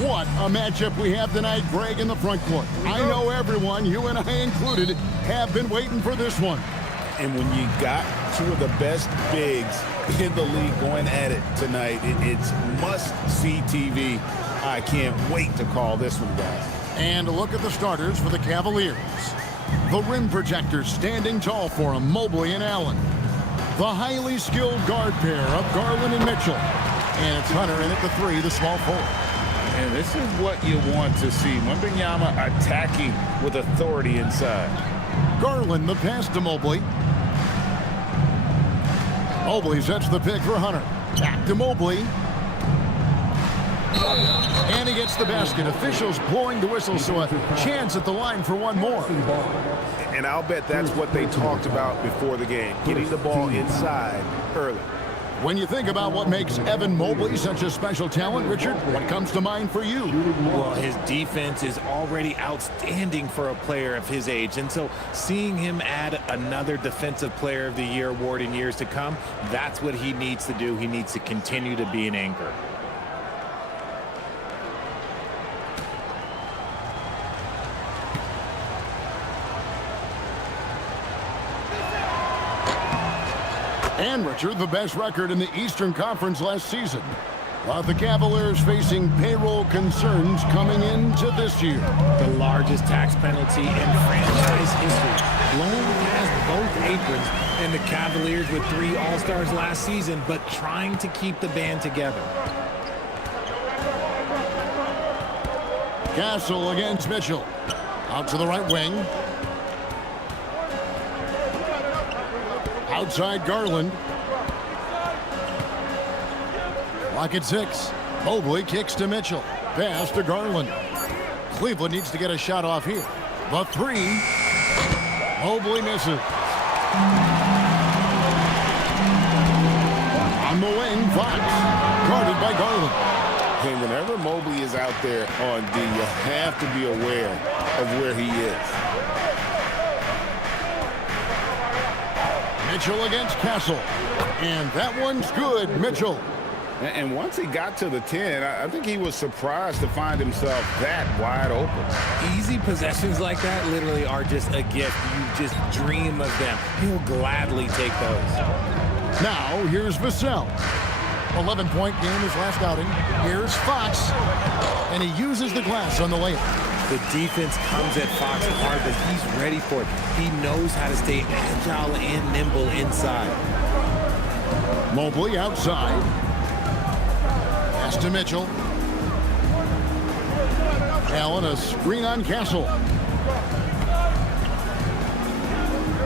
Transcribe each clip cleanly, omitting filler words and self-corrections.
What a matchup we have tonight, Greg, in the front court. I know everyone, you and I included, have been waiting for this one. And when you got two of the best bigs in the league going at it tonight, it's must-see TV. I can't wait to call this one, guys. And a look at the starters for the Cavaliers. The rim protectors standing tall for them, Mobley and Allen. The highly skilled guard pair of Garland and Mitchell. And it's Hunter in at the 3, the small forward. And this is what you want to see. Wembanyama attacking with authority inside. Garland, the pass to Mobley. Mobley sets the pick for Hunter. Back to Mobley. And he gets the basket. Officials blowing the whistle, so a chance at the line for one more. And I'll bet that's what they talked about before the game, getting the ball inside early. When you think about what makes Evan Mobley such a special talent, Richard, what comes to mind for you? Well, his defense is already outstanding for a player of his age. And so seeing him add another Defensive Player of the Year award in years to come, that's what he needs to do. He needs to continue to be an anchor. And, Richard, the best record in the Eastern Conference last season. While the Cavaliers facing payroll concerns coming into this year. The largest tax penalty in franchise history, blown past both aprons, and the Cavaliers with 3 All-Stars last season, but trying to keep the band together. Castle against Mitchell. Out to the right wing. Outside Garland. Lock at 6. Mobley kicks to Mitchell. Pass to Garland. Cleveland needs to get a shot off here. The 3. Mobley misses. On the wing, Fox. Guarded by Garland. And whenever Mobley is out there on D, you have to be aware of where he is. Mitchell against Castle. And that one's good, Mitchell. And once he got to the 10, I think he was surprised to find himself that wide open. Easy possessions like that literally are just a gift. You just dream of them. He'll gladly take those. Now, here's Vassell. 11-point game his last outing. Here's Fox. And he uses the glass on the layup. The defense comes at Fox hard, but he's ready for it. He knows how to stay agile and nimble inside. Mobley outside. Pass to Mitchell. Allen, a screen on Castle.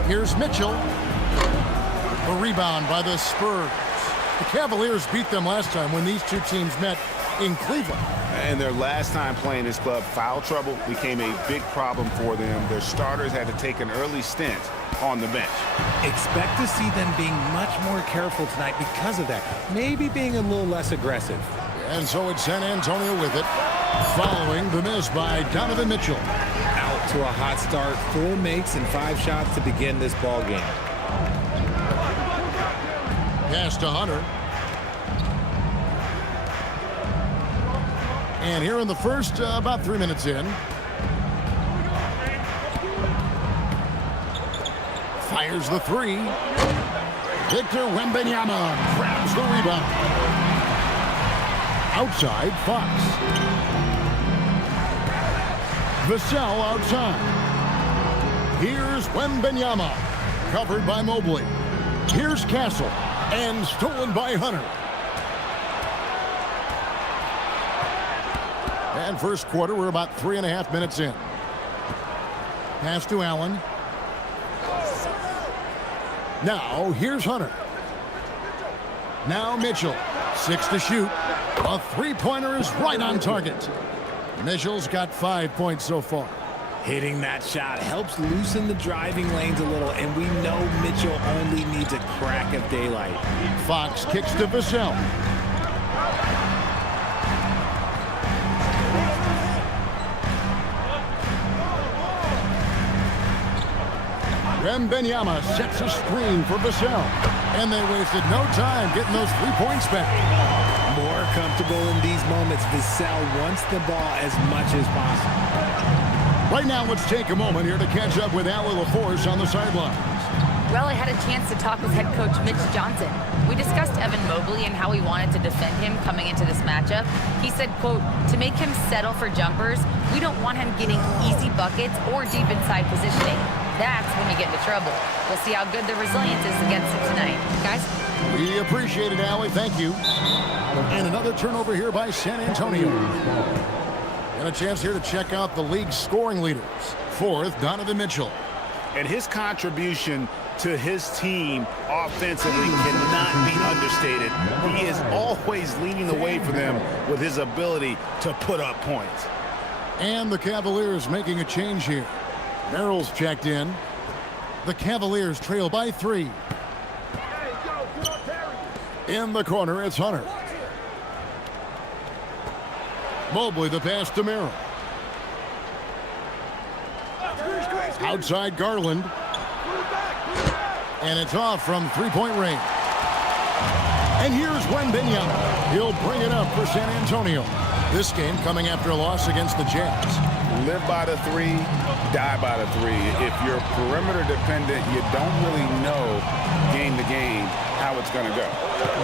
Here's Mitchell. A rebound by the Spurs. The Cavaliers beat them last time when these two teams met in Cleveland. And their last time playing this club, foul trouble became a big problem for them. Their starters had to take an early stint on the bench. Expect to see them being much more careful tonight because of that. Maybe being a little less aggressive. And so it's San Antonio with it, following the miss by Donovan Mitchell. Out to a hot start, 4 makes and 5 shots to begin this ball game. Pass to Hunter. And here in the first, about 3 minutes in. Fires the 3. Victor Wembanyama grabs the rebound. Outside, Fox. Vassell outside. Here's Wembanyama. Covered by Mobley. Here's Castle. And stolen by Hunter. And first quarter, we're about 3.5 minutes in. Pass to Allen. Now, here's Hunter. Now Mitchell. 6 to shoot. A 3-pointer is right on target. Mitchell's got 5 points so far. Hitting that shot helps loosen the driving lanes a little, and we know Mitchell only needs a crack of daylight. Fox kicks to Vassell. Wembanyama sets a screen for Vassell. And they wasted no time getting those 3 points back. more comfortable in these moments. Vassell wants the ball as much as possible. Right now, let's take a moment here to catch up with Allie LaForce on the sidelines. Well, I had a chance to talk with head coach Mitch Johnson. We discussed Evan Mobley and how he wanted to defend him coming into this matchup. He said, quote, to make him settle for jumpers, we don't want him getting easy buckets or deep inside positioning. That's when you get into trouble. We'll see how good the resilience is against him tonight. Guys? We appreciate it, Allie. Thank you. And another turnover here by San Antonio. And a chance here to check out the league's scoring leaders. Fourth, Donovan Mitchell. And his contribution to his team offensively cannot be understated. He is always leading the way for them with his ability to put up points. And the Cavaliers making a change here. Merrill's checked in. The Cavaliers trail by 3. In the corner, it's Hunter. Mobley, the pass to Merrill. Outside Garland. And it's off from three-point range. And here's Wembanyama. He'll bring it up for San Antonio. This game coming after a loss against the Jazz. Live by the 3, die by the 3. If you're perimeter dependent, you don't really know game to game how it's going to go.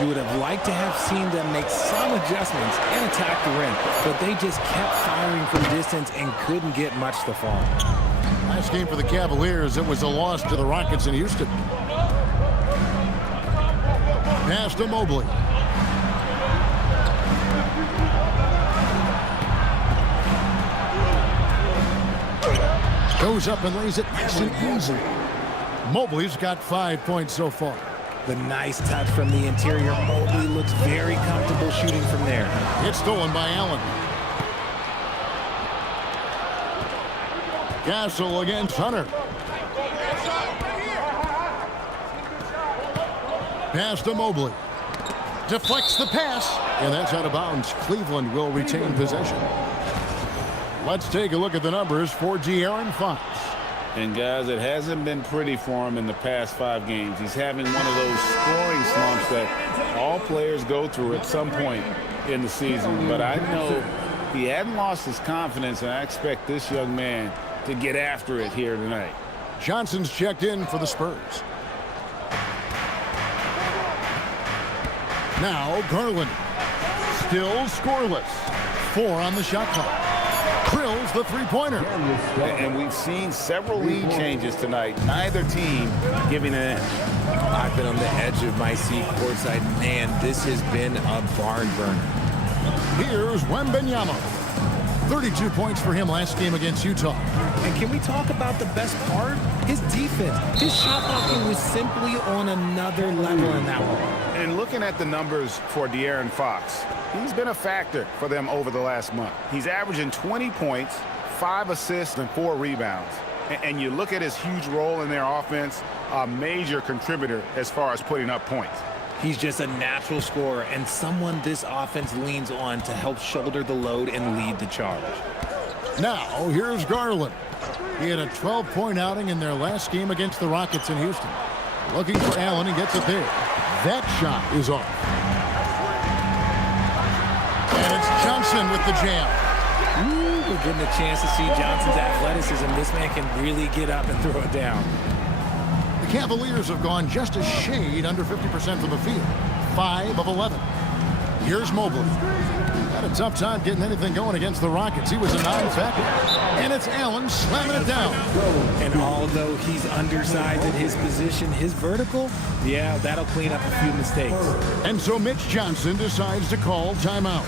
You would have liked to have seen them make some adjustments and attack the rim, but they just kept firing from distance and couldn't get much to fall. Last game for the Cavaliers, it was a loss to the Rockets in Houston. Pass to Mobley. Goes up and lays it nice and easy. Mobley's got 5 points so far. The nice touch from the interior. Mobley looks very comfortable shooting from there. It's stolen by Allen. Castle against Hunter. Pass to Mobley. Deflects the pass. And that's out of bounds. Cleveland will retain possession. Let's take a look at the numbers for De'Aaron Fox. And guys, it hasn't been pretty for him in the past 5 games. He's having one of those scoring slumps that all players go through at some point in the season. But I know he hadn't lost his confidence, and I expect this young man to get after it here tonight. Johnson's checked in for the Spurs. Now Garland. Still scoreless. 4 on the shot clock. Drills the three-pointer. And we've seen several lead changes tonight. Neither team giving an inch. I've been on the edge of my seat courtside. Man, this has been a barn burner. Here's Wembanyama. 32 points for him last game against Utah. And can we talk about the best part? His defense. His shot blocking was simply on another level in that one. And looking at the numbers for De'Aaron Fox, he's been a factor for them over the last month. He's averaging 20 points, 5 assists, and 4 rebounds. And you look at his huge role in their offense, a major contributor as far as putting up points. He's just a natural scorer and someone this offense leans on to help shoulder the load and lead the charge. Now, here's Garland. He had a 12-point outing in their last game against the Rockets in Houston. Looking for Allen and gets it there. That shot is off. And it's Johnson with the jam. Ooh, we're getting a chance to see Johnson's athleticism. This man can really get up and throw it down. The Cavaliers have gone just a shade under 50% from the field. 5 of 11. Here's Mobley. Had a tough time getting anything going against the Rockets. He was a non-factor. And it's Allen slamming it down. And although he's undersized at his position, his vertical, yeah, that'll clean up a few mistakes. And so Mitch Johnson decides to call timeout.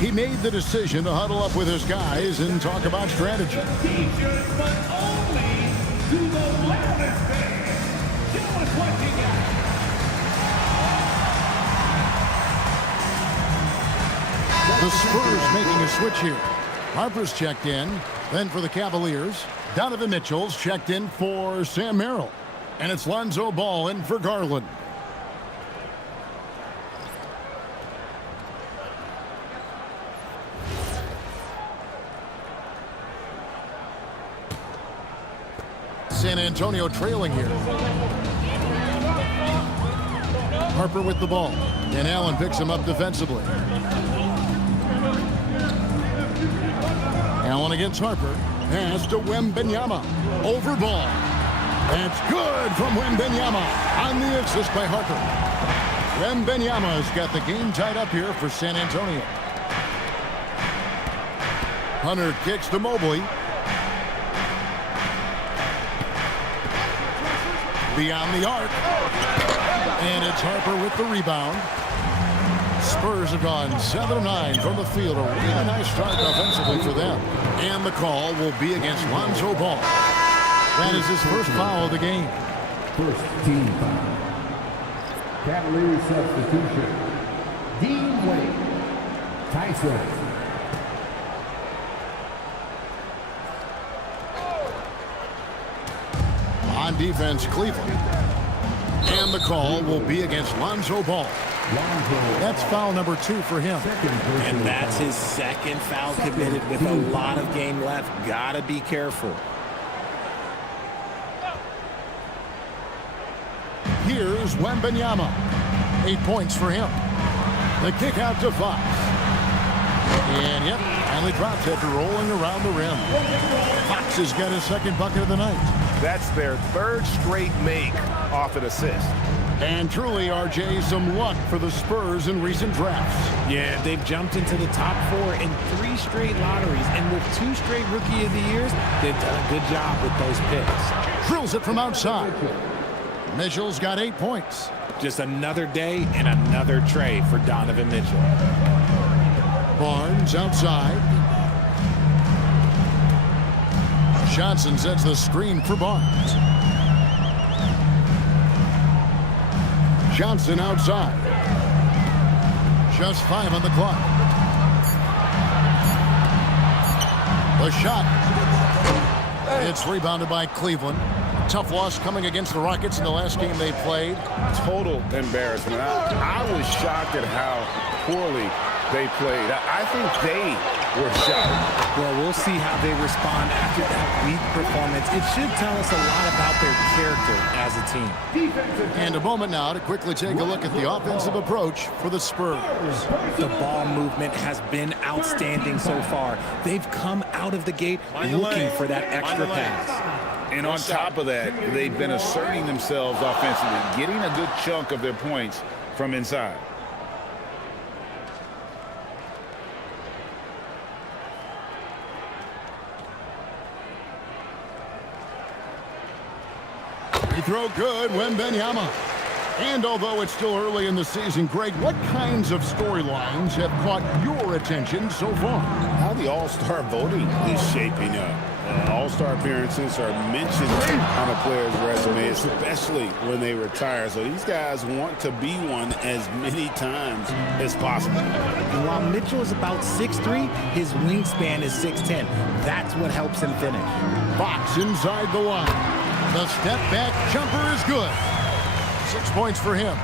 He made the decision to huddle up with his guys and talk about strategy. The Spurs making a switch here. Harper's checked in. Then for the Cavaliers, Donovan Mitchell's checked in for Sam Merrill. And it's Lonzo Ball in for Garland. San Antonio trailing here. Harper with the ball. And Allen picks him up defensively. Allen against Harper. Pass to Wembanyama. Over ball. That's good from Wembanyama on the assist by Harper. Wembanyama's got the game tied up here for San Antonio. Hunter kicks to Mobley. Beyond the arc. And it's Harper with the rebound. Spurs have gone 7-9 from the field. A really nice start offensively for them. And the call will be against Lonzo Ball. That is his first foul of the game. First team foul. Cavaliers substitution. Dean Wade. Tyson. On defense, Cleveland. And the call will be against Lonzo Ball. That's foul number 2 for him. And that's his second foul committed with a lot of game left. Gotta be careful. Here's Wembanyama. 8 points for him. The kick out to Fox. And yep, finally drops after rolling around the rim. Fox has got his second bucket of the night. That's their third straight make off an assist. And truly, RJ, some luck for the Spurs in recent drafts. Yeah, they've jumped into the top 4 in 3 straight lotteries. And with 2 straight Rookie of the Years, they've done a good job with those picks. Drills it from outside. Mitchell's got 8 points. Just another day and another tray for Donovan Mitchell. Barnes outside. Johnson sets the screen for Barnes. Johnson outside. Just 5 on the clock. The shot. It's rebounded by Cleveland. Tough loss coming against the Rockets in the last game they played. Total embarrassment. I was shocked at how poorly they played. I think they were shocked. Well, we'll see how they respond after that weak performance. It should tell us a lot about their character as a team. And a moment now to quickly take a look at the offensive approach for the Spurs. The ball movement has been outstanding so far. They've come out of the gate looking for that extra pass. And on top of that, they've been asserting themselves offensively, getting a good chunk of their points from inside. Free throw good, Wembanyama. And although it's still early in the season, Greg, what kinds of storylines have caught your attention so far? How the All-Star voting is shaping up. All-Star appearances are mentioned on a player's resume, especially when they retire. So these guys want to be one as many times as possible. And while Mitchell is about 6'3", his wingspan is 6'10". That's what helps him finish. Fox inside the line. The step back jumper is good. 6 points for him.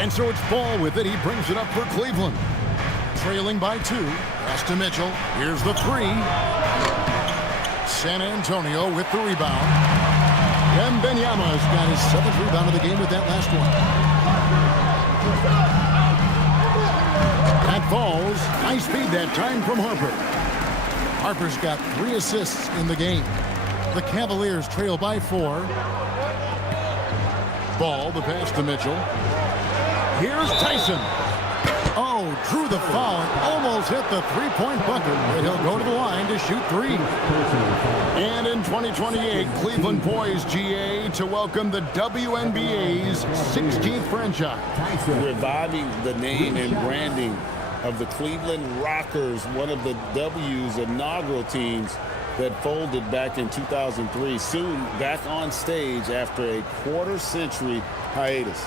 And so it's Ball with it. He brings it up for Cleveland. Trailing by 2. Pass to Mitchell. Here's the 3. San Antonio with the rebound. Wembanyama's got his 7th rebound of the game with that last one. That falls. Nice feed that time from Harper. Harper's got 3 assists in the game. The Cavaliers trail by 4. Ball, the pass to Mitchell. Here's Tyson. Oh, drew the foul and almost hit the 3-point bucket. But he'll go to the line to shoot 3. And in 2028, Cleveland poised, GA, to welcome the WNBA's 16th franchise. Reviving the name and branding of the Cleveland Rockers, one of the W's inaugural teams that folded back in 2003, soon back on stage after a quarter-century hiatus.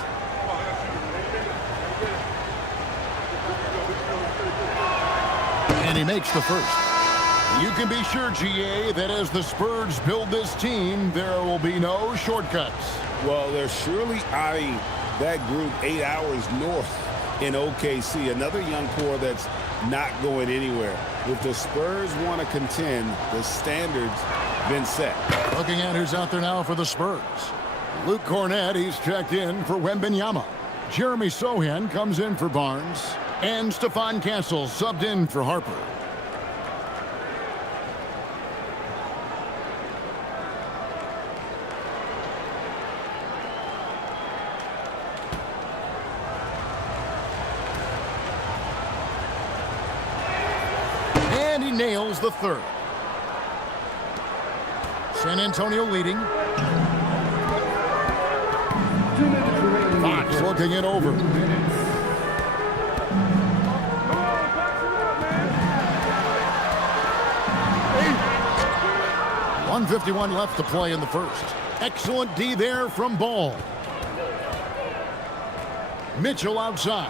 And he makes the first. You can be sure, GA, that as the Spurs build this team, there will be no shortcuts. Well, they're surely eyeing that group 8 hours north in OKC, another young core that's not going anywhere. If the Spurs want to contend, the standard's been set. Looking at who's out there now for the Spurs. Luke Cornett, he's checked in for Wembanyama. Jeremy Sohan comes in for Barnes. And Stephon Castle subbed in for Harper. And he nails the third. San Antonio leading. 2 minutes remaining. Fox looking it over. 1:51 left to play in the first. Excellent D there from Ball. Mitchell outside.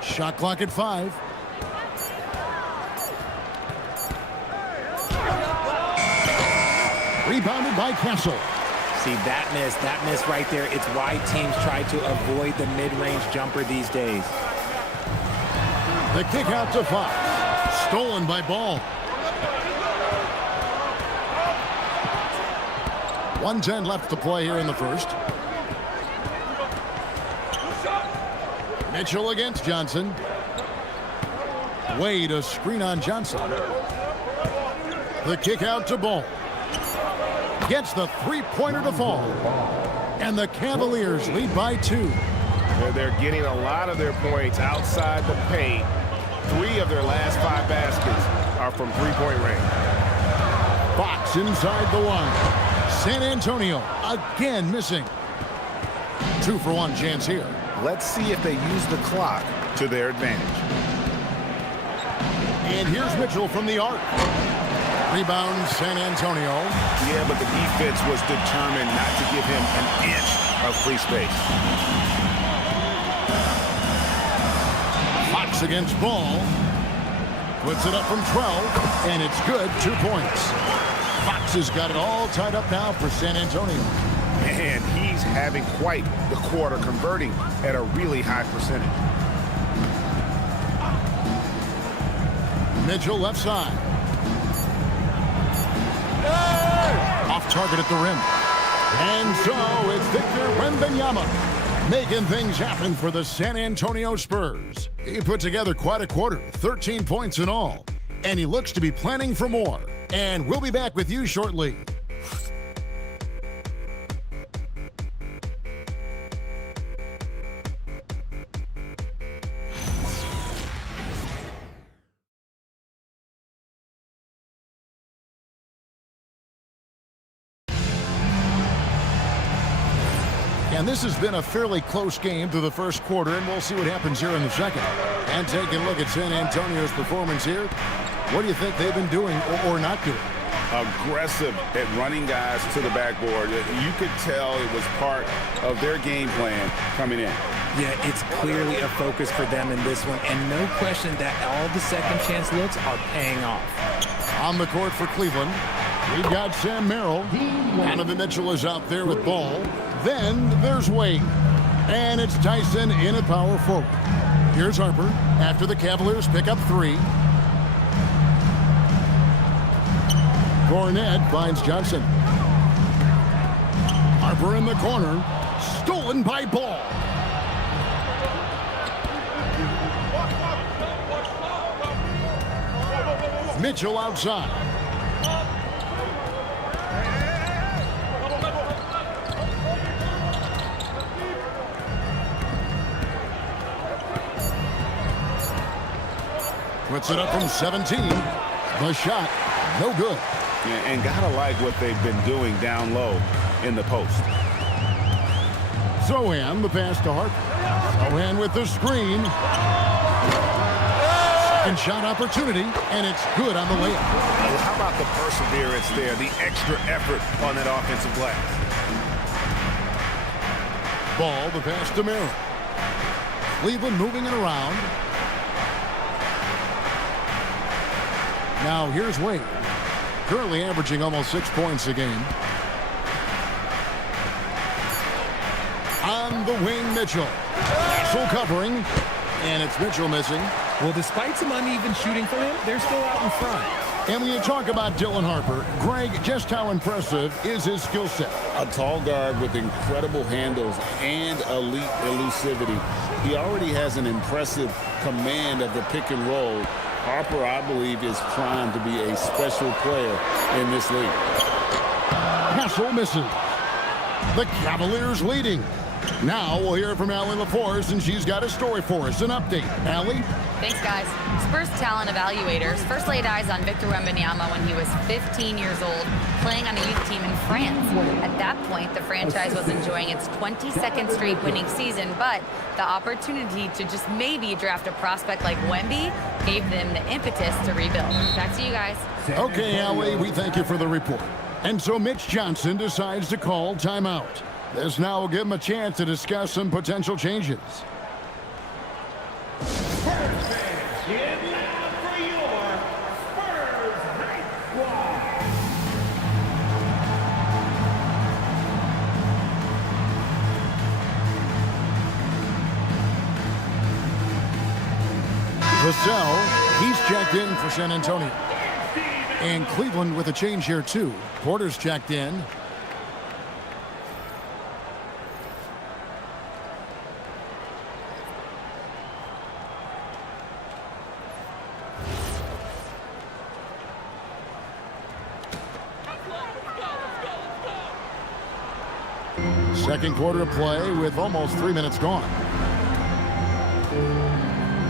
Shot clock at 5. Rebounded by Castle. See, that miss right there, it's why teams try to avoid the mid-range jumper these days. The kick out to Fox. Stolen by Ball. 1:10 left to play here in the first. Mitchell against Johnson. Wade a screen on Johnson. The kick out to Ball. Gets the three-pointer to fall. And the Cavaliers lead by 2. They're getting a lot of their points outside the paint. 3 of their last 5 baskets are from three-point range. Fox inside the line. San Antonio again missing. 2-for-1 chance here. Let's see if they use the clock to their advantage. And here's Mitchell from the arc. Rebound San Antonio. Yeah, but the defense was determined not to give him an inch of free space. Fox against Ball. Puts it up from 12, and it's good. 2 points. Fox has got it all tied up now for San Antonio. Man, he's having quite the quarter, converting at a really high percentage. Mitchell left side. Off target at the rim. And so it's Victor Wembanyama making things happen for the San Antonio Spurs. He put together quite a quarter, 13 points in all. And he looks to be planning for more. And we'll be back with you shortly. And this has been a fairly close game through the first quarter, and we'll see what happens here in the second. And taking a look at San Antonio's performance here, what do you think they've been doing or not doing? Aggressive at running guys to the backboard. You could tell it was part of their game plan coming in. Yeah, it's clearly a focus for them in this one, and no question that all the second chance looks are paying off. On the court for Cleveland, we've got Sam Merrill. Donovan Mitchell is out there with Ball. Then there's Wade. And it's Tyson in at power forward. Here's Harper after the Cavaliers pick up 3. Cornett finds Johnson. Harper in the corner. Stolen by Ball. Mitchell outside. Puts it up from 17. The shot, no good. And gotta like what they've been doing down low in the post. Sohan, the pass to Harper. Sohan with the screen. Second shot opportunity, and it's good on the layup. Well, how about the perseverance there, the extra effort on that offensive glass? Ball, the pass to Merrill. Cleveland moving it around. Now here's Wade. Currently averaging almost 6 points a game. On the wing, Mitchell. Castle covering, and it's Mitchell missing. Well, despite some uneven shooting for him, they're still out in front. And when you talk about Dylan Harper, Greg, just how impressive is his skill set? A tall guard with incredible handles and elite elusivity. He already has an impressive command of the pick and roll. Harper, I believe, is primed to be a special player in this league. Castle misses. The Cavaliers leading. Now we'll hear from Allie LaForce, and she's got a story for us. An update. Allie? Thanks, guys. Spurs talent evaluators first laid eyes on Victor Wembanyama when he was 15 years old, playing on a youth team in France. At that point, the franchise was enjoying its 22nd straight winning season, but the opportunity to just maybe draft a prospect like Wemby gave them the impetus to rebuild. Back to you guys. Okay, Allie, we thank you for the report. And so Mitch Johnson decides to call timeout. This now will give him a chance to discuss some potential changes. Get loud for your Spurs Night Squad. Vassell, he's checked in for San Antonio. And Cleveland with a change here, too. Porter's checked in. Second quarter of play with almost 3 minutes gone.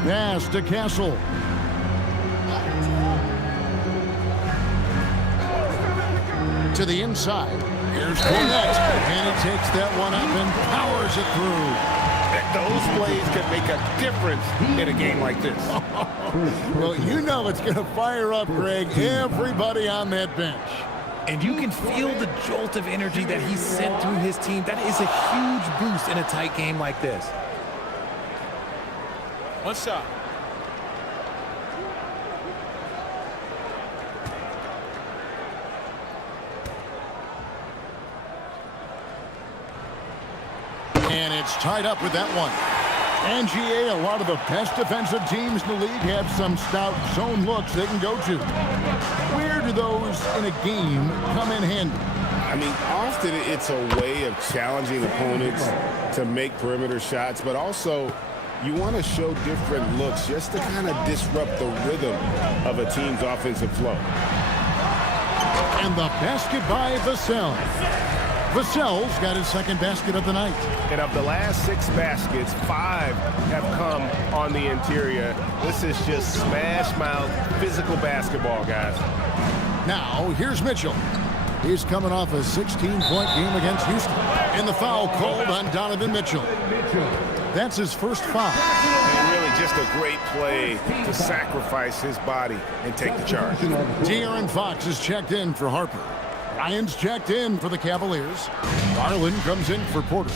Pass to Castle. To the inside. Here's Cornette. And he takes that one up and powers it through. Those plays could make a difference in a game like this. Well, you know it's going to fire up, Greg, everybody on that bench. And you can feel the jolt of energy that he sent through his team. That is a huge boost in a tight game like this. One shot. And it's tied up with that one. And GA, a lot of the best defensive teams in the league have some stout zone looks they can go to. Where do those in a game come in handy? I mean, often it's a way of challenging opponents to make perimeter shots, but also you want to show different looks just to kind of disrupt the rhythm of a team's offensive flow. And the basket by Vassell. Vassell's got his second basket of the night. And of the last 6 baskets, 5 have come on the interior. This is just smash mouth physical basketball, guys. Now, here's Mitchell. He's coming off a 16-point game against Houston. And the foul called on Donovan Mitchell. That's his first foul. And really just a great play to sacrifice his body and take the charge. De'Aaron Fox is checked in for Harper. Ryan's checked in for the Cavaliers. Garland comes in for Porter.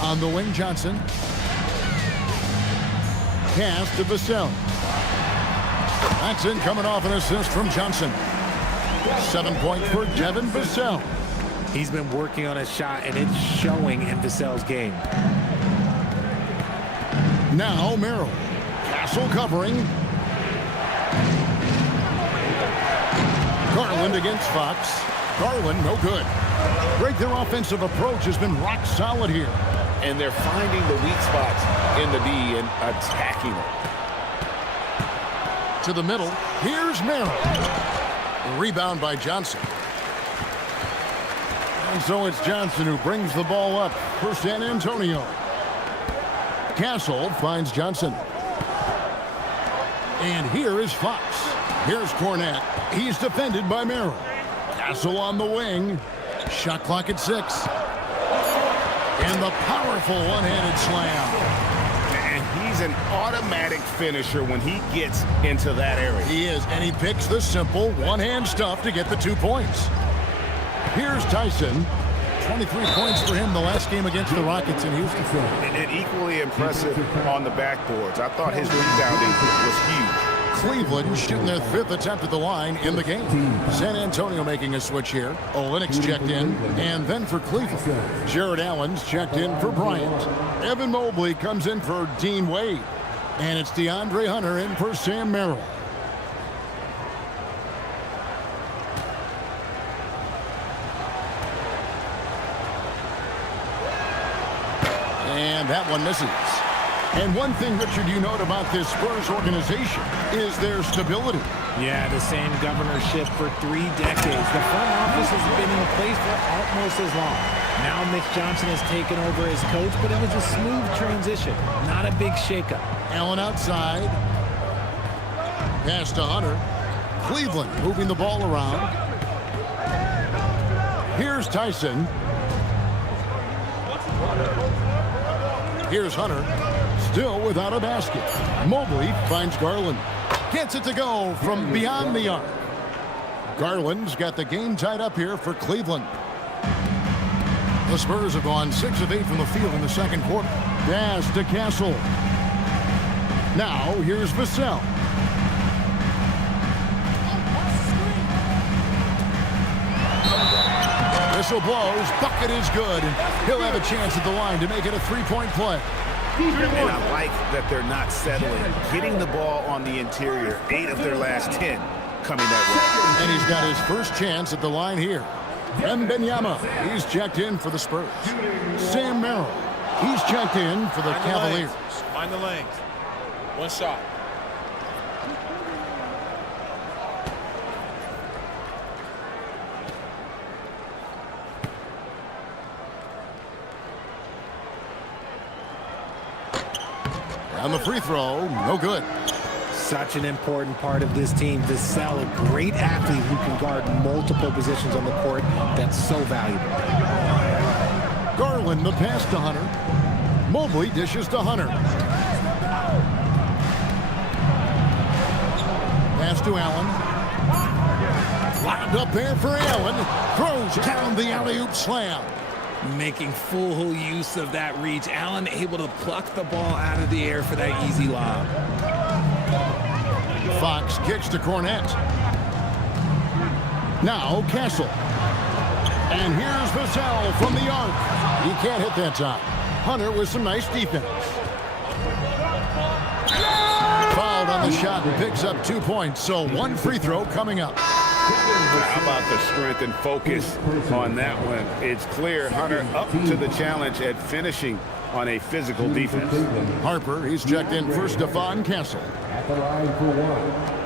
On the wing, Johnson. Pass to Vassell. Jackson coming off an assist from Johnson. 7 points for Devin Vassell. He's been working on his shot, and it's showing in Vassell's game. Now Merrill. Castle covering. Garland against Fox. Garland, no good. Greg, their offensive approach has been rock solid here. And they're finding the weak spots in the D and attacking it. To the middle. Here's Merrill. Rebound by Johnson. And so it's Johnson who brings the ball up for San Antonio. Castle finds Johnson. And here is Fox. Here's Cornette. He's defended by Merrill. Castle on the wing. Shot clock at 6. And the powerful one-handed slam. And he's an automatic finisher when he gets into that area. He is, and he picks the simple one-hand stuff to get the 2 points. Here's Tyson. 23 points for him the last game against the Rockets in Houston. And equally impressive on the backboards. I thought his rebounding was huge. Cleveland shooting their 5th attempt at the line in the game. San Antonio making a switch here. Olynyk's checked in, and then for Cleveland. Jared Allen's checked in for Bryant. Evan Mobley comes in for Dean Wade. And it's DeAndre Hunter in for Sam Merrill. And that one misses. And one thing, Richard, you note about this Spurs organization is their stability. Yeah, the same governorship for 3 decades. The front office has been in place for almost as long. Now Mitch Johnson has taken over as coach, but it was a smooth transition, not a big shakeup. Allen outside. Pass to Hunter. Cleveland moving the ball around. Here's Tyson. Here's Hunter. Still without a basket. Mobley finds Garland. Gets it to go from beyond the arc. Garland's got the game tied up here for Cleveland. The Spurs have gone 6 of 8 from the field in the second quarter. Pass to Castle. Now here's Vassell. Whistle blows. Bucket is good. And he'll have a chance at the line to make it a 3-point play. And I like that they're not settling. Getting the ball on the interior, 8 of their last 10 coming that way. And he's got his first chance at the line here. Wembanyama, he's checked in for the Spurs. Sam Merrill, he's checked in for the Cavaliers. Find the lanes. One shot. On the free throw, no good. Such an important part of this team. Vassell, a great athlete who can guard multiple positions on the court. That's so valuable. Garland, the pass to Hunter. Mobley dishes to Hunter. Pass to Allen. Lobbed up there for Allen. Throws down the alley-oop slam. Making full use of that reach. Allen able to pluck the ball out of the air for that easy lob. Fox kicks to Cornette. Now Castle. And here's Vassell from the arc. He can't hit that time. Hunter with some nice defense. Fouled on the shot and picks up 2 points. So 1 free throw coming up. How about the strength and focus on that one? It's clear Hunter up to the challenge at finishing on a physical defense. Harper, he's checked in for Stephon Castle. At the line for 1.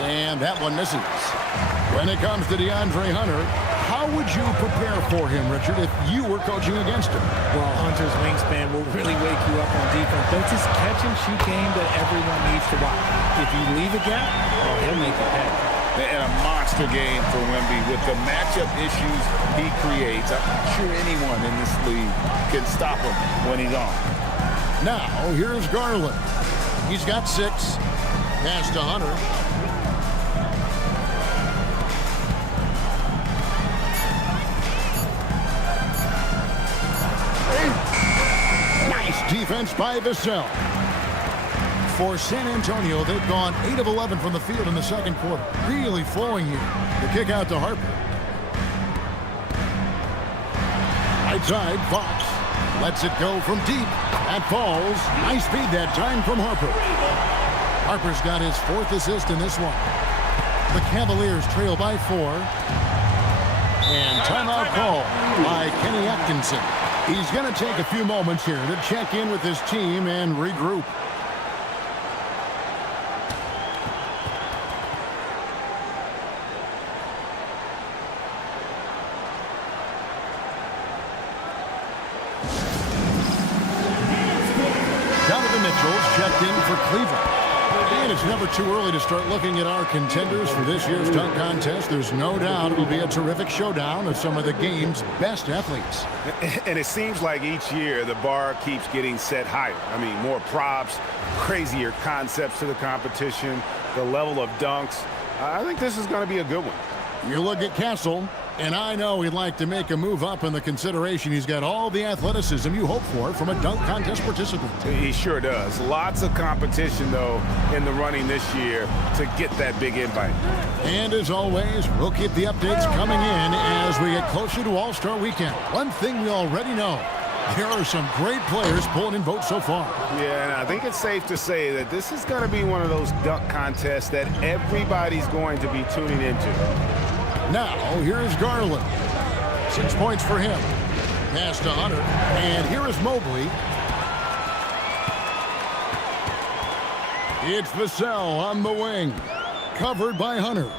And that one misses. When it comes to DeAndre Hunter, how would you prepare for him, Richard, if you were coaching against him? Well, Hunter's wingspan will really wake you up on defense. That's his catch-and-shoot game that everyone needs to watch. If you leave a gap, well, he'll make it pay. And a monster game for Wemby with the matchup issues he creates. I'm not sure anyone in this league can stop him when he's on. Now, here's Garland. He's got 6. Pass to Hunter. Nice defense by Vassell. For San Antonio, they've gone 8 of 11 from the field in the second quarter. Really flowing here. The kick out to Harper. Right side, Fox. Lets it go from deep. That falls. Nice speed that time from Harper. Harper's got his 4th assist in this one. The Cavaliers trail by 4. And timeout call by Kenny Atkinson. He's going to take a few moments here to check in with his team and regroup. Donovan Mitchell's checked in for Cleveland. And it's never too early to start looking at our contenders for this year's dunk contest. There's no doubt it'll be a terrific showdown of some of the game's best athletes. And it seems like each year the bar keeps getting set higher. I mean, more props, crazier concepts to the competition, the level of dunks. I think this is going to be a good one. You look at Castle, and I know he'd like to make a move up in the consideration. He's got all the athleticism you hope for from a dunk contest participant. He sure does. Lots of competition, though, in the running this year to get that big invite. And as always, we'll keep the updates coming in as we get closer to All-Star Weekend. One thing we already know, there are some great players pulling in votes so far. Yeah, and I think it's safe to say that this is going to be one of those dunk contests that everybody's going to be tuning into. Now, here's Garland. 6 points for him. Pass to Hunter. And here is Mobley. It's Vassell on the wing. Covered by Hunter.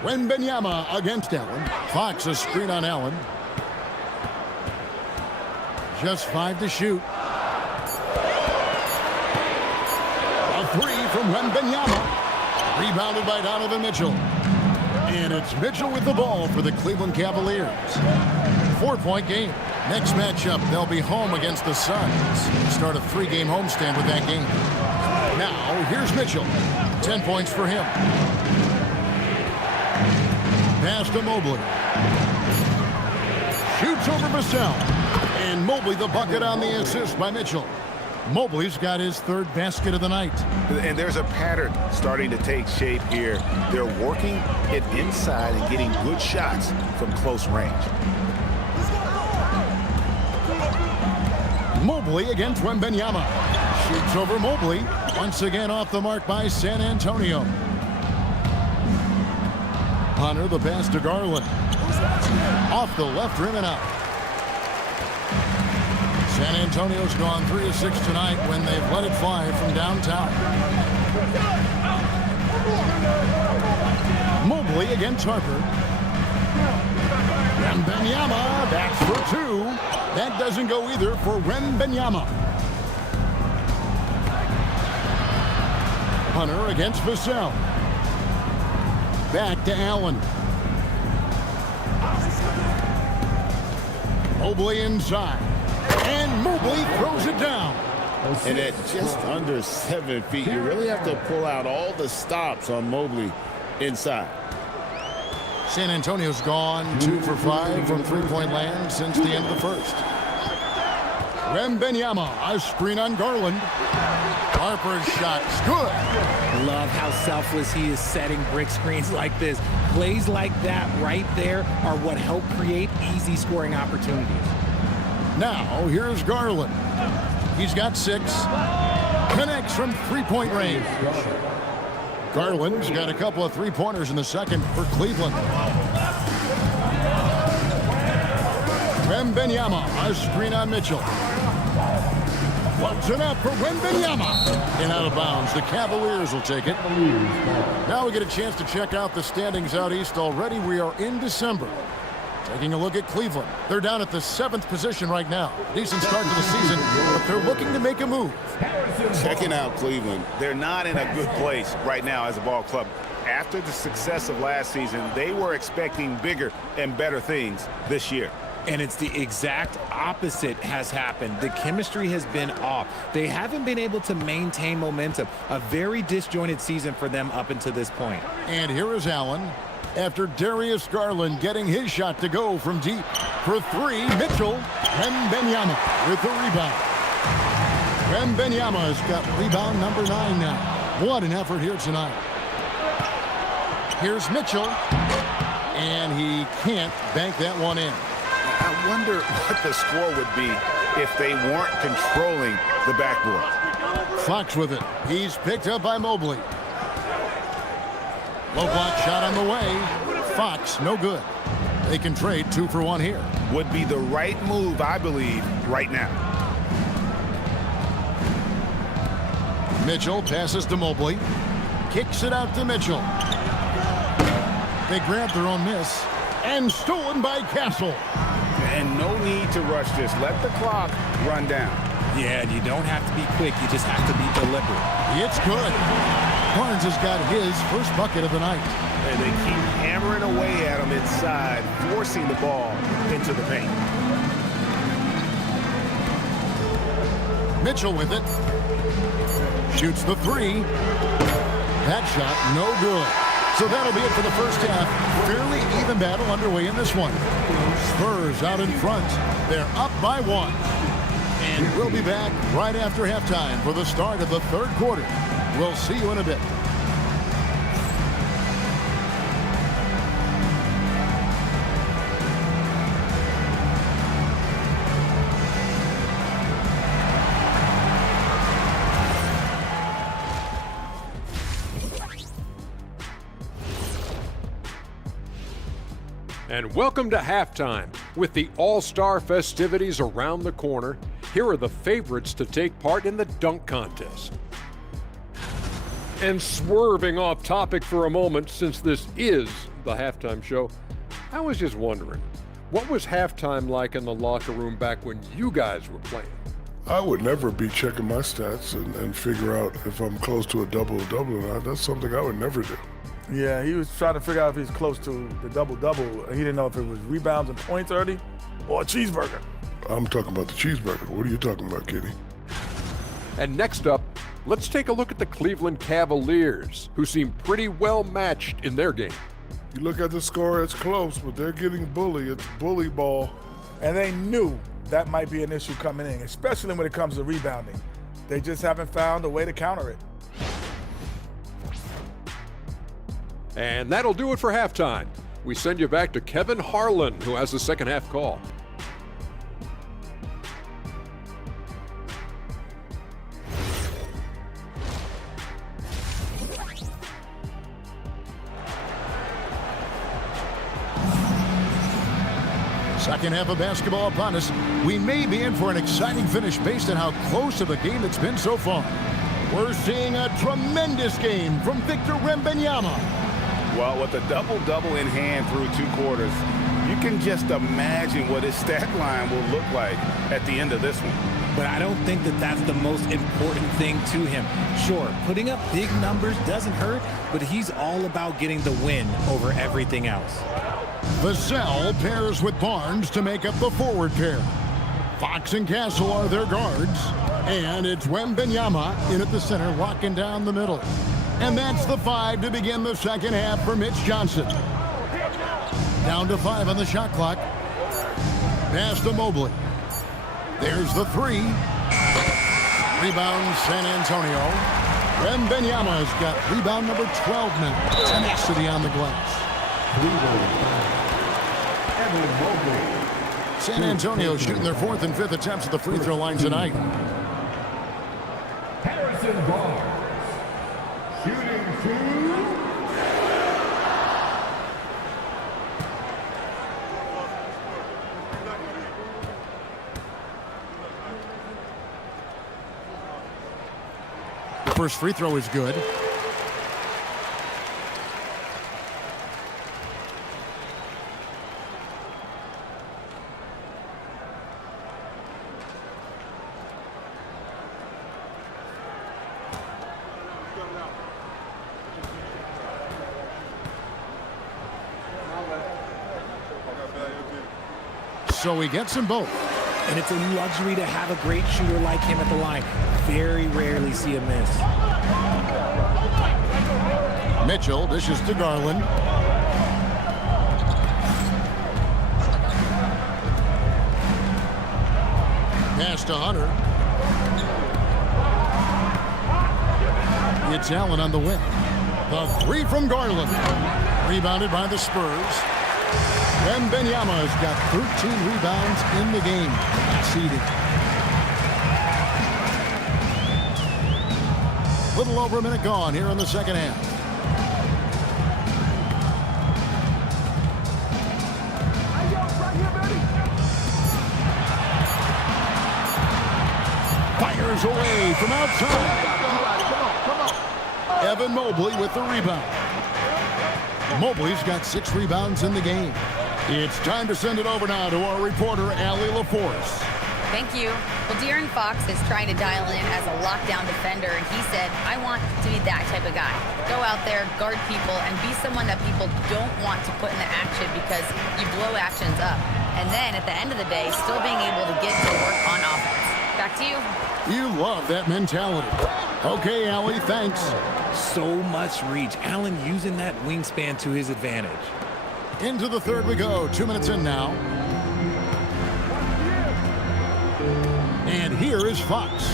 Wembanyama against Allen. Fox a screen on Allen. Just 5 to shoot. A 3 from Wembanyama. Rebounded by Donovan Mitchell. And it's Mitchell with the ball for the Cleveland Cavaliers. 4-point game. Next matchup, they'll be home against the Suns. Start a 3-game homestand with that game. Now, here's Mitchell. 10 points for him. Pass to Mobley. Shoots over Vassell. And Mobley the bucket on the assist by Mitchell. Mobley's got his 3rd basket of the night. And there's a pattern starting to take shape here. They're working it inside and getting good shots from close range. Mobley against Wembanyama. Shoots over Mobley. Once again off the mark by San Antonio. Hunter the pass to Garland. Off the left rim and out. San Antonio's gone 3 of 6 tonight when they've let it fly from downtown. Mobley against Harper. Wembanyama, that's for 2. That doesn't go either for Wembanyama. Hunter against Vassell. Back to Allen. Mobley inside. And Mobley throws it down. And at just under 7 feet, you really have to pull out all the stops on Mobley inside. San Antonio's gone 2 for 5 from three-point land since the end of the first. Wembanyama, a screen on Garland. Harper's shot's good. Love how selfless he is setting brick screens like this. Plays like that right there are what help create easy scoring opportunities. Now, here's Garland. He's got 6. Connects from three-point range. Garland's got a couple of three-pointers in the second for Cleveland. Wembanyama, a screen on Mitchell. Floats it up for Wembanyama. And out of bounds. The Cavaliers will take it. Now we get a chance to check out the standings out east already. We are in December. Taking a look at Cleveland. They're down at the 7th position right now. Decent start to the season, but they're looking to make a move. Checking out Cleveland. They're not in a good place right now as a ball club. After the success of last season, they were expecting bigger and better things this year. And it's the exact opposite has happened. The chemistry has been off. They haven't been able to maintain momentum. A very disjointed season for them up until this point. And here is Allen. After Darius Garland getting his shot to go from deep. For 3, Mitchell. Wembanyama with the rebound. Wembanyama has got rebound number 9 now. What an effort here tonight. Here's Mitchell. And he can't bank that one in. I wonder what the score would be if they weren't controlling the backboard. Fox with it. He's picked up by Mobley. Low block shot on the way. Fox, no good. They can trade 2 for 1 here. Would be the right move, I believe, right now. Mitchell passes to Mobley. Kicks it out to Mitchell. They grab their own miss. And stolen by Castle. And no need to rush this. Let the clock run down. Yeah, and you don't have to be quick. You just have to be deliberate. It's good. Barnes has got his first bucket of the night. And they keep hammering away at him inside, forcing the ball into the paint. Mitchell with it. Shoots the three. That shot no good. So that'll be it for the first half. Fairly even battle underway in this one. Spurs out in front. They're up by 1. And we'll be back right after halftime for the start of the third quarter. We'll see you in a bit. And welcome to halftime. With the All-Star festivities around the corner, here are the favorites to take part in the dunk contest. And swerving off topic for a moment, since this is the halftime show, I was just wondering, what was halftime like in the locker room back when you guys were playing? I would never be checking my stats and figure out if I'm close to a double-double or not. That's something I would never do. Yeah, he was trying to figure out if he's close to the double-double. He didn't know if it was rebounds and points early or a cheeseburger. I'm talking about the cheeseburger. What are you talking about, Kitty? And next up, let's take a look at the Cleveland Cavaliers, who seem pretty well matched in their game. You look at the score, it's close, but they're getting bullied. It's bully ball. And they knew that might be an issue coming in, especially when it comes to rebounding. They just haven't found a way to counter it. And that'll do it for halftime. We send you back to Kevin Harlan, who has the second half call. Second half of basketball upon us. We may be in for an exciting finish based on how close of a game it's been so far. We're seeing a tremendous game from Victor Wembanyama. Well, with a double-double in hand through 2 quarters, you can just imagine what his stat line will look like at the end of this one. But I don't think that that's the most important thing to him. Sure, putting up big numbers doesn't hurt, but he's all about getting the win over everything else. Vassell pairs with Barnes to make up the forward pair. Fox and Castle are their guards. And it's Wembanyama in at the center, locking down the middle. And that's the 5 to begin the second half for Mitch Johnson. Down to 5 on the shot clock. Pass to Mobley. There's the 3. Rebound San Antonio. Wembanyama's got rebound number 12 now. Tenacity on the glass. San Antonio shooting their 4th and 5th attempts at the free throw line tonight. Harrison Barnes. Shooting 2. The first free throw is good. So he gets them both. And it's a luxury to have a great shooter like him at the line. Very rarely see a miss. Mitchell dishes to Garland. Pass to Hunter. It's Allen on the wing. The 3 from Garland. Rebounded by the Spurs. Wembanyama's got 13 rebounds in the game. Exceeding. Little over a minute gone here in the second half. Fires away from outside. Evan Mobley with the rebound. Mobley's got 6 rebounds in the game. It's time to send it over now to our reporter, Allie LaForce. Thank you. Well, De'Aaron Fox is trying to dial in as a lockdown defender, and he said, I want to be that type of guy. Go out there, guard people, and be someone that people don't want to put in the action because you blow actions up. And then at the end of the day, still being able to get to work on offense. Back to you. You love that mentality. Okay, Allie, thanks. So much reach. Allen using that wingspan to his advantage. Into the third we go. 2 minutes in now. And here is Fox.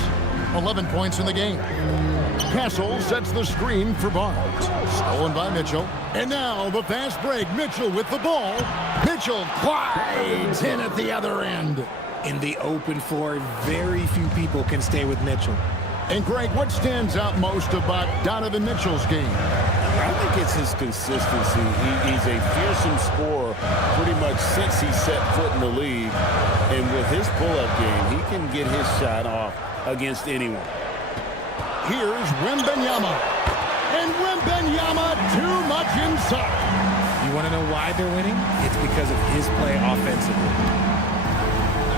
11 points in the game. Castle sets the screen for Barnes. Stolen by Mitchell. And now the fast break. Mitchell with the ball. Mitchell glides in at the other end. In the open floor, very few people can stay with Mitchell. And Greg, what stands out most about Donovan Mitchell's game? I think it's his consistency. He's a fearsome scorer pretty much since he set foot in the league. And with his pull-up game, he can get his shot off against anyone. Here's Wembanyama. And Wembanyama too much inside. You want to know why they're winning? It's because of his play offensively.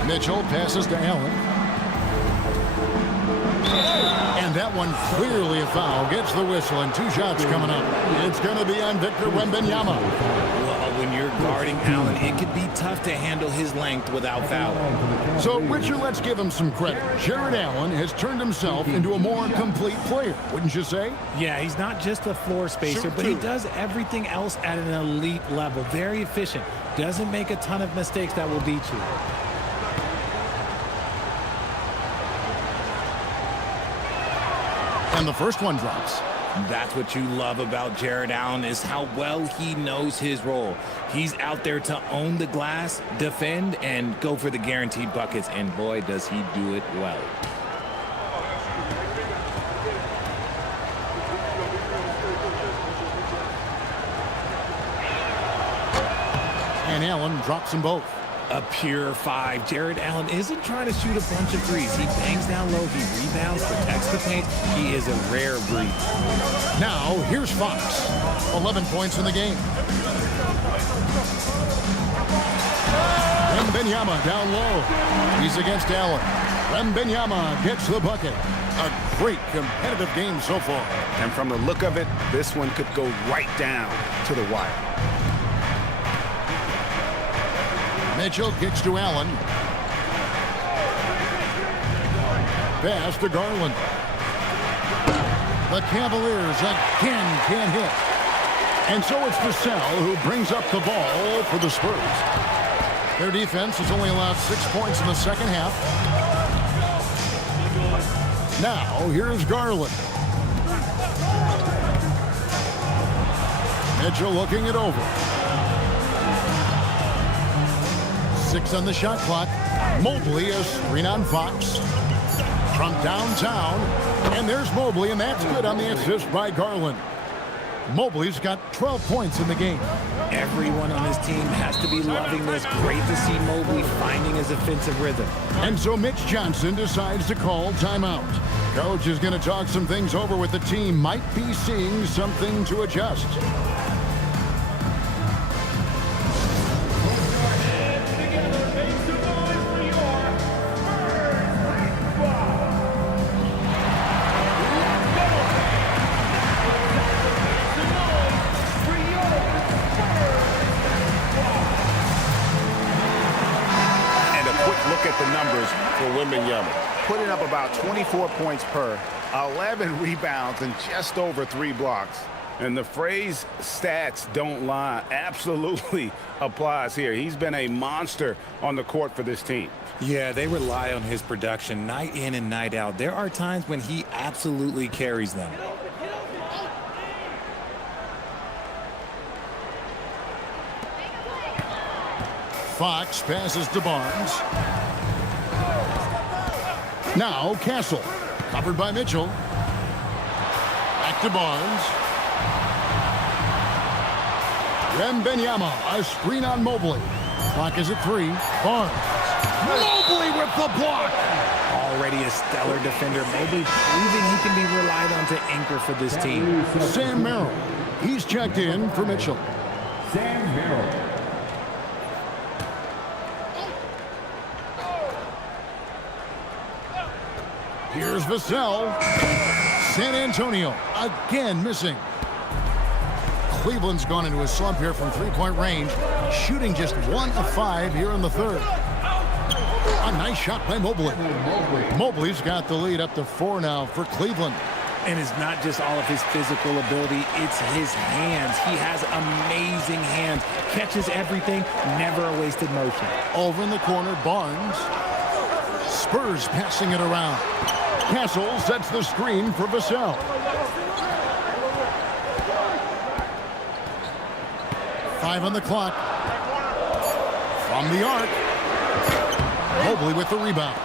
Mitchell passes to Allen. And that one clearly a foul. Gets the whistle and 2 shots coming up. It's going to be on Victor Wembanyama. Well, when you're guarding Allen, it can be tough to handle his length without fouling. So, Richard, let's give him some credit. Jared Allen has turned himself into a more complete player, wouldn't you say? Yeah, he's not just a floor spacer, but he does everything else at an elite level. Very efficient. Doesn't make a ton of mistakes that will beat you. And the first one drops. That's what you love about Jared Allen is how well he knows his role. He's out there to own the glass, defend, and go for the guaranteed buckets. And boy, does he do it well. And Allen drops them both. A pure 5. Jared Allen isn't trying to shoot a bunch of threes. He bangs down low. He rebounds, protects the paint. He is a rare breed. Now, here's Fox. 11 points in the game. Wembanyama down low. He's against Allen. Wembanyama gets the bucket. A great competitive game so far. And from the look of it, this one could go right down to the wire. Mitchell kicks to Allen. Pass to Garland. The Cavaliers again can't hit. And so it's Vassell who brings up the ball for the Spurs. Their defense has only allowed 6 points in the second half. Now, here's Garland. Mitchell looking it over. 6 on the shot clock. Mobley a screen on Fox. From downtown. And there's Mobley, and that's good on the assist by Garland. Mobley's got 12 points in the game. Everyone on his team has to be loving this. Great to see Mobley finding his offensive rhythm. And so Mitch Johnson decides to call timeout. Coach is going to talk some things over with the team. Might be seeing something to adjust. At the numbers for Wembanyama, putting up about 24 points per, 11 rebounds, and just over 3 blocks. And the phrase stats don't lie absolutely applies here. He's been a monster on the court for this team. Yeah, they rely on his production night in and night out. There are times when he absolutely carries them. Fox passes to Barnes. Now Castle, covered by Mitchell. Back to Barnes. Wembanyama, a screen on Mobley. Clock is at 3. Barnes. Mobley with the block. Already a stellar defender. Mobley proving he can be relied on to anchor for this team. Sam Merrill. He's checked in for Mitchell. Sam Merrill. Here's Vassell. San Antonio again missing. Cleveland's gone into a slump here from three-point range, shooting just 1 of 5 here in the third. A nice shot by Mobley. Mobley's got the lead up to 4 now for Cleveland. And it's not just all of his physical ability, it's his hands. He has amazing hands. Catches everything, never a wasted motion. Over in the corner, Barnes. Spurs passing it around. Castle sets the screen for Vassell. Five on the clock. From the arc. Mobley with the rebound.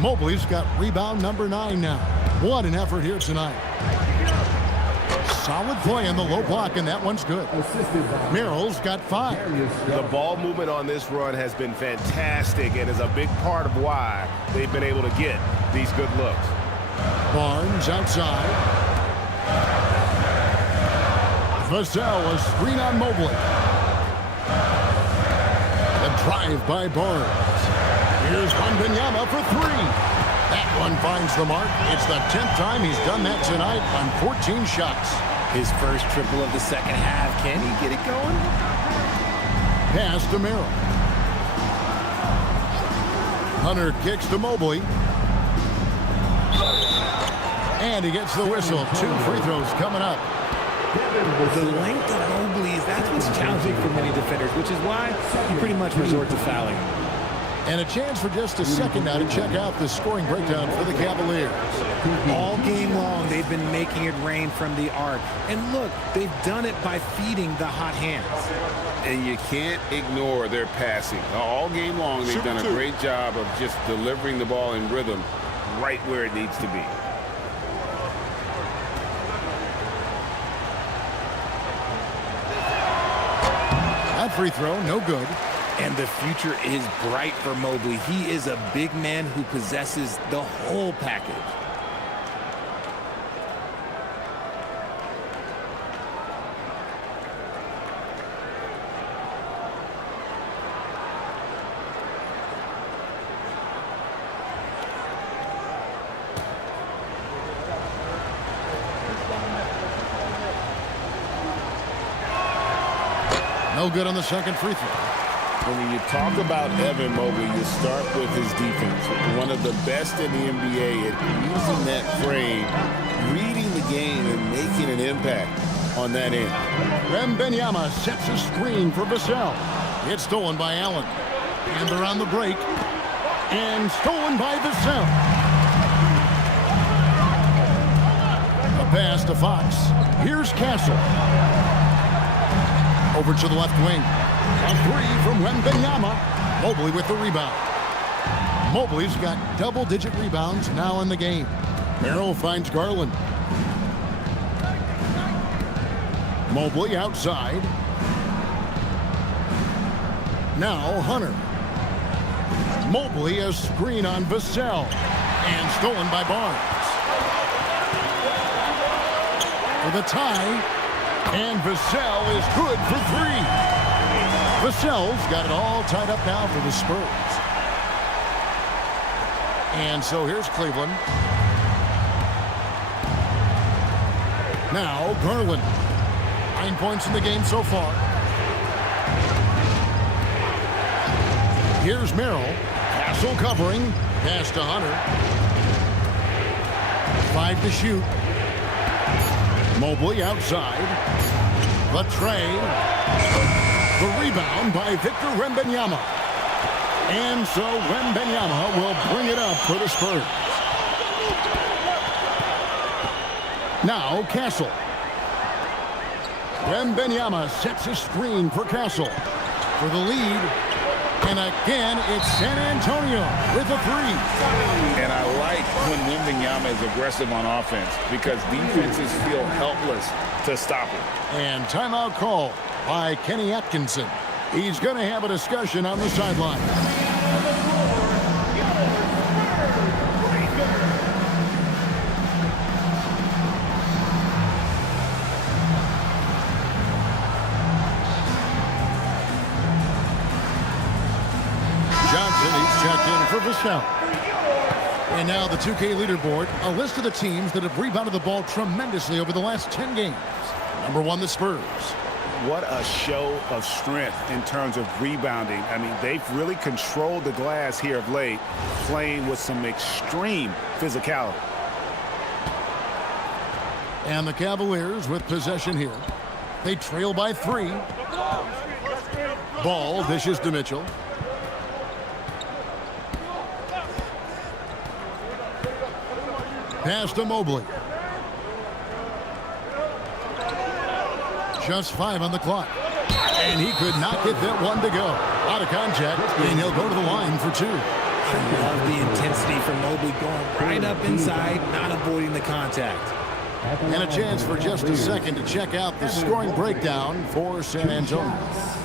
Mobley's got rebound number 9 now. What an effort here tonight. Solid play in the low block, and that one's good. Merrill's got 5. The ball movement on this run has been fantastic and is a big part of why they've been able to get these good looks. Barnes outside. Vassell, a screen on Mobley. The drive by Barnes. Here's Wembanyama for 3. That one finds the mark. It's the 10th time he's done that tonight on 14 shots. His first triple of the second half. Can he get it going? Pass to Merrill. Hunter kicks to Mobley. And he gets the whistle. 2 free throws coming up. The length of Mobley, that's what's challenging for many defenders, which is why you pretty much resort to fouling. And a chance for just a second now to check out the scoring breakdown for the Cavaliers. All game long, they've been making it rain from the arc. And look, they've done it by feeding the hot hands. And you can't ignore their passing. All game long, they've done a great job of just delivering the ball in rhythm right where it needs to be. That free throw, no good. And the future is bright for Mobley. He is a big man who possesses the whole package. No good on the second free throw. When you talk about Evan Mobley, you start with his defense. One of the best in the NBA at using that frame, reading the game, and making an impact on that end. Wembanyama sets a screen for Vassell. It's stolen by Allen. And they're on the break. And stolen by Vassell. A pass to Fox. Here's Castle. Over to the left wing. A 3 from Wembanyama. Mobley with the rebound. Mobley's got double-digit rebounds now in the game. Merrill finds Garland. Mobley outside. Now Hunter. Mobley a screen on Vassell. And stolen by Barnes. For the tie. And Vassell is good for 3. Vassell's got it all tied up now for the Spurs. And so here's Cleveland. Now Garland. 9 points in the game so far. Here's Merrill. Castle covering. Pass to Hunter. 5 to shoot. Mobley outside. The tray. The rebound by Victor Wembanyama. And so Wembanyama will bring it up for the Spurs. Now Castle. Wembanyama sets a screen for Castle. For the lead. And again, it's San Antonio with a 3. And I like when Wembanyama is aggressive on offense because defenses feel helpless to stop him. And timeout call by Kenny Atkinson. He's going to have a discussion on the sideline. Johnson, he's checked in for Vassell. And now the 2K leaderboard, a list of the teams that have rebounded the ball tremendously over the last 10 games. Number 1, the Spurs. What a show of strength in terms of rebounding. I mean, they've really controlled the glass here of late, playing with some extreme physicality. And the Cavaliers with possession here. They trail by 3. Ball dishes to Mitchell. Pass to Mobley. Just 5 on the clock. And he could not get that one to go. Out of contact, and he'll go to the line for 2. I love the intensity from Mobley going right up inside, not avoiding the contact. And a chance for just a second to check out the scoring breakdown for San Antonio.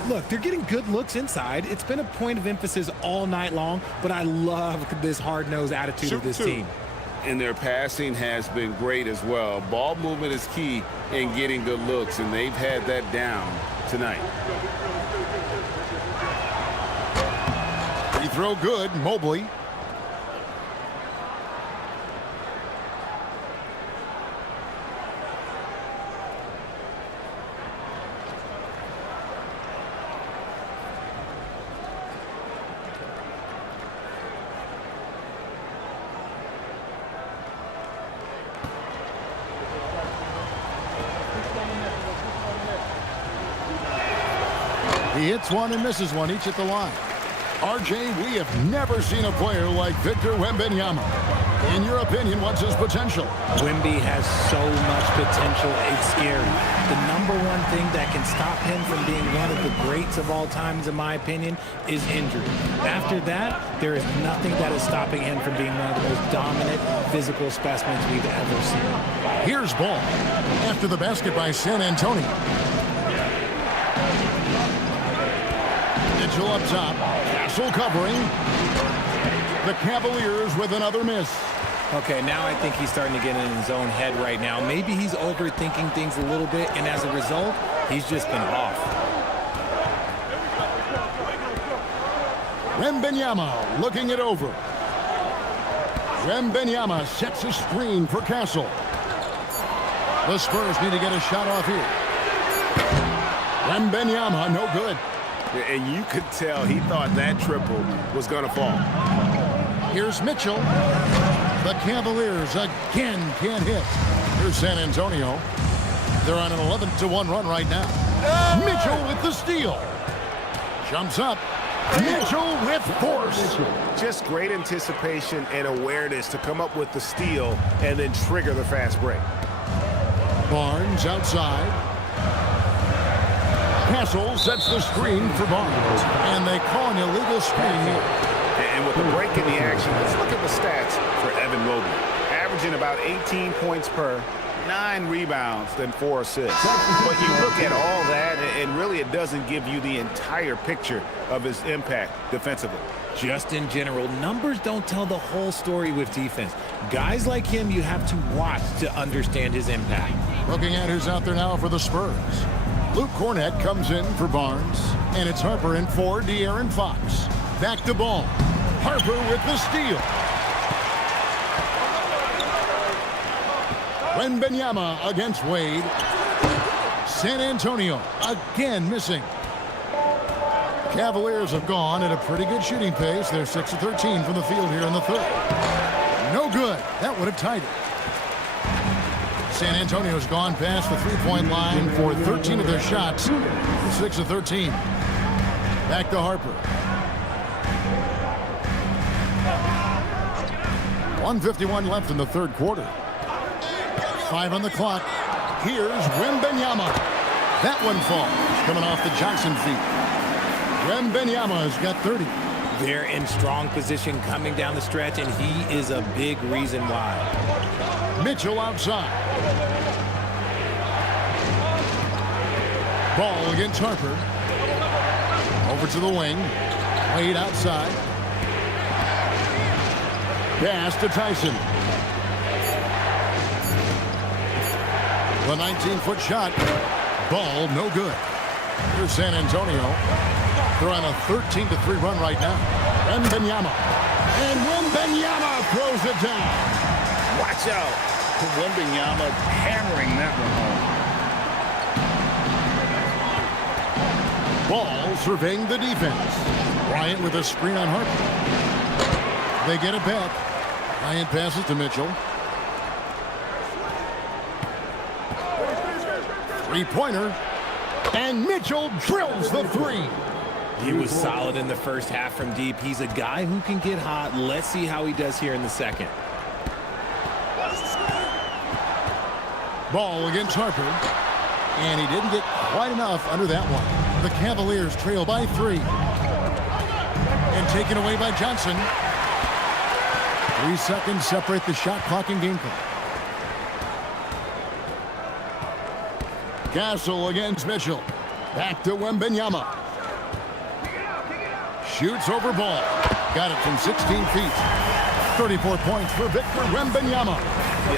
Look, they're getting good looks inside. It's been a point of emphasis all night long, but I love this hard-nosed attitude of this team. And their passing has been great as well. Ball movement is key in getting good looks, and they've had that down tonight. Free throw good, Mobley. He hits one and misses one, each at the line. RJ, we have never seen a player like Victor Wembanyama. In your opinion, what's his potential? Wemby has so much potential, it's scary. The number one thing that can stop him from being one of the greats of all times, in my opinion, is injury. After that, there is nothing that is stopping him from being one of the most dominant physical specimens we've ever seen. Here's ball. After the basket by San Antonio. Mitchell up top. Castle covering. The Cavaliers with another miss. Okay, now I think he's starting to get in his own head right now. Maybe he's overthinking things a little bit, and as a result, he's just been off. Wembanyama looking it over. Wembanyama sets a screen for Castle. The Spurs need to get a shot off here. Wembanyama, no good. And you could tell he thought that triple was going to fall. Here's Mitchell. The Cavaliers again can't hit. Here's San Antonio. They're on an 11-1 run right now. Mitchell with the steal. Jumps up. Mitchell with force. Just great anticipation and awareness to come up with the steal and then trigger the fast break. Barnes outside. Castle sets the screen for Barnes. And they call an illegal screen here. And with the break in the action, let's look at the stats for Evan Mobley. Averaging about 18 points per, 9 rebounds, and 4 assists. But you look at all that, and really it doesn't give you the entire picture of his impact defensively. Just in general, numbers don't tell the whole story with defense. Guys like him, you have to watch to understand his impact. Looking at who's out there now for the Spurs. Luke Cornett comes in for Barnes, and it's Harper in for De'Aaron Fox. Back to ball. Harper with the steal. Wembanyama against Wade. San Antonio again missing. Cavaliers have gone at a pretty good shooting pace. They're 6 of 13 from the field here in the third. No good. That would have tied it. San Antonio's gone past the three-point line for 13 of their shots. 6 of 13. Back to Harper. 1:51 left in the third quarter. 5 on the clock. Here's Wembanyama. That one falls, coming off the Johnson feet. Wembanyama has got 30. They're in strong position coming down the stretch, and he is a big reason why. Mitchell outside. Ball against Harper. Over to the wing. Wade outside. Pass to Tyson. The 19-foot shot. Ball no good. Here's San Antonio. They're on a 13-3 run right now. Wembanyama. And Wembanyama throws it down. Watch out. Wembanyama hammering that one home. Ball surveying the defense. Bryant with a screen on Harper. They get it back. Bryant passes to Mitchell. Three-pointer. And Mitchell drills the three. He was solid in the first half from deep. He's a guy who can get hot. Let's see how he does here in the second. Ball against Harper. And he didn't get quite enough under that one. The Cavaliers trail by 3. And taken away by Johnson. 3 seconds separate the shot clock and game clock. Castle against Mitchell. Back to Wembanyama. Shoots over Ball. Got it from 16 feet. 34 points for Victor Wembanyama.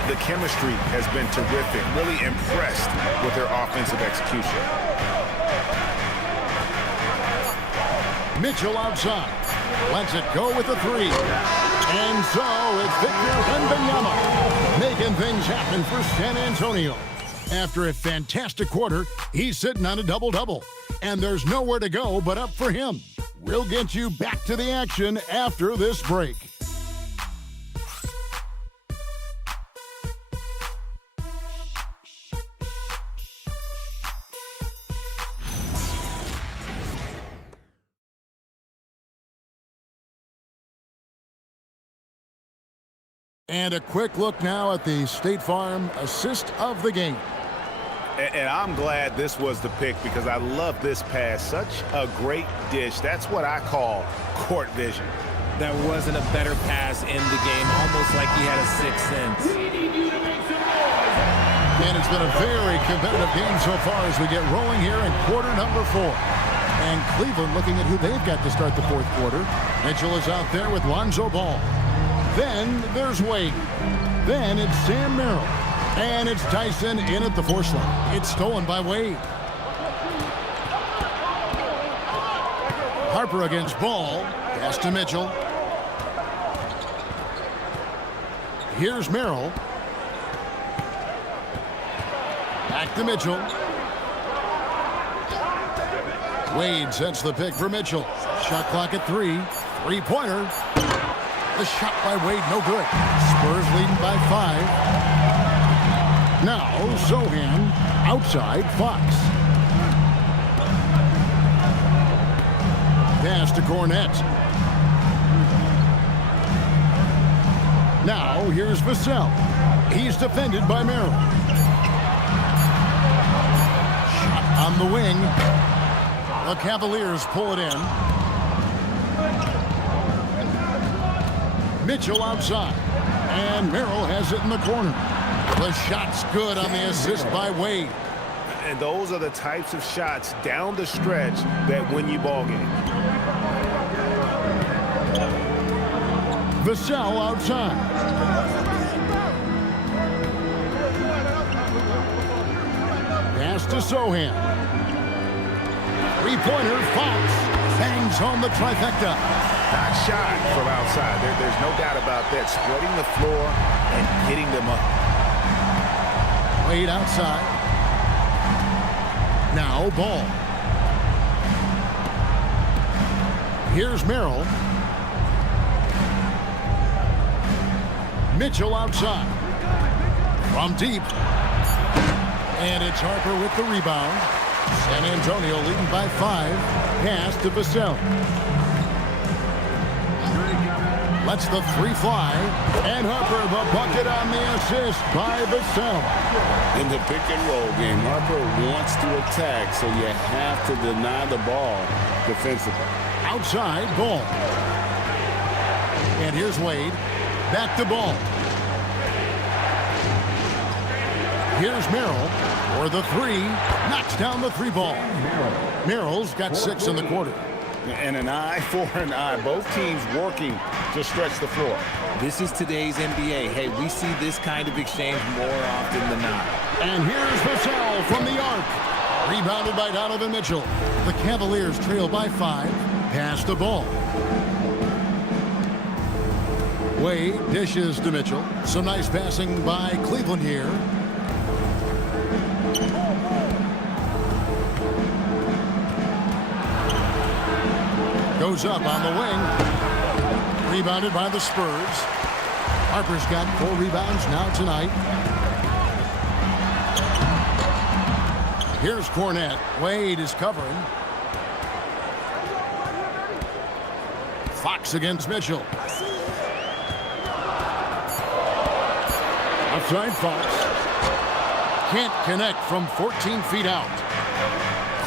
The chemistry has been terrific. Really impressed with their offensive execution. Mitchell outside. Lets it go with a 3. And so it's Victor Wembanyama making things happen for San Antonio. After a fantastic quarter, he's sitting on a double-double. And there's nowhere to go but up for him. We'll get you back to the action after this break. And a quick look now at the State Farm assist of the game. And I'm glad this was the pick because I love this pass. Such a great dish. That's what I call court vision. There wasn't a better pass in the game, almost like he had a sixth sense. And it's been a very competitive game so far as we get rolling here in quarter number 4. And Cleveland looking at who they've got to start the fourth quarter. Mitchell is out there with Lonzo Ball. Then there's Wade. Then it's Sam Merrill. And it's Tyson in at the force line. It's stolen by Wade. Harper against Ball. Pass to Mitchell. Here's Merrill. Back to Mitchell. Wade sets the pick for Mitchell. Shot clock at 3. Three-pointer. The shot by Wade, no good. Spurs leading by 5. Now, Zohan outside Fox. Pass to Cornette. Now, here's Vassell. He's defended by Merrill. Shot on the wing. The Cavaliers pull it in. Mitchell outside. And Merrill has it in the corner. The shot's good on the assist by Wade. And those are the types of shots down the stretch that win you ball games. Vassell outside. Pass to Zohan. Three-pointer, Fox bangs home the trifecta. Nice shot from outside. There's no doubt about that. Spreading the floor and hitting them up. Wade outside. Now Ball. Here's Merrill. Mitchell outside. From deep. And it's Harper with the rebound. San Antonio leading by 5. Pass to Vassell. Lets the 3 fly. And Harper the bucket on the assist by Vassell. In the pick and roll game, Harper wants to attack, so you have to deny the ball defensively. Outside, Ball. And here's Wade. Back to Ball. Here's Merrill for the 3. Knocks down the 3 ball. Merrill's got 6 in the quarter. And an eye for an eye. Both teams working to stretch the floor. This is today's NBA. Hey, we see this kind of exchange more often than not. And here's Vassell from the arc. Rebounded by Donovan Mitchell. The Cavaliers trail by 5. Pass the ball. Wade dishes to Mitchell. Some nice passing by Cleveland here. Goes up on the wing. Rebounded by the Spurs. Harper's got 4 rebounds now tonight. Here's Cornette. Wade is covering. Fox against Mitchell. Outside Fox. Can't connect from 14 feet out.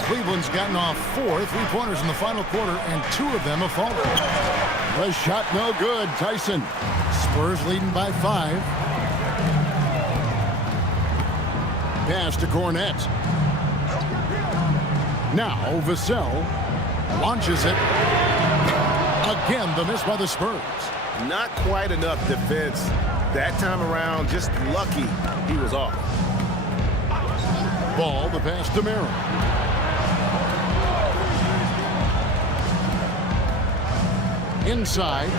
Cleveland's gotten off 4 3-pointers in the final quarter, and 2 of them have fallen. The shot no good. Tyson. Spurs leading by 5. Pass to Cornette. Now Vassell launches it. Again, the miss by the Spurs. Not quite enough defense that time around. Just lucky he was off. Ball, the pass to Merrill. Inside.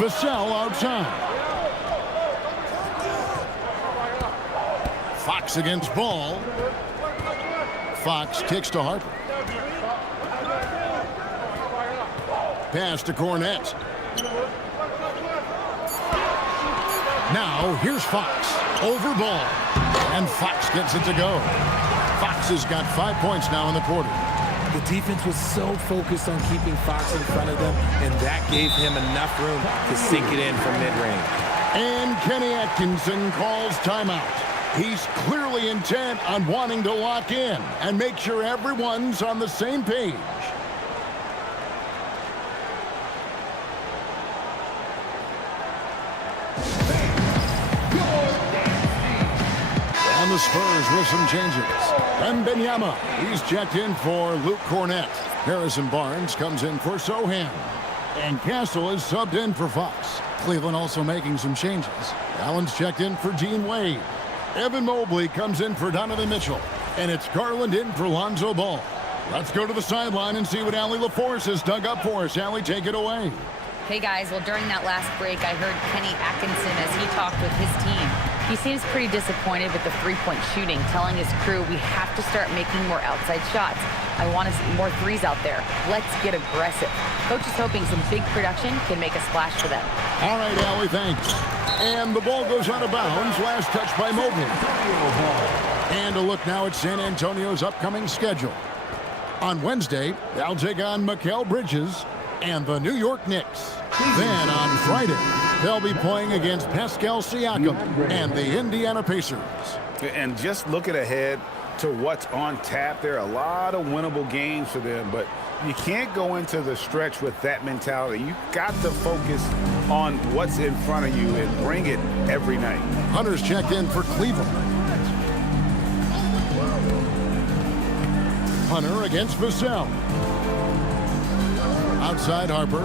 Vassell outside. Fox against Ball. Fox kicks to Harper. Pass to Cornette. Now here's Fox. Over Ball. And Fox gets it to go. Fox has got 5 points now in the quarter. The defense was so focused on keeping Fox in front of them, and that gave him enough room to sink it in from mid-range. And Kenny Atkinson calls timeout. He's clearly intent on wanting to lock in and make sure everyone's on the same page. And the Spurs with some changes. And Benyama, he's checked in for Luke Cornette. Harrison Barnes comes in for Sohan. And Castle is subbed in for Fox. Cleveland also making some changes. Allen's checked in for Dean Wade. Evan Mobley comes in for Donovan Mitchell. And it's Garland in for Lonzo Ball. Let's go to the sideline and see what Allie LaForce has dug up for us. Allie, take it away. Hey guys, well during that last break I heard Kenny Atkinson as he talked with his team. He seems pretty disappointed with the 3-point shooting, telling his crew we have to start making more outside shots. I want to see more threes out there. Let's get aggressive. Coach is hoping some big production can make a splash for them. All right, Allie, thanks. And the ball goes out of bounds. Last touch by Mobley. And a look now at San Antonio's upcoming schedule. On Wednesday, they'll take on Mikal Bridges and the New York Knicks. Then on Friday, they'll be playing against Pascal Siakam and the Indiana Pacers. And just looking ahead to what's on tap, there are a lot of winnable games for them, but you can't go into the stretch with that mentality. You've got to focus on what's in front of you and bring it every night. Hunter's checked in for Cleveland. Hunter against Vassell. Outside Harper.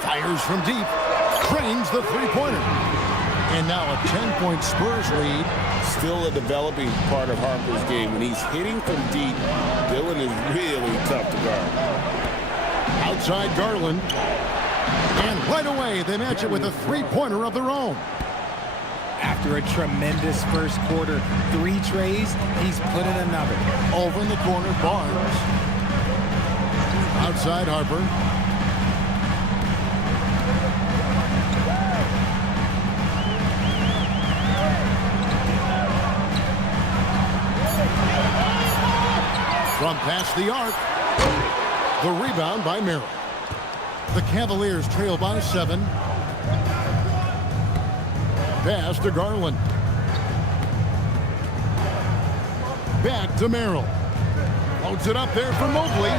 Fires from deep. Trains the 3-pointer. And now a 10-point Spurs lead. Still a developing part of Harper's game. When he's hitting from deep, Dillon is really tough to guard. Outside Garland. And right away, they match it with a 3-pointer of their own. After a tremendous first quarter, 3 trays, he's put in another. Over in the corner, Barnes. Outside Harper. From past the arc. The rebound by Merrill. The Cavaliers trail by 7. Pass to Garland. Back to Merrill. Floats it up there for Mobley.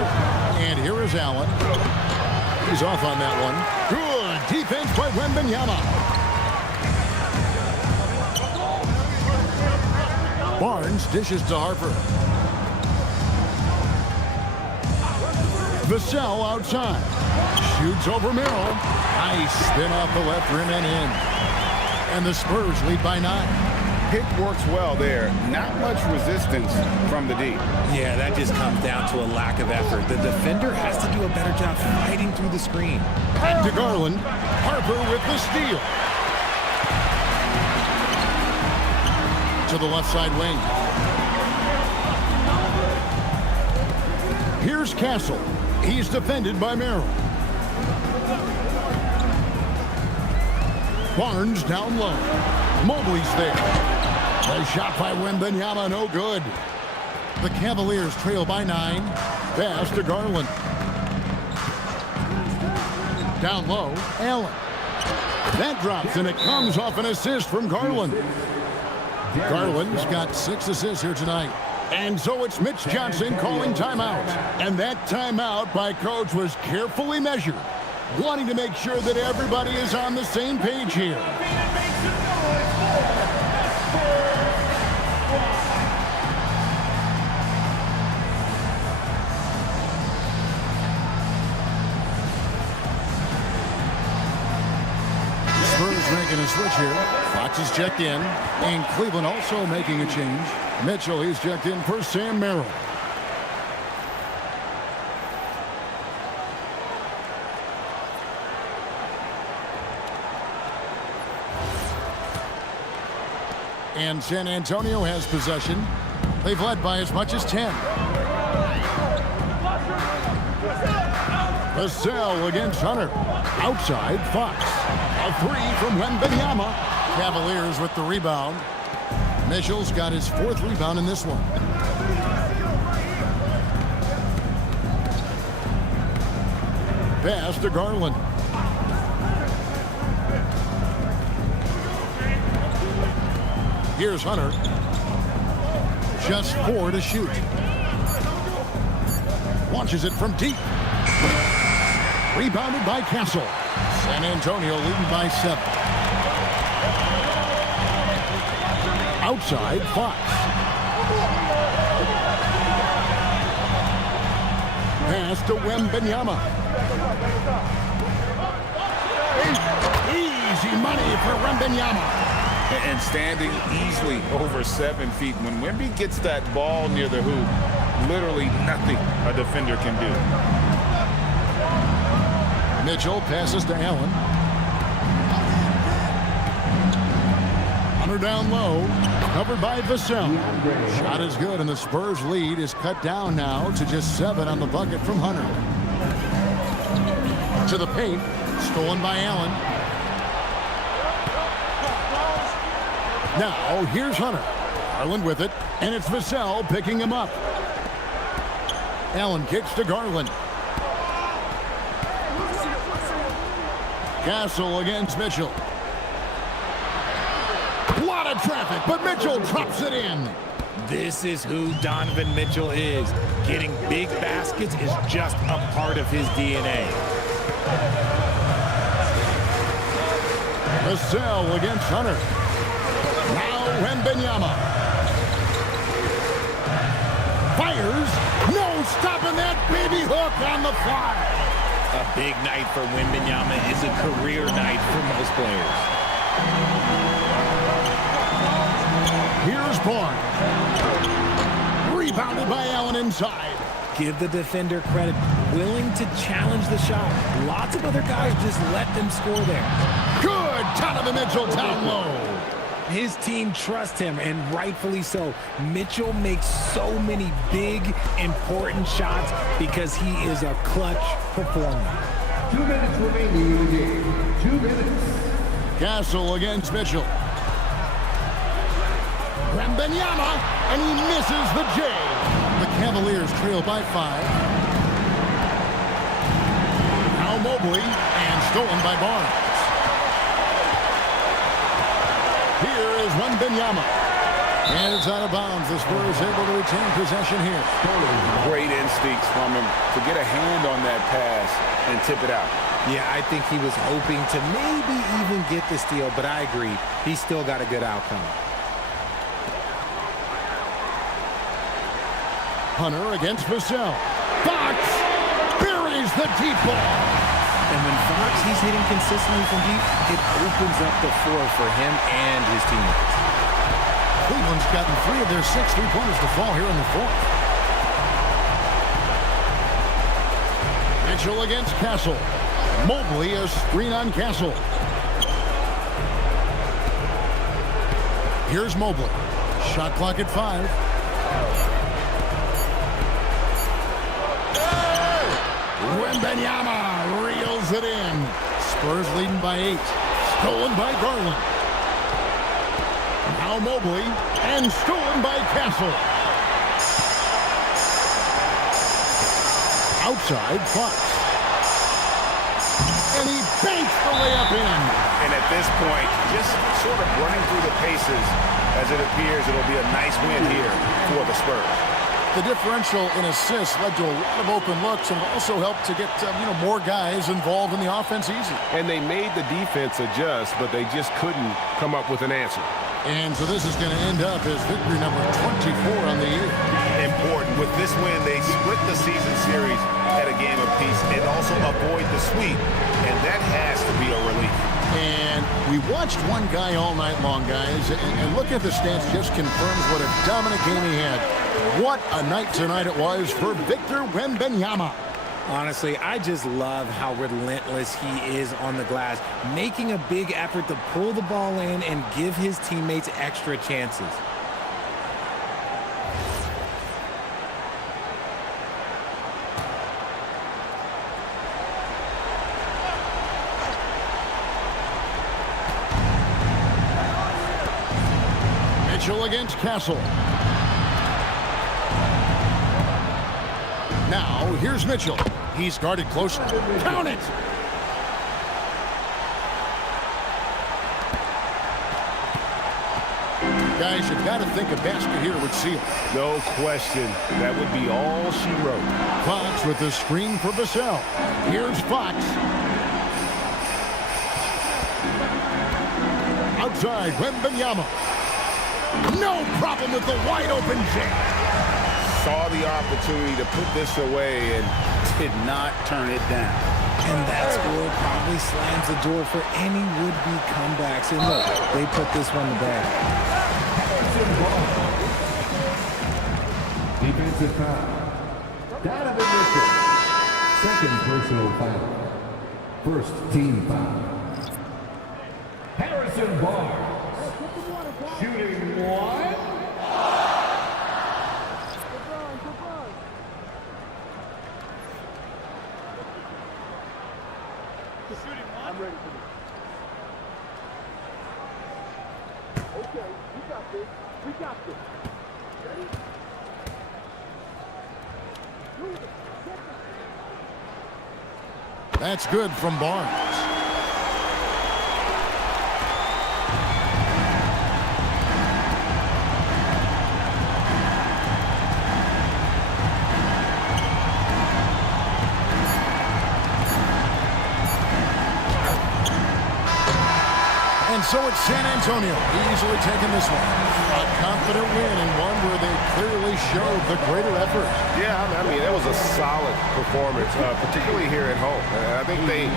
And here is Allen. He's off on that one. Good defense by Wembanyama. Barnes dishes to Harper. Vassell outside. Shoots over Merrill. Nice spin off the left rim and in. And the Spurs lead by 9. Pick works well there. Not much resistance from the D. Yeah, that just comes down to a lack of effort. The defender has to do a better job fighting through the screen. Back to Garland. Harper with the steal. To the left side wing. Here's Castle. He's defended by Merrill. Barnes down low. Mobley's there. A shot by Wembanyama, no good. The Cavaliers trail by 9. Pass to Garland. Down low, Allen. That drops, and it comes off an assist from Garland. Garland's got 6 assists here tonight. And so it's Mitch Johnson calling timeout. And that timeout by Coach was carefully measured, wanting to make sure that everybody is on the same page here. Spurs making a switch here. Fox is checked in, and Cleveland also making a change. Mitchell, he's checked in for Sam Merrill. And San Antonio has possession. They've led by as much as 10. Vassell against Hunter. Outside, Fox. A 3 from Wembanyama. Cavaliers with the rebound. Mitchell's got his 4th rebound in this one. Pass to Garland. Here's Hunter. Just 4 to shoot. Launches it from deep. Rebounded by Castle. San Antonio leading by 7. Outside, Fox. Pass to Wembanyama. Easy money for Wembanyama. And standing easily over 7 feet. When Wemby gets that ball near the hoop, literally nothing a defender can do. Mitchell passes to Allen. Hunter down low, covered by Vassell. Shot is good, and the Spurs lead is cut down now to just 7 on the bucket from Hunter. To the paint, stolen by Allen. Now, here's Hunter. Garland with it, and it's Vassell picking him up. Allen kicks to Garland. Castle against Mitchell. A lot of traffic, but Mitchell drops it in. This is who Donovan Mitchell is. Getting big baskets is just a part of his DNA. Vassell against Hunter. Now Wembanyama. Fires. No stopping that baby hook on the fly. A big night for Wembanyama is a career night for most players. Here's Barnes. Rebounded by Allen inside. Give the defender credit. Willing to challenge the shot. Lots of other guys just let them score there. Good. Donovan Mitchell down low. His team trusts him, and rightfully so. Mitchell makes so many big, important shots because he is a clutch performer. 2 minutes remaining in the game. 2 minutes. Castle against Mitchell. Wembanyama, and he misses the J. The Cavaliers trail by 5. Now Mobley, and stolen by Barnes. Here is Wembanyama. And it's out of bounds. The Spurs able to retain possession here. Great instincts from him to get a hand on that pass and tip it out. Yeah, I think he was hoping to maybe even get the steal, but I agree. He still got a good outcome. Hunter against Vassell. Fox buries the deep ball. And when Fox, he's hitting consistently from deep, it opens up the floor for him and his teammates. Cleveland's gotten 3 of their 6 3-pointers to fall here in the fourth. Mitchell against Castle. Mobley a screen on Castle. Here's Mobley. Shot clock at 5. Wembanyama reels it in. Spurs leading by 8. Stolen by Garland. Now Mobley, and stolen by Castle. Outside, Fox. And he banks the layup in. And at this point, just sort of running through the paces, as it appears it'll be a nice win here for the Spurs. The differential in assists led to a lot of open looks and also helped to get more guys involved in the offense easy. And they made the defense adjust, but they just couldn't come up with an answer. And so this is going to end up as victory number 24 on the year. Important. With this win, they split the season series at a game apiece and also avoid the sweep. And that has to be a relief. And we watched one guy all night long, guys. And look at the stats, just confirms what a dominant game he had. What a night tonight it was for Victor Wembanyama. Honestly, I just love how relentless he is on the glass, making a big effort to pull the ball in and give his teammates extra chances. Mitchell against Castle. Now, here's Mitchell. He's guarded close. Count it! Guys, you've got to think a basket here would seal. No question. That would be all she wrote. Fox with the screen for Vassell. Here's Fox. Outside, Wembanyama. No problem with the wide open jam. Saw the opportunity to put this away and did not turn it down. And that score probably slams the door for any would-be comebacks. And look, they put this one to bed. Defensive foul. Donovan Mitchell. Second personal foul. First team foul. Harrison Barnes. Shooting one. I'm ready for this. Okay, we got this. We got this. Ready? That's good from Barnes. And so it's San Antonio easily taking this one. A confident win and one where they clearly showed the greater effort. Yeah, I mean, that was a solid performance, particularly here at home. I think they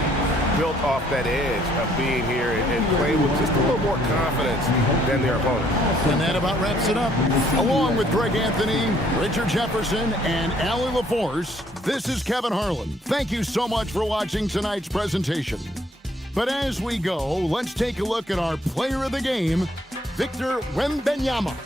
built off that edge of being here and playing with just a little more confidence than their opponent. And that about wraps it up. Along with Greg Anthony, Richard Jefferson, and Allie LaForce, this is Kevin Harlan. Thank you so much for watching tonight's presentation. But as we go, let's take a look at our player of the game, Victor Wembanyama.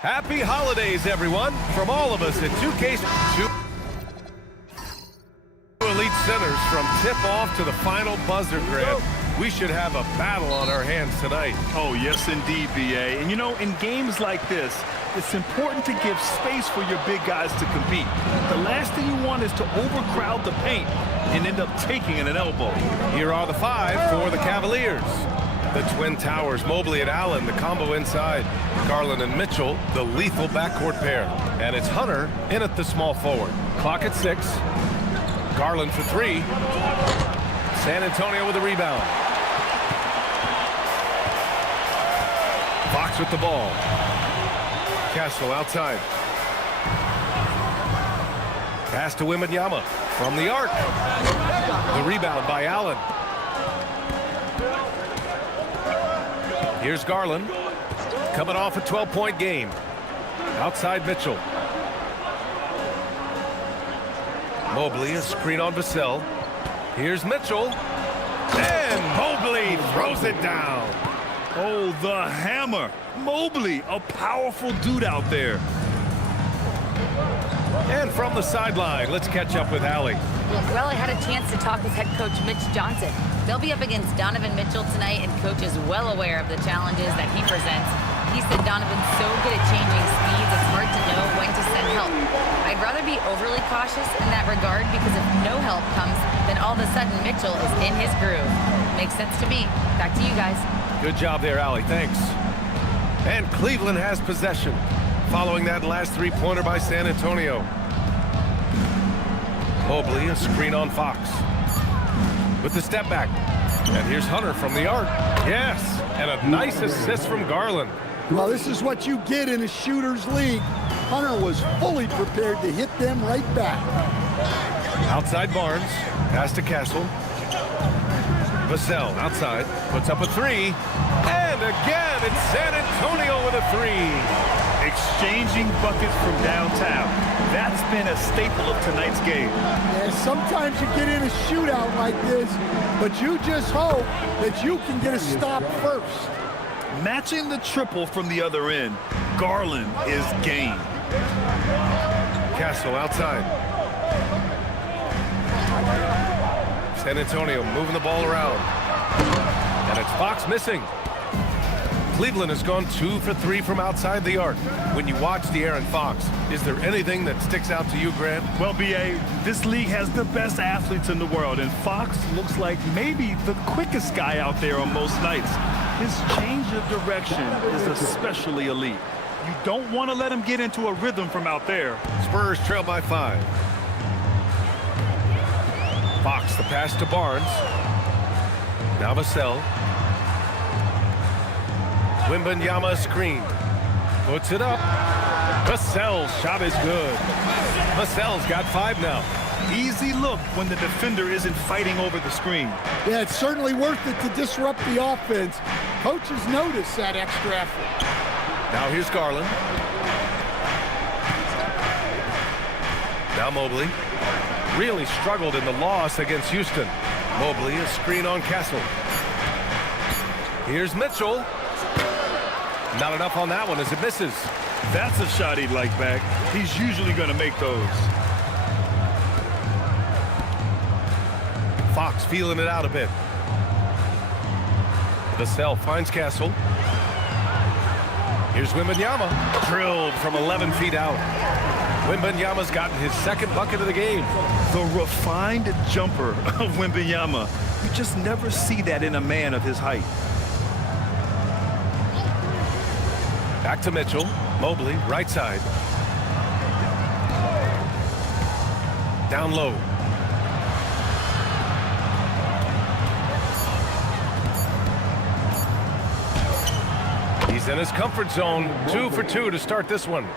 Happy holidays, everyone, from all of us at 2K. Elite centers from tip-off to the final buzzer grab. We should have a battle on our hands tonight. Oh, yes, indeed, BA. And, you know, in games like this, it's important to give space for your big guys to compete. The last thing you want is to overcrowd the paint and end up taking an elbow. Here are the 5 for the Cavaliers. The Twin Towers, Mobley and Allen, the combo inside. Garland and Mitchell, the lethal backcourt pair. And it's Hunter in at the small forward. Clock at 6. Garland for 3. San Antonio with a rebound. Fox with the ball. Castle outside. Pass to Wembanyama from the arc. The rebound by Allen. Here's Garland, coming off a 12-point game. Outside Mitchell. Mobley, a screen on Vassell. Here's Mitchell. And Mobley throws it down. Oh, the hammer. Mobley, a powerful dude out there. And from the sideline, let's catch up with Allie. Well, I had a chance to talk with head coach Mitch Johnson. They'll be up against Donovan Mitchell tonight, and coach is well aware of the challenges that he presents. He said Donovan's so good at changing speeds, it's hard to know when to send help. I'd rather be overly cautious in that regard, because if no help comes, then all of a sudden Mitchell is in his groove. Makes sense to me. Back to you guys. Good job there, Allie. Thanks. And Cleveland has possession, following that last three-pointer by San Antonio. Mobley, a screen on Fox. With the step back. And here's Hunter from the arc. Yes, and a nice assist from Garland. Well, this is what you get in a shooter's league. Hunter was fully prepared to hit them right back. Outside Barnes. Pass to Castle. Vassell outside. Puts up a 3. And again, it's San Antonio with a 3. Exchanging buckets from downtown. That's been a staple of tonight's game. Yeah, sometimes you get in a shootout like this, but you just hope that you can get a stop first. Matching the triple from the other end, Garland is game. Castle outside. San Antonio moving the ball around. And it's Fox missing. Cleveland has gone 2 for 3 from outside the arc. When you watch De'Aaron Fox, is there anything that sticks out to you, Grant? Well, B.A., this league has the best athletes in the world, and Fox looks like maybe the quickest guy out there on most nights. His change of direction is especially elite. You don't want to let him get into a rhythm from out there. Spurs trail by 5. Fox, the pass to Barnes. Now Vassell. Wembanyama screen. Puts it up. Vassell's shot is good. Vassell's got 5 now. Easy look when the defender isn't fighting over the screen. Yeah, it's certainly worth it to disrupt the offense. Coaches notice that extra effort. Now here's Garland. Now Mobley. Really struggled in the loss against Houston. Mobley, a screen on Castle. Here's Mitchell. Not enough on that one as it misses. That's a shot he'd like back. He's usually going to make those. Fox feeling it out a bit. Vassell finds Castle. Here's Wembanyama. Drilled from 11 feet out. Wembanyama's gotten his second bucket of the game. The refined jumper of Wembanyama. You just never see that in a man of his height. Back to Mitchell. Mobley, right side. Down low. He's in his comfort zone. 2 for 2 to start this one.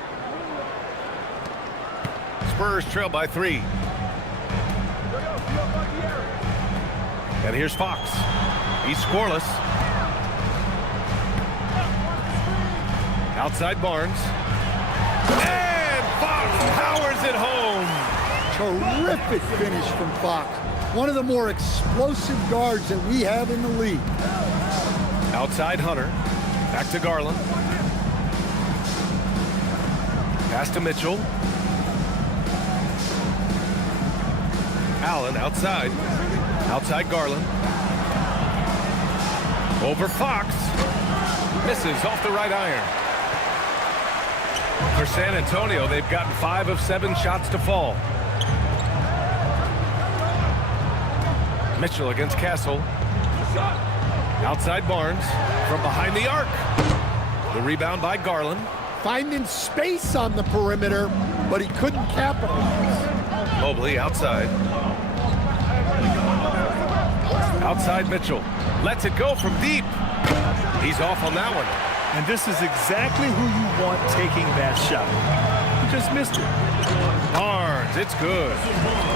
Spurs trail by 3. And here's Fox. He's scoreless. Outside Barnes. And Fox powers it home. Terrific finish from Fox. One of the more explosive guards that we have in the league. Outside Hunter. Back to Garland. Pass to Mitchell. Allen outside. Outside Garland. Over Fox. Misses off the right iron. For San Antonio, they've gotten 5 of 7 shots to fall. Mitchell against Castle. Outside Barnes from behind the arc. The rebound by Garland. Finding space on the perimeter, but he couldn't capitalize. Mobley outside. Outside Mitchell. Lets it go from deep. He's off on that one. And this is exactly who you want taking that shot. He just missed it. Barnes, it's good.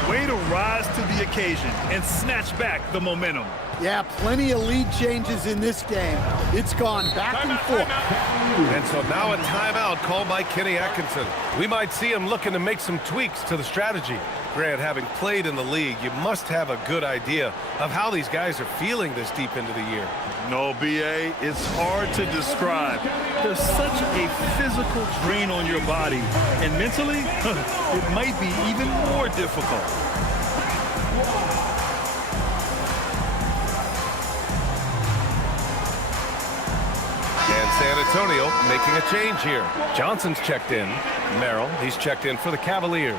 Way to rise to the occasion and snatch back the momentum. Yeah, plenty of lead changes in this game. It's gone back and forth. And so now a timeout called by Kenny Atkinson. We might see him looking to make some tweaks to the strategy. Grant, having played in the league, you must have a good idea of how these guys are feeling this deep into the year. No, B.A., it's hard to describe. There's such a physical drain on your body, and mentally, it might be even more difficult. And San Antonio making a change here. Johnson's checked in. Merrill, he's checked in for the Cavaliers.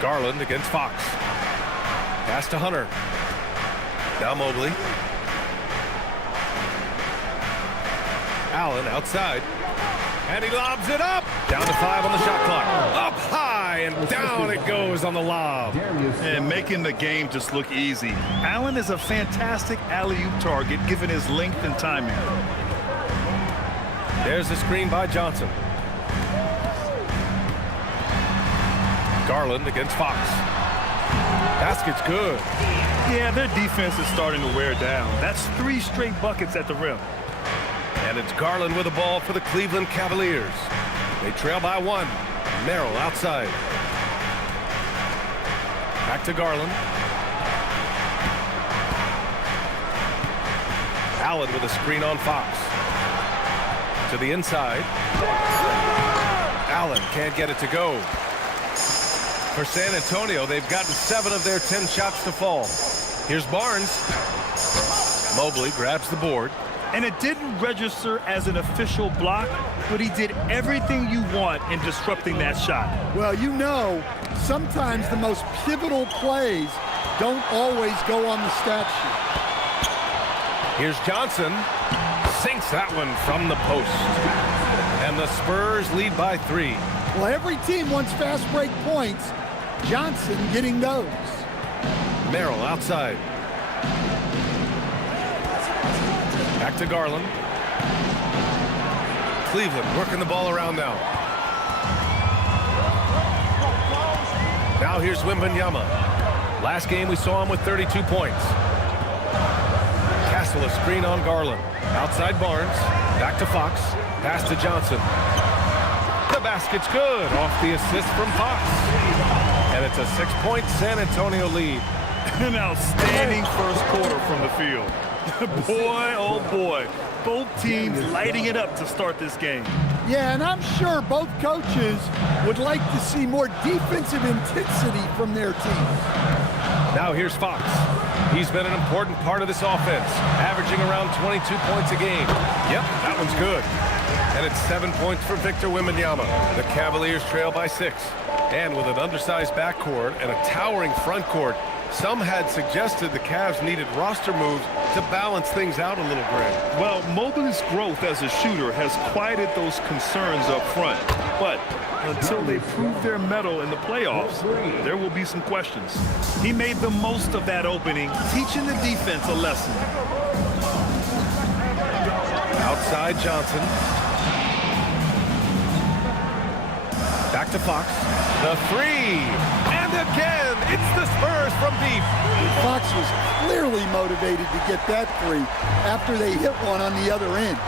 Garland against Fox. Pass to Hunter. Now Mobley. Allen outside. And he lobs it up. Down to 5 on the shot clock. Up high and down it goes on the lob. And making the game just look easy. Allen is a fantastic alley-oop target given his length and timing. There's the screen by Johnson. Garland against Fox. Basket's good. Yeah, their defense is starting to wear down. That's 3 straight buckets at the rim. And it's Garland with the ball for the Cleveland Cavaliers. They trail by 1. Merrill outside. Back to Garland. Allen with a screen on Fox. To the inside. Allen can't get it to go. For San Antonio, they've gotten 7 of their 10 shots to fall. Here's Barnes. Mobley grabs the board. And it didn't register as an official block, but he did everything you want in disrupting that shot. Well, you know, sometimes the most pivotal plays don't always go on the stat sheet. Here's Johnson. Sinks that one from the post. And the Spurs lead by 3. Well, every team wants fast break points. Johnson getting those. Merrill outside. Back to Garland. Cleveland working the ball around now. Now here's Wembanyama. Last game we saw him with 32 points. Castle a screen on Garland. Outside Barnes. Back to Fox. Pass to Johnson. The basket's good off the assist from Fox. And it's a 6-point San Antonio lead. An outstanding first quarter from the field. Boy, oh boy. Both teams lighting it up to start this game. Yeah, and I'm sure both coaches would like to see more defensive intensity from their teams. Now here's Fox. He's been an important part of this offense, averaging around 22 points a game. Yep, that one's good. And it's 7 points for Victor Wembanyama. The Cavaliers trail by 6. And with an undersized backcourt and a towering front court, some had suggested the Cavs needed roster moves to balance things out a little, Grant. Well, Mobley's growth as a shooter has quieted those concerns up front. But until they prove their mettle in the playoffs, there will be some questions. He made the most of that opening, teaching the defense a lesson. Outside Johnson. Back to Fox. The 3. And again, it's the Spurs from deep. Fox was clearly motivated to get that three after they hit one on the other end.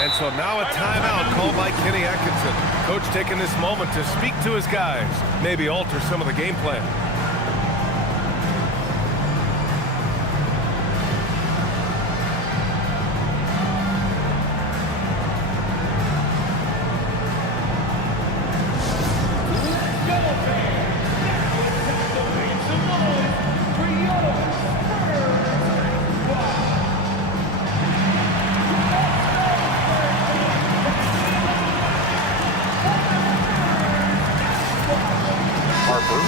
And so now a timeout called by Kenny Atkinson. Coach taking this moment to speak to his guys, maybe alter some of the game plan.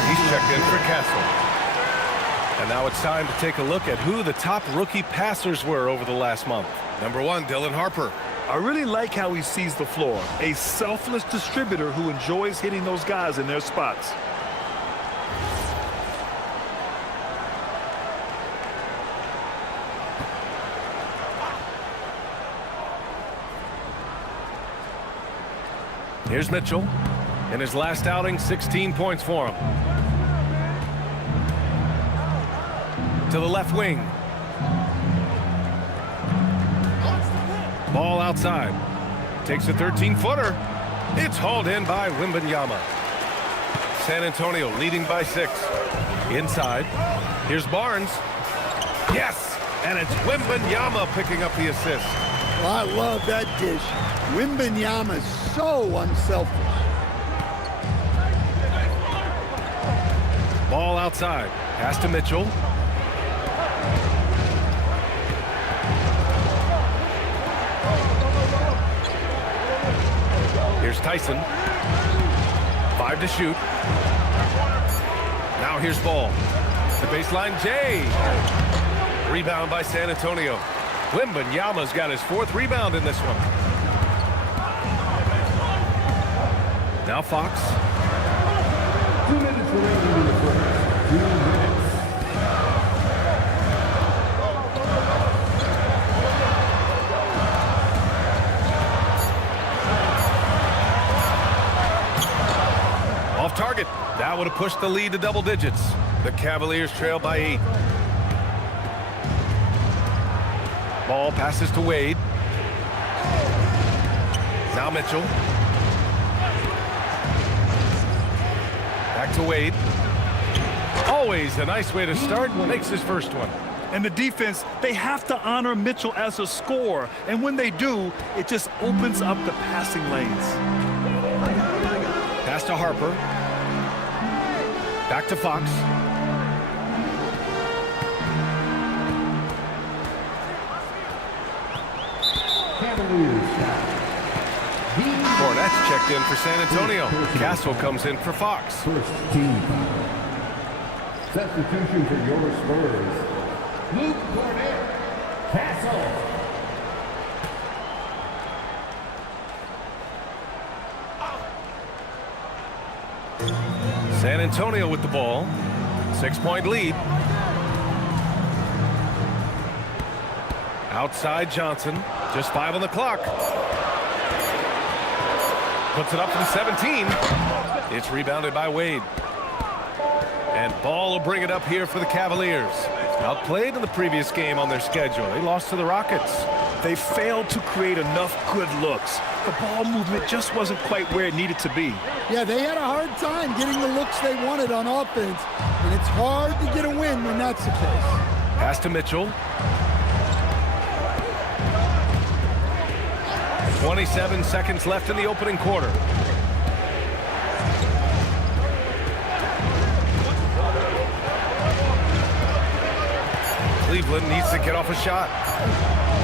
He's checked in for Castle. And now it's time to take a look at who the top rookie passers were over the last month. Number 1, Dylan Harper. I really like how he sees the floor. A selfless distributor who enjoys hitting those guys in their spots. Here's Mitchell. In his last outing, 16 points for him. To the left wing. Ball outside. Takes a 13-footer. It's hauled in by Wembanyama. San Antonio leading by 6. Inside. Here's Barnes. Yes! And it's Wembanyama picking up the assist. Well, I love that dish. Wembanyama is so unselfish. Ball outside. Pass to Mitchell. Here's Tyson. 5 to shoot. Now here's Ball. The baseline, Jay. Rebound by San Antonio. Wembanyama's got his 4th rebound in this one. Now Fox. 2 minutes remaining in the first. 2 minutes. Off target. That would have pushed the lead to double digits. The Cavaliers trail by 8. Ball passes to Wade. Now Mitchell. Back to Wade. Always a nice way to start. Makes his first one. And the defense, they have to honor Mitchell as a scorer. And when they do, it just opens up the passing lanes. Pass to Harper. Back to Fox. Cornett's checked in for San Antonio. Castle comes in for Fox. First team. Substitution for your Spurs. Luke Cornett. Castle. San Antonio with the ball. 6-point lead. Outside Johnson. Just 5 on the clock. Puts it up from 17. It's rebounded by Wade. And Ball will bring it up here for the Cavaliers. Outplayed in the previous game on their schedule. They lost to the Rockets. They failed to create enough good looks. The ball movement just wasn't quite where it needed to be. Yeah, they had a hard time getting the looks they wanted on offense, and it's hard to get a win when that's the case. Pass to Mitchell. 27 seconds left in the opening quarter. Cleveland needs to get off a shot.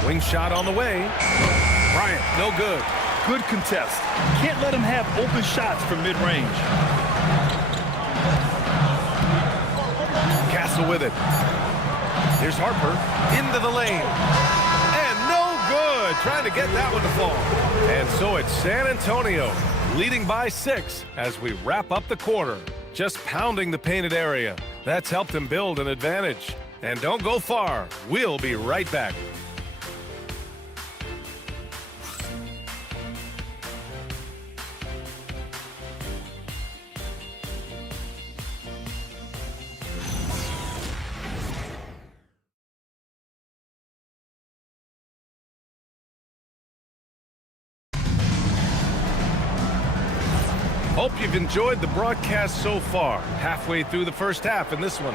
Wing shot on the way. Bryant, no good. Good contest. Can't let him have open shots from mid-range. Castle with it. Here's Harper into the lane. And no good. Trying to get that one to fall. And so it's San Antonio leading by 6 as we wrap up the quarter. Just pounding the painted area. That's helped them build an advantage. And don't go far. We'll be right back. Hope you've enjoyed the broadcast so far. Halfway through the first half in this one.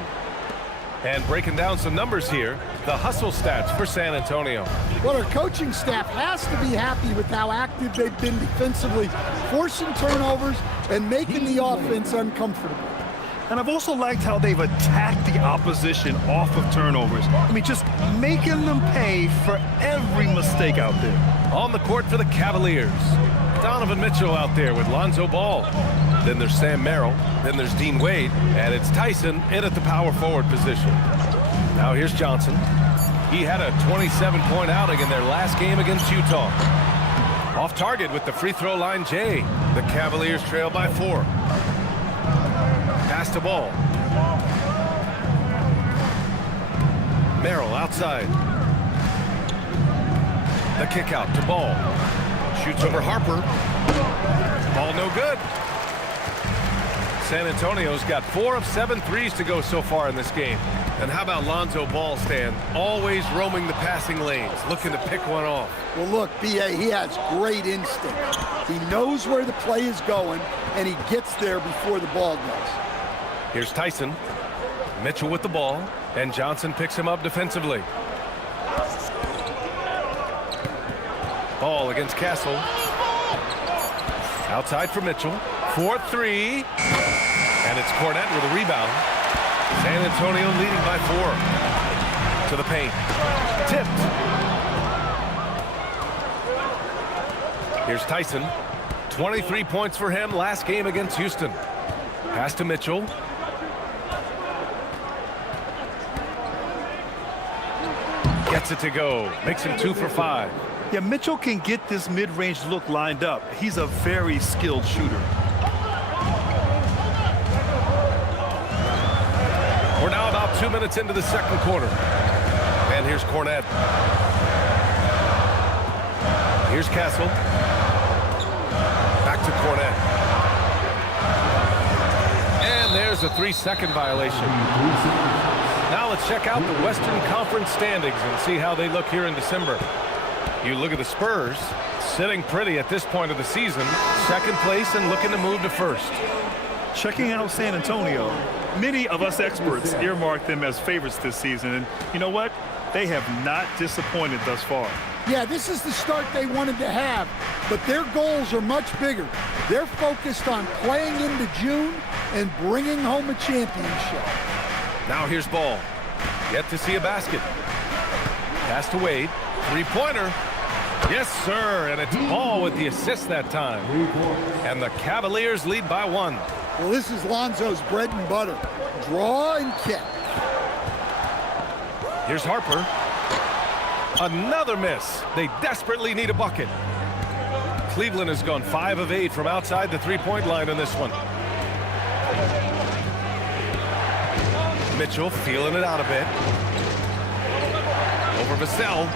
And breaking down some numbers here, the hustle stats for San Antonio. Well, our coaching staff has to be happy with how active they've been defensively, forcing turnovers and making the offense uncomfortable. And I've also liked how they've attacked the opposition off of turnovers. I mean, just making them pay for every mistake out there. On the court for the Cavaliers, Donovan Mitchell out there with Lonzo Ball. Then there's Sam Merrill. Then there's Dean Wade. And it's Tyson in at the power forward position. Now here's Johnson. He had a 27-point outing in their last game against Utah. Off target with the free throw line, Jay. The Cavaliers trail by 4. Pass to Ball. Merrill outside. The kick out to Ball. Shoots over Harper. Ball no good. San Antonio's got 4 of 7 threes to go so far in this game. And how about Lonzo Ball, Stan? Always roaming the passing lanes, looking to pick one off. Well, look, B.A., he has great instinct. He knows where the play is going, and he gets there before the ball does. Here's Tyson. Mitchell with the ball, and Johnson picks him up defensively. Ball against Castle. Outside for Mitchell. 4-3. And it's Cornette with a rebound. San Antonio leading by 4. To the paint. Tipped. Here's Tyson. 23 points for him last game against Houston. Pass to Mitchell. Gets it to go. Makes him 2 for 5. Yeah, Mitchell can get this mid-range look lined up. He's a very skilled shooter. We're now about 2 minutes into the second quarter. And here's Cornette. Here's Castle. Back to Cornette. And there's a 3-second violation. Now let's check out the Western Conference standings and see how they look here in December. You look at the Spurs, sitting pretty at this point of the season, second place and looking to move to first. Checking out San Antonio, many of us experts earmarked them as favorites this season. And you know what? They have not disappointed thus far. Yeah, this is the start they wanted to have, but their goals are much bigger. They're focused on playing into June and bringing home a championship. Now here's Ball. Yet to see a basket. Pass to Wade. Three-pointer. Yes, sir. And it's Ball with the assist that time. And the Cavaliers lead by 1. Well, this is Lonzo's bread and butter. Draw and kick. Here's Harper. Another miss. They desperately need a bucket. Cleveland has gone 5 of 8 from outside the three-point line in this one. Mitchell feeling it out a bit. Over Vassell.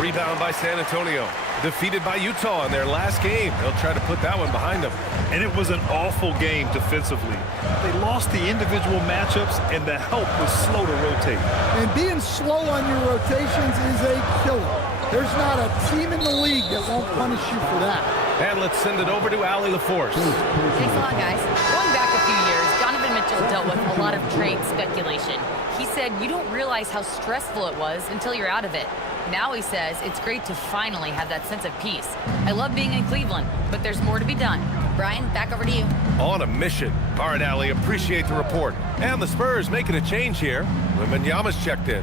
Rebound by San Antonio. Defeated by Utah in their last game. They'll try to put that one behind them. And it was an awful game defensively. They lost the individual matchups, and the help was slow to rotate. And being slow on your rotations is a killer. There's not a team in the league that won't punish you for that. And let's send it over to Allie LaForce. Thanks a lot, guys. Going back a few years, Donovan Mitchell dealt with a lot of trade speculation. He said you don't realize how stressful it was until you're out of it. Now he says it's great to finally have that sense of peace. I love being in Cleveland, but there's more to be done. Brian, back over to you. On a mission. All right, Allie, appreciate the report. And the Spurs making a change here. Wembanyama's checked in.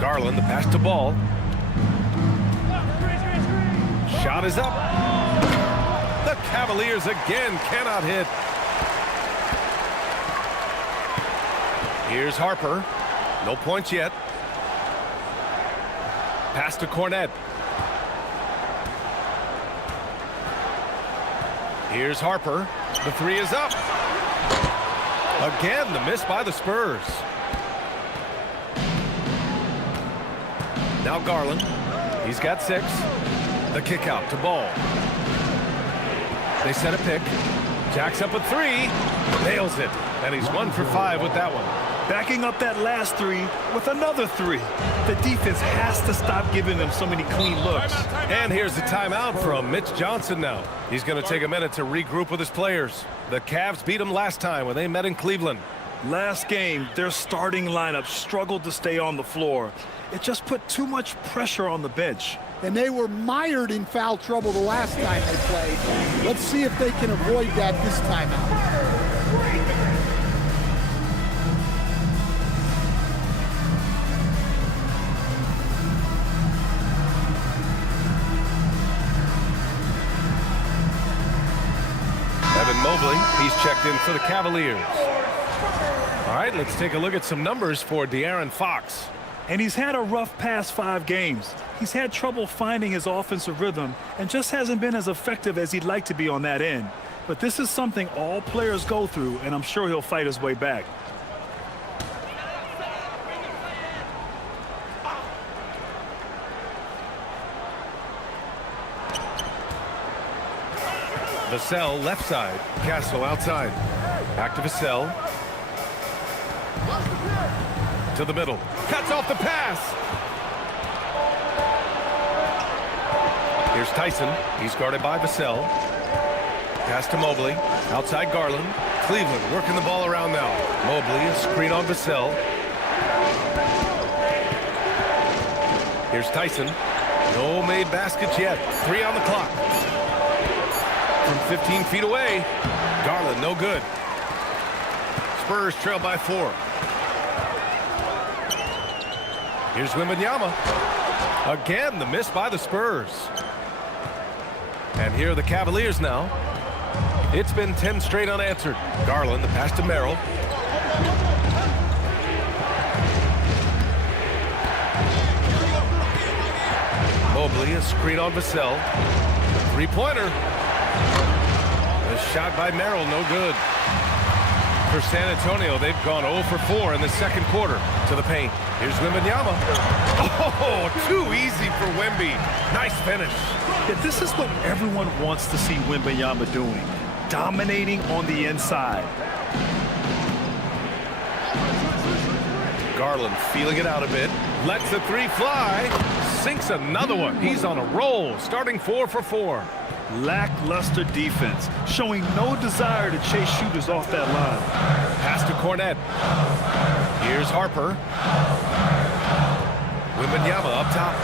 Garland, the pass to Ball. Shot is up. The Cavaliers again cannot hit. Here's Harper. No points yet. Pass to Cornette. Here's Harper. The three is up. Again, the miss by the Spurs. Now Garland. He's got 6. The kick out to Ball. They set a pick. Jacks up a 3. Nails it. And he's 1 for 5 with that one. Backing up that last three with another three. The defense has to stop giving them so many clean looks. And here's the timeout from Mitch Johnson now. He's going to take a minute to regroup with his players. The Cavs beat them last time when they met in Cleveland. Last game, their starting lineup struggled to stay on the floor. It just put too much pressure on the bench. And they were mired in foul trouble the last time they played. Let's see if they can avoid that this time out. Evan Mobley, he's checked in for the Cavaliers. All right, let's take a look at some numbers for De'Aaron Fox. And he's had a rough past 5 games. He's had trouble finding his offensive rhythm and just hasn't been as effective as he'd like to be on that end. But this is something all players go through, and I'm sure he'll fight his way back. Vassell left side, Castle outside. Back to Vassell. To the middle. Cuts off the pass. Here's Tyson. He's guarded by Vassell. Pass to Mobley. Outside Garland. Cleveland working the ball around now. Mobley, a screen on Vassell. Here's Tyson. No made baskets yet. 3 on the clock. From 15 feet away. Garland, no good. Spurs trail by 4. Here's Wembanyama. Again, the miss by the Spurs. And here are the Cavaliers now. It's been 10 straight unanswered. Garland, the pass to Merrill. Mobley, a screen on Vassell. 3-pointer. A shot by Merrill, no good. For San Antonio, they've gone 0 for 4 in the second quarter. To the paint. Here's Wembanyama. Oh, too easy for Wemby. Nice finish. Yeah, this is what everyone wants to see Wembanyama doing. Dominating on the inside. Garland feeling it out a bit. Lets the 3 fly. Sinks another one. He's on a roll. Starting 4 for 4. Lackluster defense, showing no desire to chase shooters off that line. Pass to Cornette. Here's Harper. Wembanyama up top.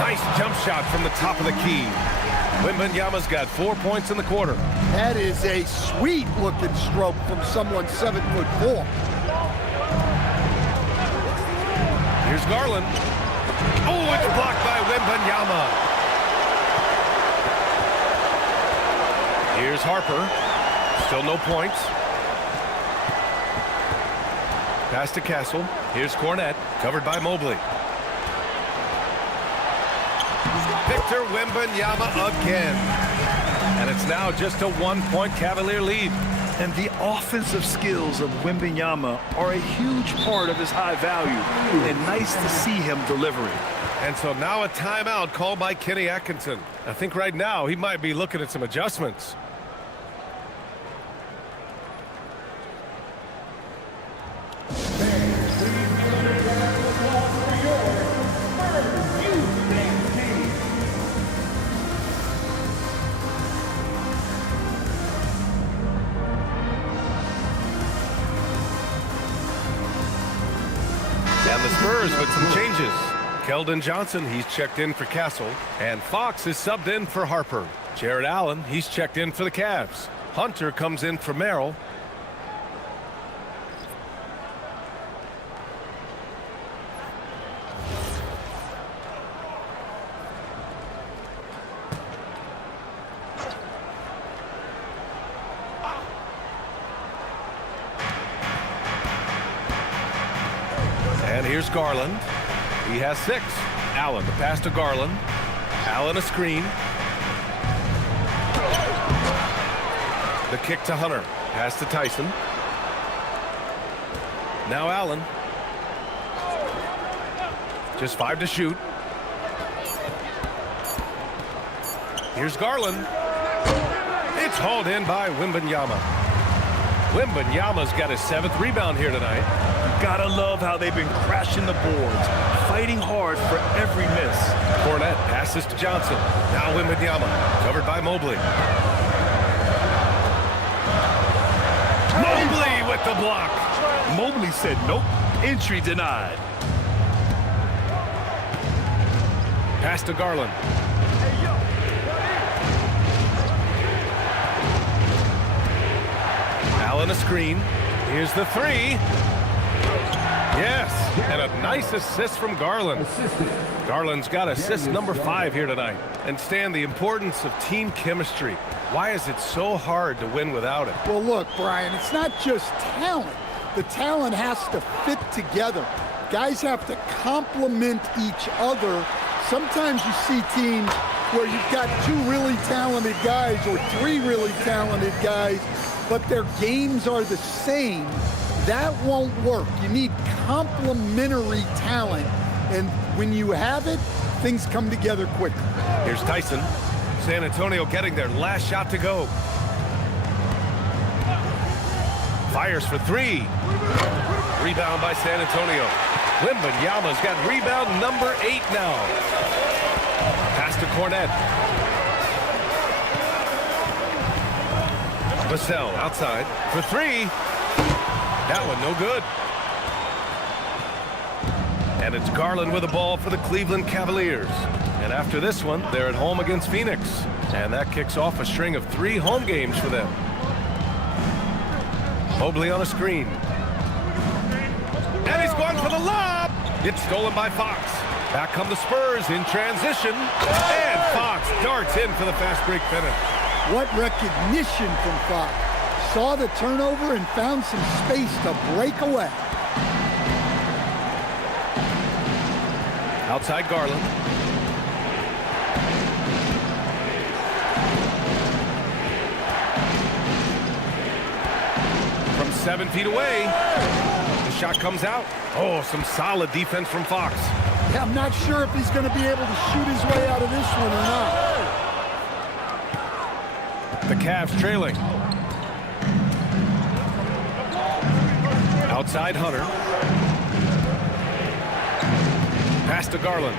Nice jump shot from the top of the key. Wembanyama's got 4 points in the quarter. That is a sweet-looking stroke from someone 7'4". Here's Garland. Oh, it's blocked by Wembanyama. Here's Harper. Still no points. Pass to Castle. Here's Cornette. Covered by Mobley. Victor Wembanyama again. And it's now just a 1-point Cavalier lead. And the offensive skills of Wembanyama are a huge part of his high value. And nice to see him delivering. And so now a timeout called by Kenny Atkinson. I think right now he might be looking at some adjustments. And the Spurs with some changes. Keldon Johnson, he's checked in for Castle. And Fox is subbed in for Harper. Jared Allen, he's checked in for the Cavs. Hunter comes in for Merrill. And here's Garland. He has 6. Allen, the pass to Garland. Allen a screen. The kick to Hunter. Pass to Tyson. Now Allen. Just 5 to shoot. Here's Garland. It's hauled in by Wembanyama. Wembanyama's got his 7th rebound here tonight. Gotta love how they've been crashing the boards, fighting hard for every miss. Cornette passes to Johnson. Now Wembanyama, covered by Mobley. Mobley with the block. Mobley said nope, entry denied. Pass to Garland. Allen a screen. Here's the 3. Yes, and a nice assist from Garland. Garland's got assist number 5 here tonight. And Stan, the importance of team chemistry. Why is it so hard to win without it? Well, look, Brian, it's not just talent. The talent has to fit together. Guys have to complement each other. Sometimes you see teams where you've got 2 really talented guys or 3 really talented guys, but their games are the same. That won't work. You need complementary talent, and when you have it, things come together quicker. Here's Tyson. San Antonio getting their last shot to go. Fires for 3. Rebound by San Antonio. Wembanyama's got rebound number 8 now. Pass to Cornette. Vassell outside for 3. That one no good. And it's Garland with the ball for the Cleveland Cavaliers. And after this one, they're at home against Phoenix. And that kicks off a string of 3 home games for them. Mobley on a screen. And he's going for the lob. It's stolen by Fox. Back come the Spurs in transition. And Fox darts in for the fast break finish. What recognition from Fox. Saw the turnover and found some space to break away. Outside Garland. From 7 feet away. The shot comes out. Oh, some solid defense from Fox. Yeah, I'm not sure if he's going to be able to shoot his way out of this one or not. The Cavs trailing. Outside Hunter. Pass to Garland.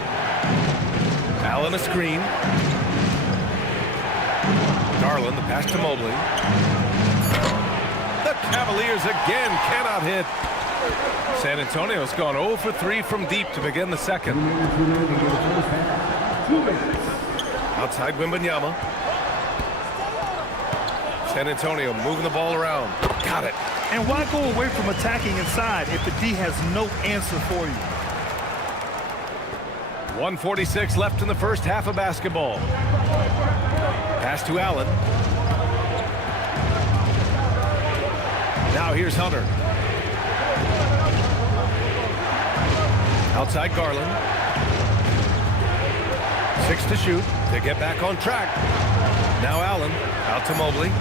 Allen a screen. Garland, the pass to Mobley. The Cavaliers again cannot hit. San Antonio's gone 0 for 3 from deep to begin the second. Outside Wembanyama. San Antonio moving the ball around. Got it. And why go away from attacking inside if the D has no answer for you? 1:46 left in the first half of basketball. Pass to Allen. Now here's Hunter. Outside Garland. 6 to shoot. They get back on track. Now Allen. Out to Mobley.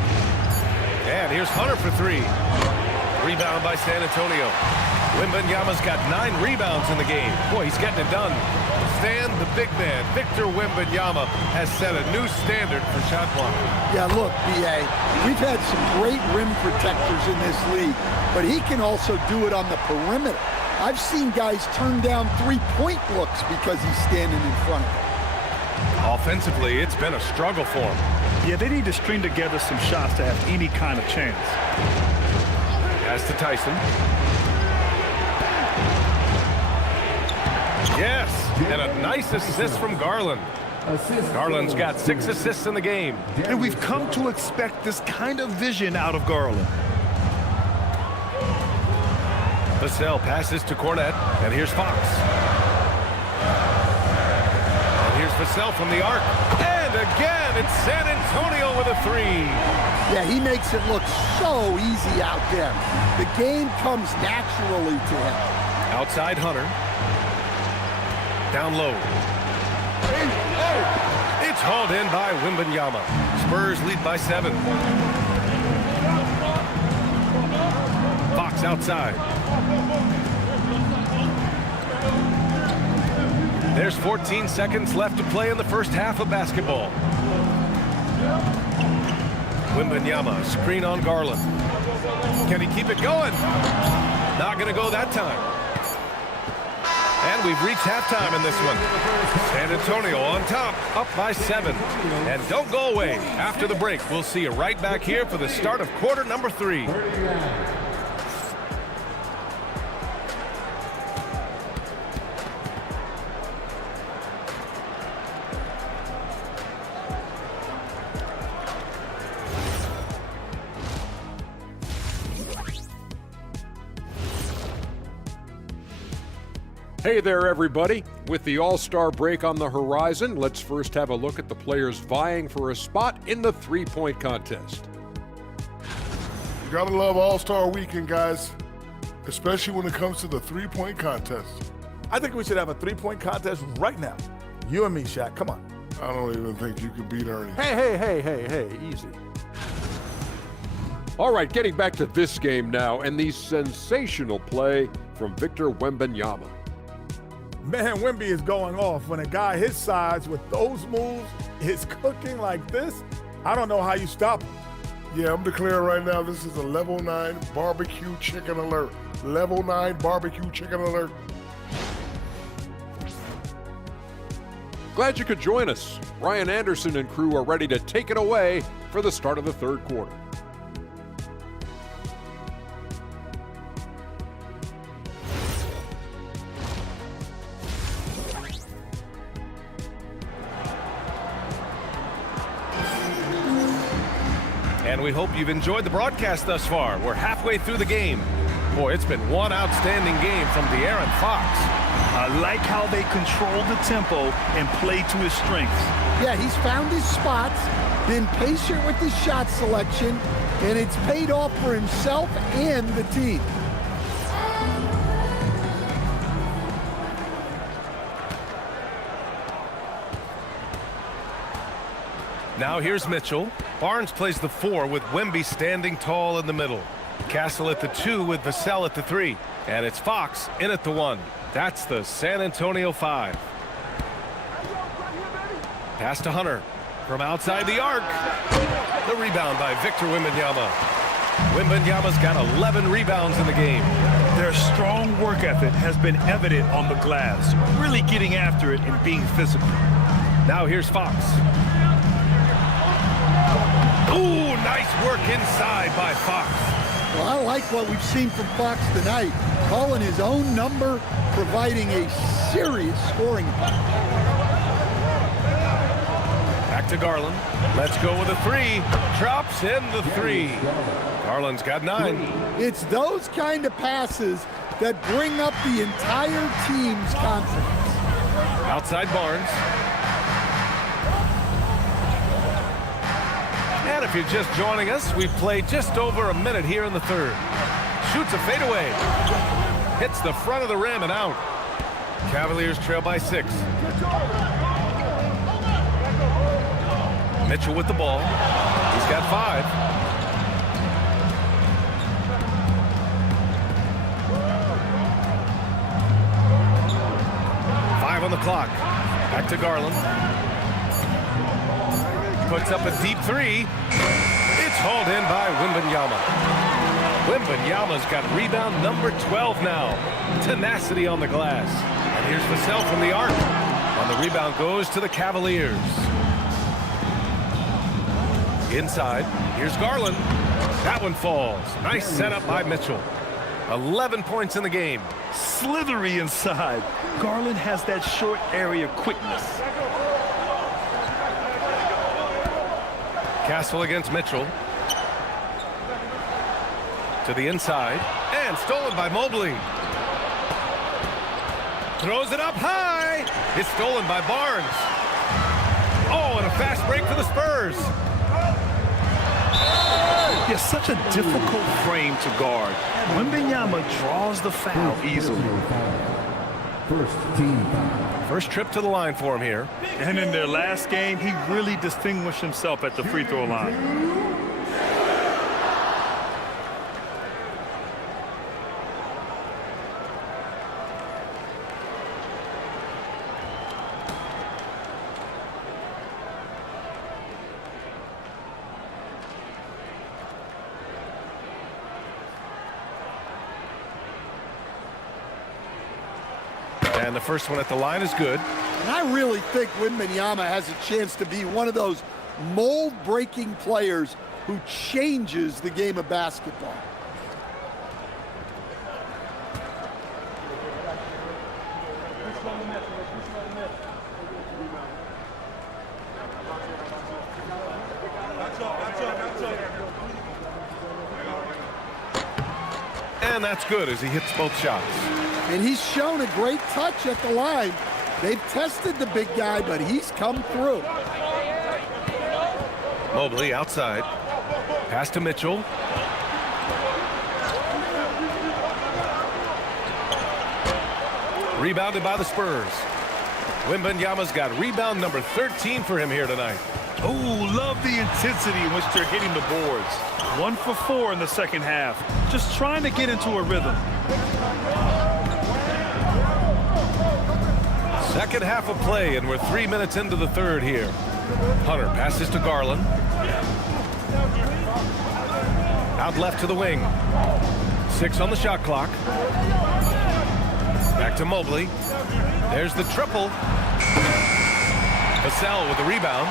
And here's Hunter for 3. Rebound by San Antonio. Wembanyama's got 9 rebounds in the game. Boy, he's getting it done. Stan, the big man, Victor Wembanyama, has set a new standard for shot blocking. Yeah, look, B.A., we've had some great rim protectors in this league, but he can also do it on the perimeter. I've seen guys turn down 3-point looks because he's standing in front of them. Offensively, it's been a struggle for him. Yeah, they need to string together some shots to have any kind of chance. Pass to Tyson. Yes, and a nice assist from Garland. Garland's got 6 assists in the game. And we've come to expect this kind of vision out of Garland. Vassell passes to Cornette, and here's Fox. And here's Vassell from the arc. And again, it's San Antonio with a 3. Yeah, he makes it look so easy out there. The game comes naturally to him. Outside Hunter. Down low. It's hauled in by Wembanyama. Spurs lead by 7. Fox outside. There's 14 seconds left to play in the first half of basketball. Wembanyama, screen on Garland. Can he keep it going? Not going to go that time. And we've reached halftime in this one. San Antonio on top, up by 7. And don't go away. After the break, we'll see you right back here for the start of quarter number 3. Hey there, everybody. With the All-Star break on the horizon, let's first have a look at the players vying for a spot in the three-point contest. You gotta love All-Star weekend, guys, especially when it comes to the three-point contest. I think we should have a three-point contest right now. You and me, Shaq. Come on. I don't even think you could beat Ernie. Hey, easy. All right, getting back to this game now, and the sensational play from Victor Wembanyama. Man, Wemby is going off. When a guy his size with those moves is cooking like this, I don't know how you stop him. Yeah, I'm declaring right now this is a level 9 barbecue chicken alert. Level 9 barbecue chicken alert. Glad you could join us. Ryan Anderson and crew are ready to take it away for the start of the third quarter. And we hope you've enjoyed the broadcast thus far. We're halfway through the game. Boy, it's been one outstanding game from De'Aaron Fox. I like how they control the tempo and play to his strengths. Yeah, he's found his spots, been patient with his shot selection, and it's paid off for himself and the team. Now here's Mitchell. Barnes plays the 4 with Wemby standing tall in the middle. Castle at the 2 with Vassell at the 3. And it's Fox in at the 1. That's the San Antonio 5. Pass to Hunter from outside the arc. The rebound by Victor Wembanyama. Wembanyama's got 11 rebounds in the game. Their strong work ethic has been evident on the glass, really getting after it and being physical. Now here's Fox. Ooh, nice work inside by Fox. Well, I like what we've seen from Fox tonight, calling his own number, providing a serious scoring. Back to Garland. Let's go with a 3. Drops in the 3. Garland's got 9. It's those kind of passes that bring up the entire team's confidence. Outside Barnes. And if you're just joining us, we've played just over a minute here in the third. Shoots a fadeaway. Hits the front of the rim and out. Cavaliers trail by 6. Mitchell with the ball. He's got 5. On the clock. Back to Garland. Puts up a deep 3. It's hauled in by Wembanyama. Wembanyama's got rebound number 12 now. Tenacity on the glass. And here's Vassell from the arc. And the rebound goes to the Cavaliers. Inside. Here's Garland. That one falls. Nice setup by Mitchell. 11 points in the game. Slithery inside. Garland has that short area quickness. Castle against Mitchell. To the inside. And stolen by Mobley. Throws it up high. It's stolen by Barnes. Oh, and a fast break for the Spurs. Yeah, such a difficult frame to guard. Wembanyama draws the foul easily. First trip to the line for him here. And in their last game, he really distinguished himself at the free throw line. And the first one at the line is good. And I really think Wembanyama has a chance to be one of those mold-breaking players who changes the game of basketball. And that's good as he hits both shots. And he's shown a great touch at the line. They've tested the big guy, but he's come through. Mobley outside. Pass to Mitchell. Rebounded by the Spurs. Wembanyama's got rebound number 13 for him here tonight. Oh, love the intensity in which they're hitting the boards. 1 for 4 in the second half. Just trying to get into a rhythm. Second half of play, and we're 3 minutes into the third here. Hunter passes to Garland. Out left to the wing. 6 on the shot clock. Back to Mobley. There's the triple. Vassell with the rebound.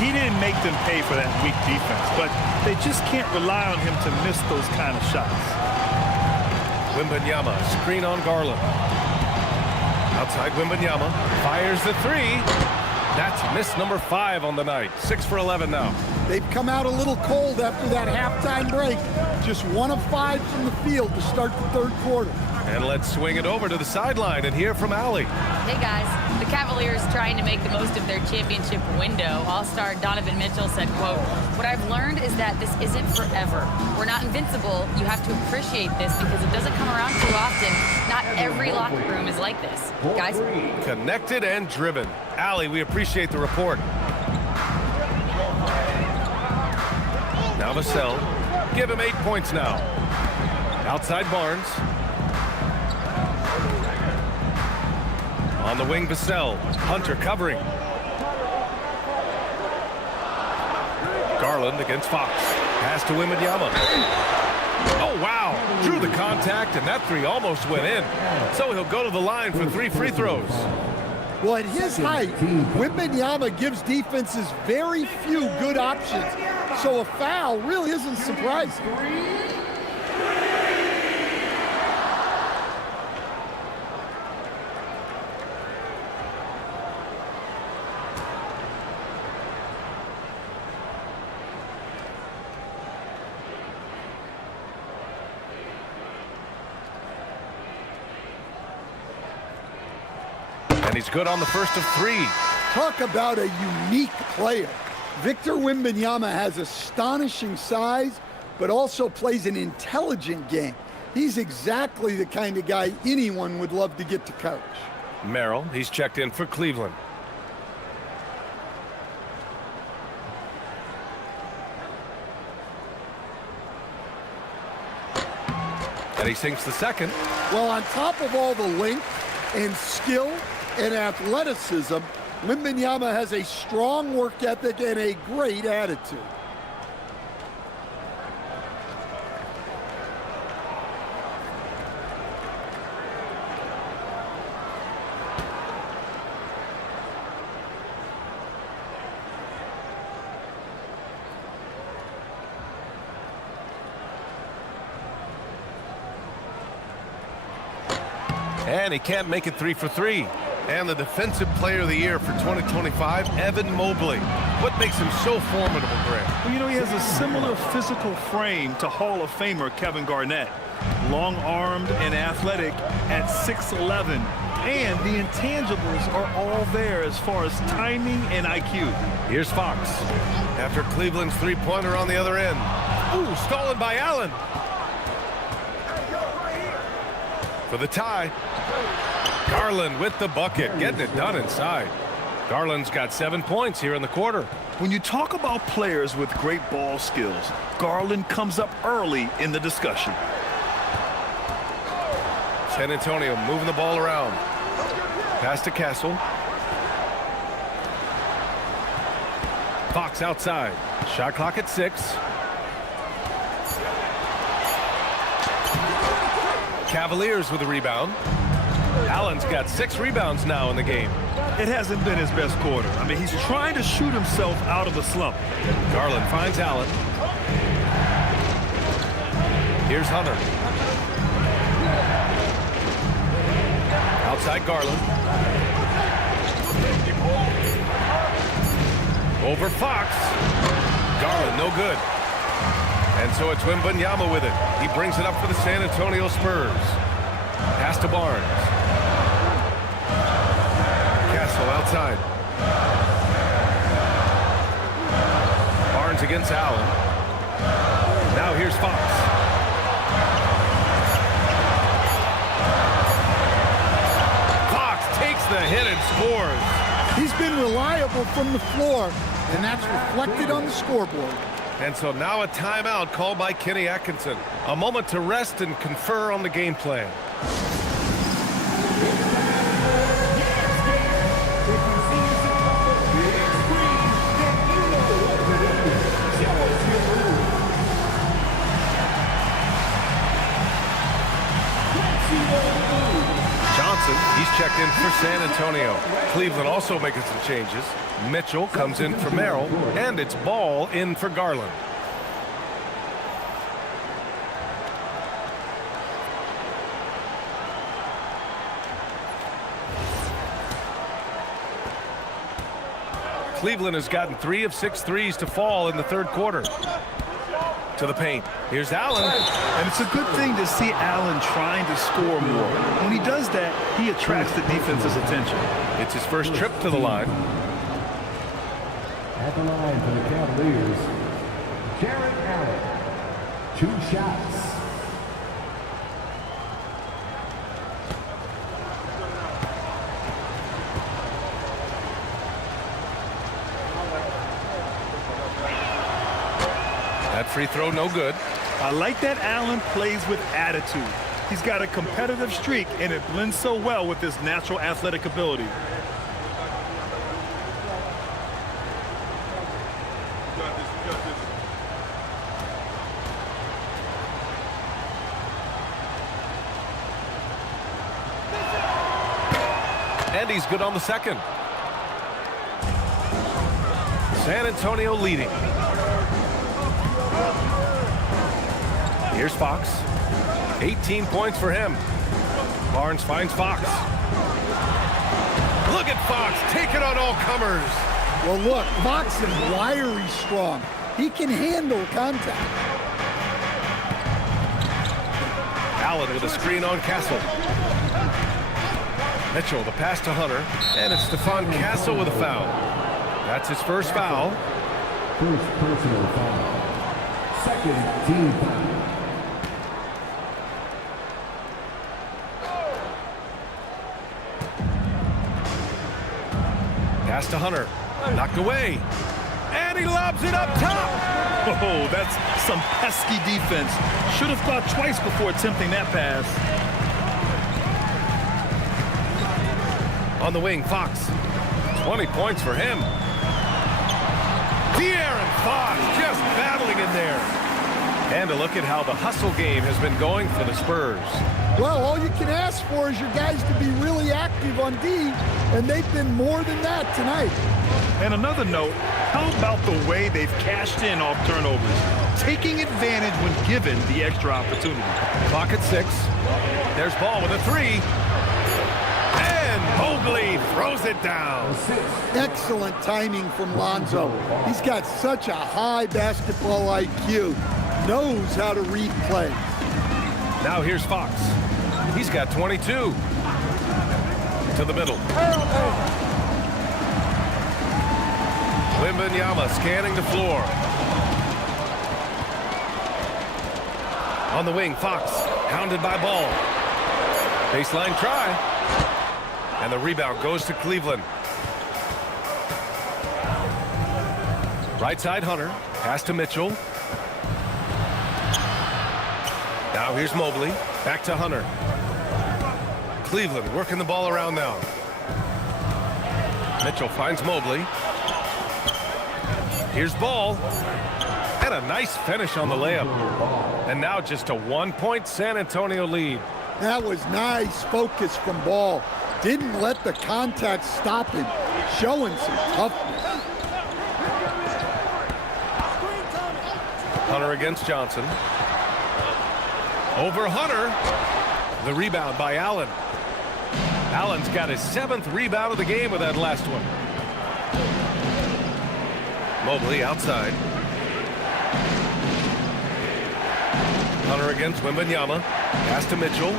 He didn't make them pay for that weak defense, but they just can't rely on him to miss those kind of shots. Wembanyama, screen on Garland. Outside Wembanyama, fires the three. That's miss number 5 on the night. 6 for 11 now. They've come out a little cold after that halftime break. Just 1 of 5 from the field to start the third quarter. And let's swing it over to the sideline and hear from Allie. Hey guys, the Cavaliers trying to make the most of their championship window. All-star Donovan Mitchell said, quote, "What I've learned is that this isn't forever. We're not invincible. You have to appreciate this because it doesn't come around too often. Not every locker room is like this. Guys." Connected and driven. Allie, we appreciate the report. Now Vassell. Give him 8 points now. Outside Barnes. On the wing, Vassell. Hunter covering. Garland against Fox. Pass to Wembanyama. Oh, wow. Drew the contact, and that three almost went in. So he'll go to the line for 3 free throws. Well, at his height, Wembanyama gives defenses very few good options. So a foul really isn't surprising. And he's good on the first of 3. Talk about a unique player. Victor Wembanyama has astonishing size, but also plays an intelligent game. He's exactly the kind of guy anyone would love to get to coach. Merrill, he's checked in for Cleveland. And he sinks the second. Well, on top of all the length and skill and athleticism, Wembanyama has a strong work ethic and a great attitude. And he can't make it 3 for 3. And the Defensive Player of the Year for 2025, Evan Mobley. What makes him so formidable, Grant? Well, you know, he has a similar physical frame to Hall of Famer Kevin Garnett. Long-armed and athletic at 6'11". And the intangibles are all there as far as timing and IQ. Here's Fox. After Cleveland's three-pointer on the other end. Ooh, stolen by Allen. For the tie. Garland with the bucket, getting it done inside. Garland's got 7 points here in the quarter. When you talk about players with great ball skills, Garland comes up early in the discussion. San Antonio moving the ball around. Pass to Castle. Fox outside. Shot clock at 6. Cavaliers with a rebound. Allen's got 6 rebounds now in the game. It hasn't been his best quarter. I mean, he's trying to shoot himself out of a slump. Garland finds Allen. Here's Hunter. Outside Garland. Over Fox. Garland, no good. And so it's Wembanyama with it. He brings it up for the San Antonio Spurs. Pass to Barnes. Castle outside. Barnes against Allen. Now here's Fox. Fox takes the hit and scores. He's been reliable from the floor, and that's reflected on the scoreboard. And so now a timeout called by Kenny Atkinson. A moment to rest and confer on the game plan. Johnson, he's checked in for San Antonio. Cleveland also making some changes. Mitchell comes in for Merrill, and it's Ball in for Garland. Cleveland has gotten 3 of 6 threes to fall in the third quarter. To the paint. Here's Allen. And it's a good thing to see Allen trying to score more. When he does that, he attracts the defense's attention. It's his first trip to the line. At the line for the Cavaliers, Jarrett Allen. 2 shots. That free throw no good. I like that Allen plays with attitude. He's got a competitive streak, and it blends so well with his natural athletic ability. And he's good on the second. San Antonio leading. Here's Fox. 18 points for him. Barnes finds Fox. Look at Fox taking on all comers. Well, look, Fox is wiry strong. He can handle contact. Allen with a screen on Castle. Mitchell, the pass to Hunter. And it's Stephon Castle with a foul. That's his first foul. First personal foul. Second team foul. Pass to Hunter. Knocked away. And he lobs it up top. Oh, that's some pesky defense. Should have thought twice before attempting that pass. On the wing, Fox. 20 points for him. De'Aaron Fox just battling in there. And a look at how the hustle game has been going for the Spurs. Well, all you can ask for is your guys to be really active on D, and they've been more than that tonight. And another note, how about the way they've cashed in off turnovers? Taking advantage when given the extra opportunity. Clock at 6. There's Ball with a 3. And Mobley throws it down. Excellent timing from Lonzo. He's got such a high basketball IQ. Knows how to read plays. Now here's Fox. He's got 22. To the middle. Wembanyama scanning the floor. On the wing, Fox, hounded by Ball. Baseline try. And the rebound goes to Cleveland. Right side, Hunter. Pass to Mitchell. Now here's Mobley. Back to Hunter. Cleveland working the ball around now. Mitchell finds Mobley. Here's Ball. And a nice finish on the layup. And now just a 1-point San Antonio lead. That was nice focus from Ball. Didn't let the contact stop him, showing some toughness. Hunter against Johnson. Over Hunter. The rebound by Allen. Allen's got his 7th rebound of the game with that last one. Mobley outside. Hunter against Wembanyama. Pass to Mitchell.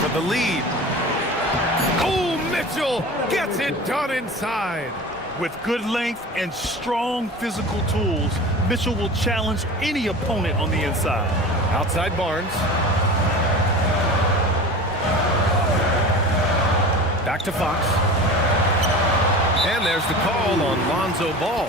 For the lead. Oh, Mitchell gets it done inside. With good length and strong physical tools, Mitchell will challenge any opponent on the inside. Outside Barnes. Back to Fox. And there's the call on Lonzo Ball.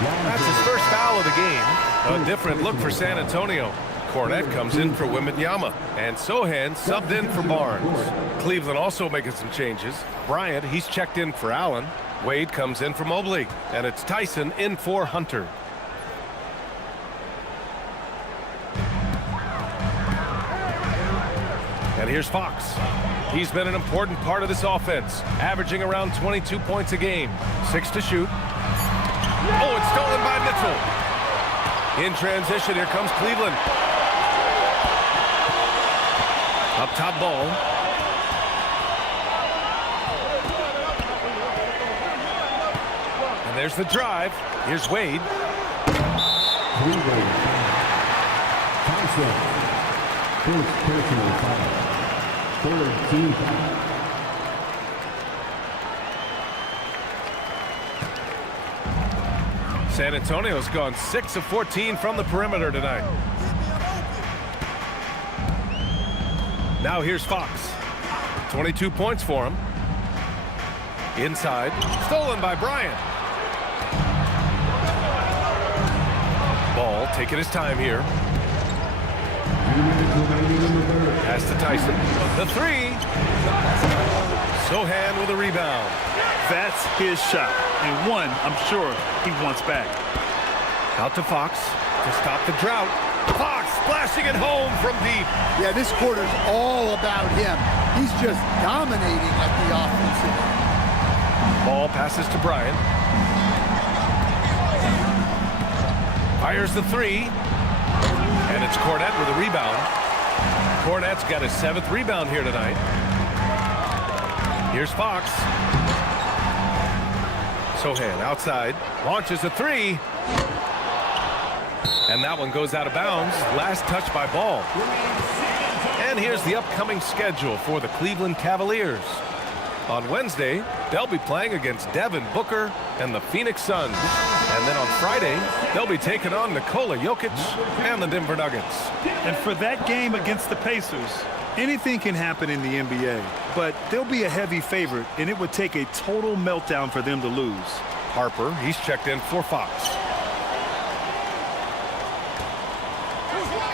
That's his first foul of the game. A different look for San Antonio. Cornette comes in for Wembanyama. And Sohan subbed in for Barnes. Cleveland also making some changes. Bryant, he's checked in for Allen. Wade comes in for Mobley. And it's Tyson in for Hunter. And here's Fox. He's been an important part of this offense, averaging around 22 points a game. 6 to shoot. Oh, it's stolen by Mitchell. In transition, here comes Cleveland. Up top Ball. And there's the drive. Here's Wade. Cleveland. Tyson. First personal foul. Third team foul. San Antonio's gone 6 of 14 from the perimeter tonight. Now here's Fox. 22 points for him. Inside. Stolen by Bryant. Ball taking his time here. Pass to Tyson. The 3. Sohan with a rebound. That's his shot, and one I'm sure he wants back. Out to Fox to stop the drought. Fox splashing it home from deep. Yeah, this quarter's all about him. He's just dominating at the offensive end. Ball passes to Bryant. Fires the 3. And it's Cornette with a rebound. Cornette's got his 7th rebound here tonight. Here's Fox. Sohan outside. Launches a 3. And that one goes out of bounds. Last touch by Ball. And here's the upcoming schedule for the Cleveland Cavaliers. On Wednesday, they'll be playing against Devin Booker and the Phoenix Suns. And then on Friday, they'll be taking on Nikola Jokic and the Denver Nuggets. And for that game against the Pacers, anything can happen in the NBA, but they'll be a heavy favorite, and it would take a total meltdown for them to lose. Harper, he's checked in for Fox.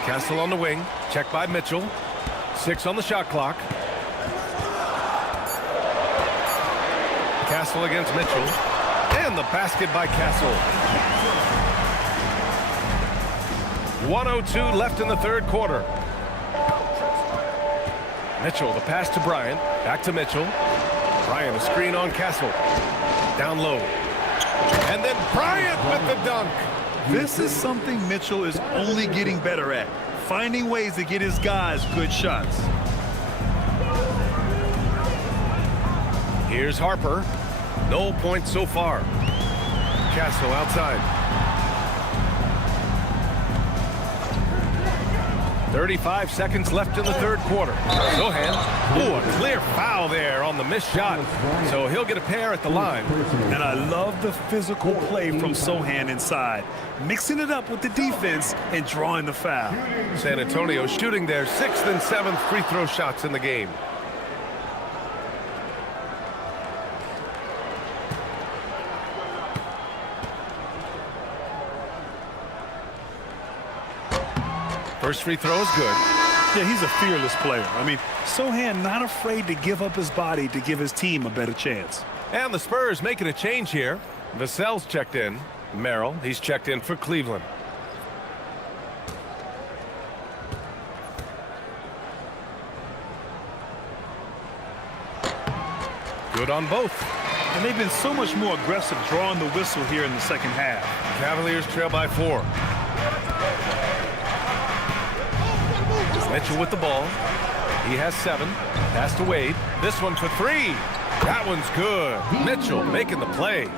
Castle on the wing, checked by Mitchell. 6 on the shot clock. Castle against Mitchell. And the basket by Castle. 1:02 left in the third quarter. Mitchell, the pass to Bryant. Back to Mitchell. Bryant, a screen on Castle. Down low. And then Bryant with the dunk. This is something Mitchell is only getting better at, finding ways to get his guys good shots. Here's Harper. No points so far. Castle outside. 35 seconds left in the third quarter. Sohan. Oh, a clear foul there on the missed shot. So he'll get a pair at the line. And I love the physical play from Sohan inside, mixing it up with the defense and drawing the foul. San Antonio shooting their 6th and 7th free throw shots in the game. First free throw is good. Yeah, he's a fearless player. I mean, Sohan not afraid to give up his body to give his team a better chance. And the Spurs making a change here. Vassell's checked in. Merrill, he's checked in for Cleveland. Good on both. And they've been so much more aggressive drawing the whistle here in the second half. Cavaliers trail by 4. Mitchell with the ball. He has 7. Pass to Wade. This one for 3. That one's good. Mitchell making the play.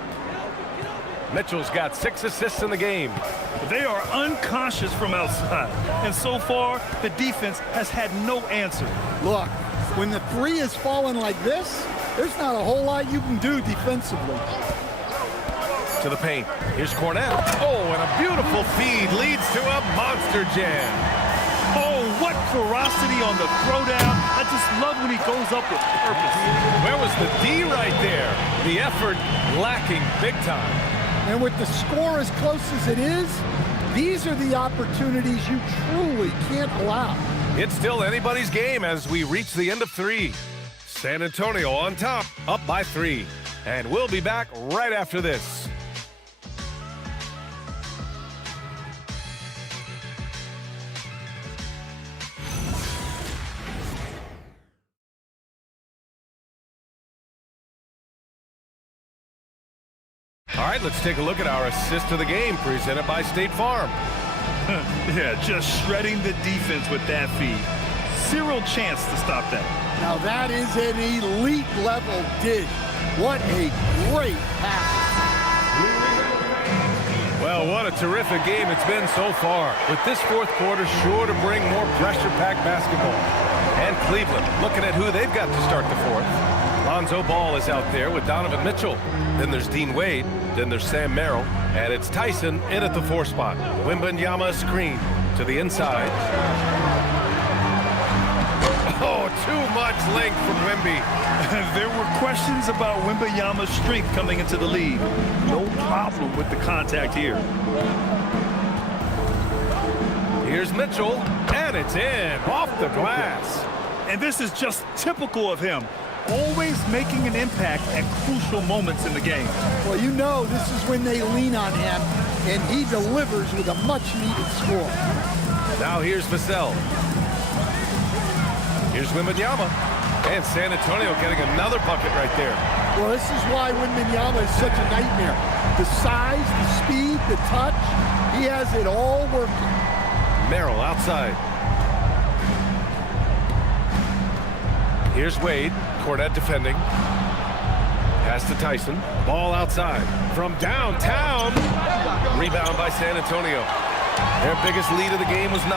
Mitchell's got 6 assists in the game. They are unconscious from outside. And so far, the defense has had no answer. Look, when the 3 is falling like this, there's not a whole lot you can do defensively. To the paint. Here's Cornette. Oh, and a beautiful feed leads to a monster jam. Oh, what ferocity on the throwdown. I just love when he goes up with purpose. Where was the D right there? The effort lacking big time. And with the score as close as it is, these are the opportunities you truly can't allow. It's still anybody's game as we reach the end of 3. San Antonio on top, up by 3. And we'll be back right after this. All right, let's take a look at our assist of the game presented by State Farm. Yeah, just shredding the defense with that feed. Zero chance to stop that. Now that is an elite level dish. What a great pass. Well, what a terrific game it's been so far. With this fourth quarter sure to bring more pressure-packed basketball. And Cleveland looking at who they've got to start the fourth. Lonzo Ball is out there with Donovan Mitchell. Then there's Dean Wade. Then there's Sam Merrill. And it's Tyson in at the 4 spot. Wembanyama screen to the inside. Oh, too much length from Wemby. There were questions about Wembanyama's strength coming into the league. No problem with the contact here. Here's Mitchell, and it's in, off the glass. And this is just typical of him. Always making an impact at crucial moments in the game. Well, you know this is when they lean on him, and he delivers with a much-needed score. Now here's Vassell. Here's Wembanyama. And San Antonio getting another bucket right there. Well, this is why Wembanyama is such a nightmare. The size, the speed, the touch, he has it all working. Merrill outside. Here's Wade. Cornette defending. Pass to Tyson. Ball outside. From downtown. Rebound by San Antonio. Their biggest lead of the game was 9.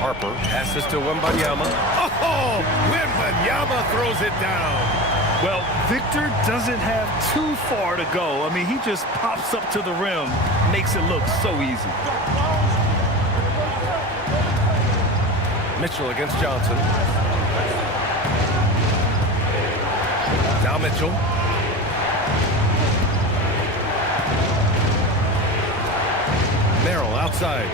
Harper passes to Wembanyama. Oh! Wembanyama throws it down. Well, Victor doesn't have too far to go. I mean, he just pops up to the rim, makes it look so easy. Mitchell against Johnson. Now Mitchell. Merrill outside.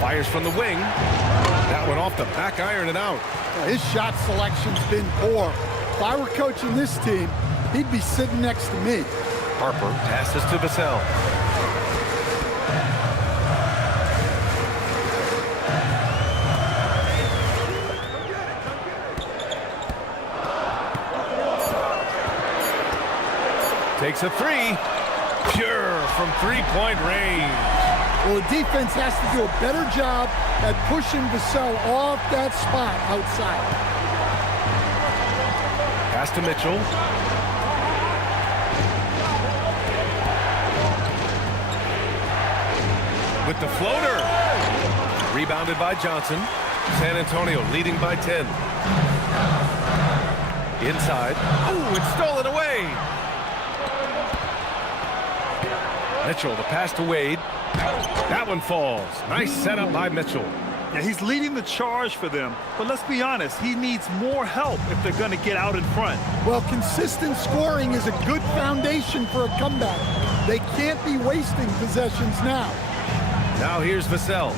Fires from the wing. That one off the back iron and out. His shot selection's been poor. If I were coaching this team, he'd be sitting next to me. Harper passes to Vassell. Takes a 3. Pure from three-point range. Well, the defense has to do a better job at pushing Vassell off that spot outside. Pass to Mitchell. With the floater. Rebounded by Johnson. San Antonio leading by 10. Inside. Oh, it's stolen away. Mitchell, the pass to Wade. That one falls. Nice setup by Mitchell. Yeah, he's leading the charge for them. But let's be honest, he needs more help if they're going to get out in front. Well, consistent scoring is a good foundation for a comeback. They can't be wasting possessions now. Now here's Vassell.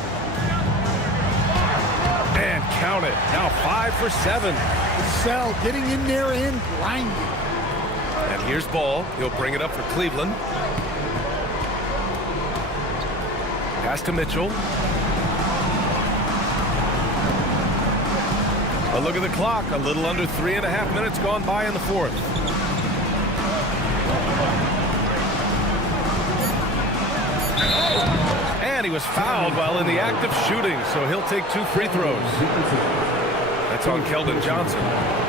And count it. Now 5 for 7. Vassell getting in there and grinding. And here's Ball. He'll bring it up for Cleveland. Pass to Mitchell. A look at the clock. A little under 3.5 minutes gone by in the fourth. And he was fouled while in the act of shooting, so he'll take 2 free throws. That's on Keldon Johnson.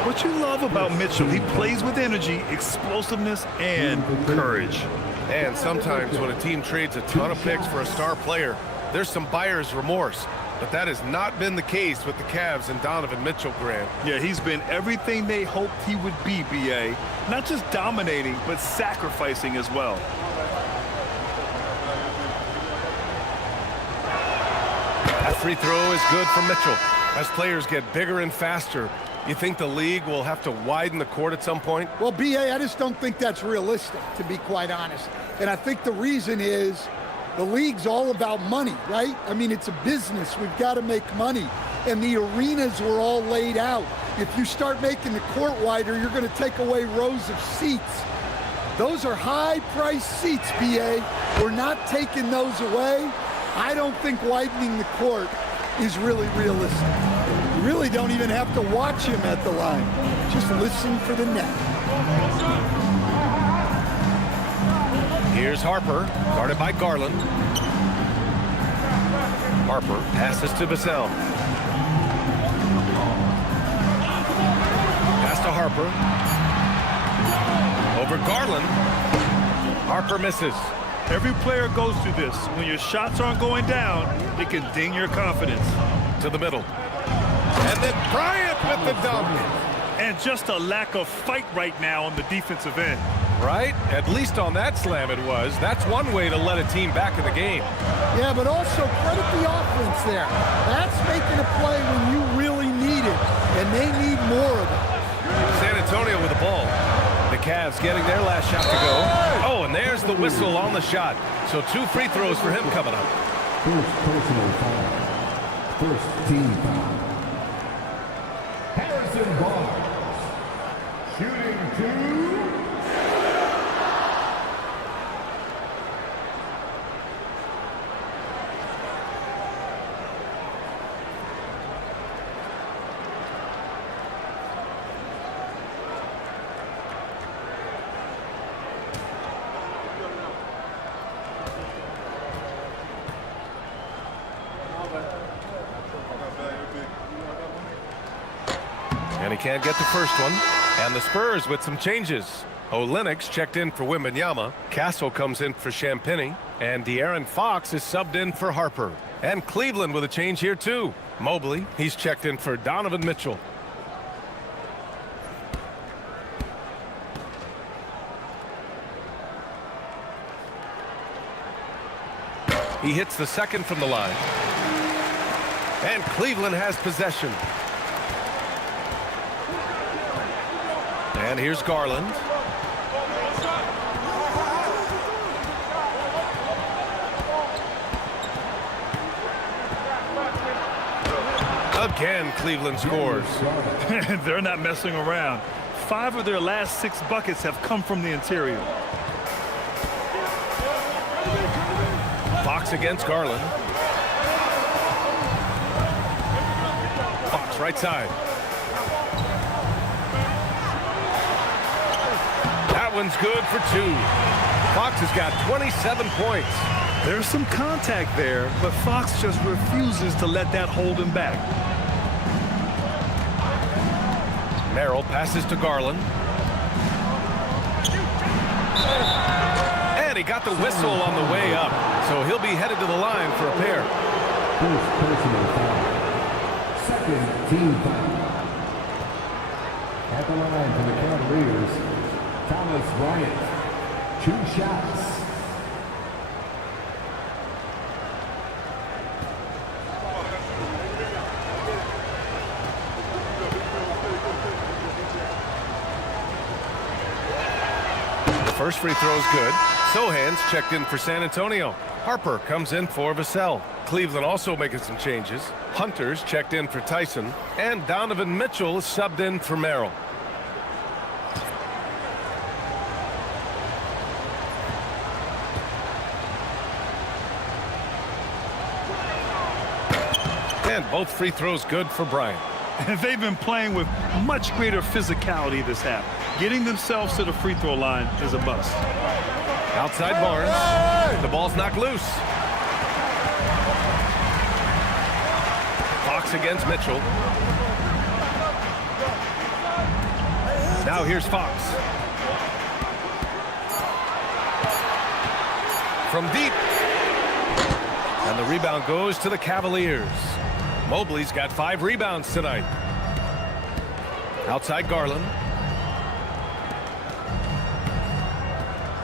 What you love about Mitchell, he plays with energy, explosiveness, and courage. And sometimes when a team trades a ton of picks for a star player, there's some buyer's remorse. But that has not been the case with the Cavs and Donovan Mitchell, Grant. Yeah, he's been everything they hoped he would be, B.A. Not just dominating, but sacrificing as well. That free throw is good for Mitchell. As players get bigger and faster, you think the league will have to widen the court at some point? Well, B.A., I just don't think that's realistic, to be quite honest. And I think the reason is the league's all about money, right? I mean, it's a business. We've got to make money. And the arenas were all laid out. If you start making the court wider, you're going to take away rows of seats. Those are high-priced seats, B.A. We're not taking those away. I don't think widening the court is really realistic. You really don't even have to watch him at the line. Just listen for the net. Here's Harper, guarded by Garland. Harper passes to Vassell. Pass to Harper. Over Garland. Harper misses. Every player goes through this. When your shots aren't going down, it can ding your confidence. To the middle. And then Bryant with the dunk. And just a lack of fight right now on the defensive end. Right? At least on that slam it was. That's one way to let a team back in the game. Yeah, but also credit the offense there. That's making a play when you really need it, and they need more of it. San Antonio with the ball. The Cavs getting their last shot to go. Oh, and there's the whistle on the shot. So 2 free throws for him coming up. First personal foul. First team foul. Harrison Barnes. Shooting 2. And he can't get the first one. And the Spurs with some changes. Olenix checked in for Wembanyama. Castle comes in for Champagnie. And De'Aaron Fox is subbed in for Harper. And Cleveland with a change here too. Mobley, he's checked in for Donovan Mitchell. He hits the second from the line. And Cleveland has possession. And here's Garland. Again, Cleveland scores. They're not messing around. 5 of their last 6 buckets have come from the interior. Fox against Garland. Fox right side. That one's good for 2. Fox has got 27 points. There's some contact there, but Fox just refuses to let that hold him back. Merrill passes to Garland. And he got the whistle on the way up, so he'll be headed to the line for a pair. First personal foul. Second team foul. At the line for the Cavaliers, Thomas Bryant. 2 shots. First free throw is good. Sohan's checked in for San Antonio. Harper comes in for Vassell. Cleveland also making some changes. Hunter's checked in for Tyson. And Donovan Mitchell is subbed in for Merrill. And both free throws good for Bryant. And they've been playing with much greater physicality this half. Getting themselves to the free throw line is a must. Outside Barnes. The ball's knocked loose. Fox against Mitchell. Now here's Fox. From deep. And the rebound goes to the Cavaliers. Mobley's got 5 rebounds tonight. Outside Garland.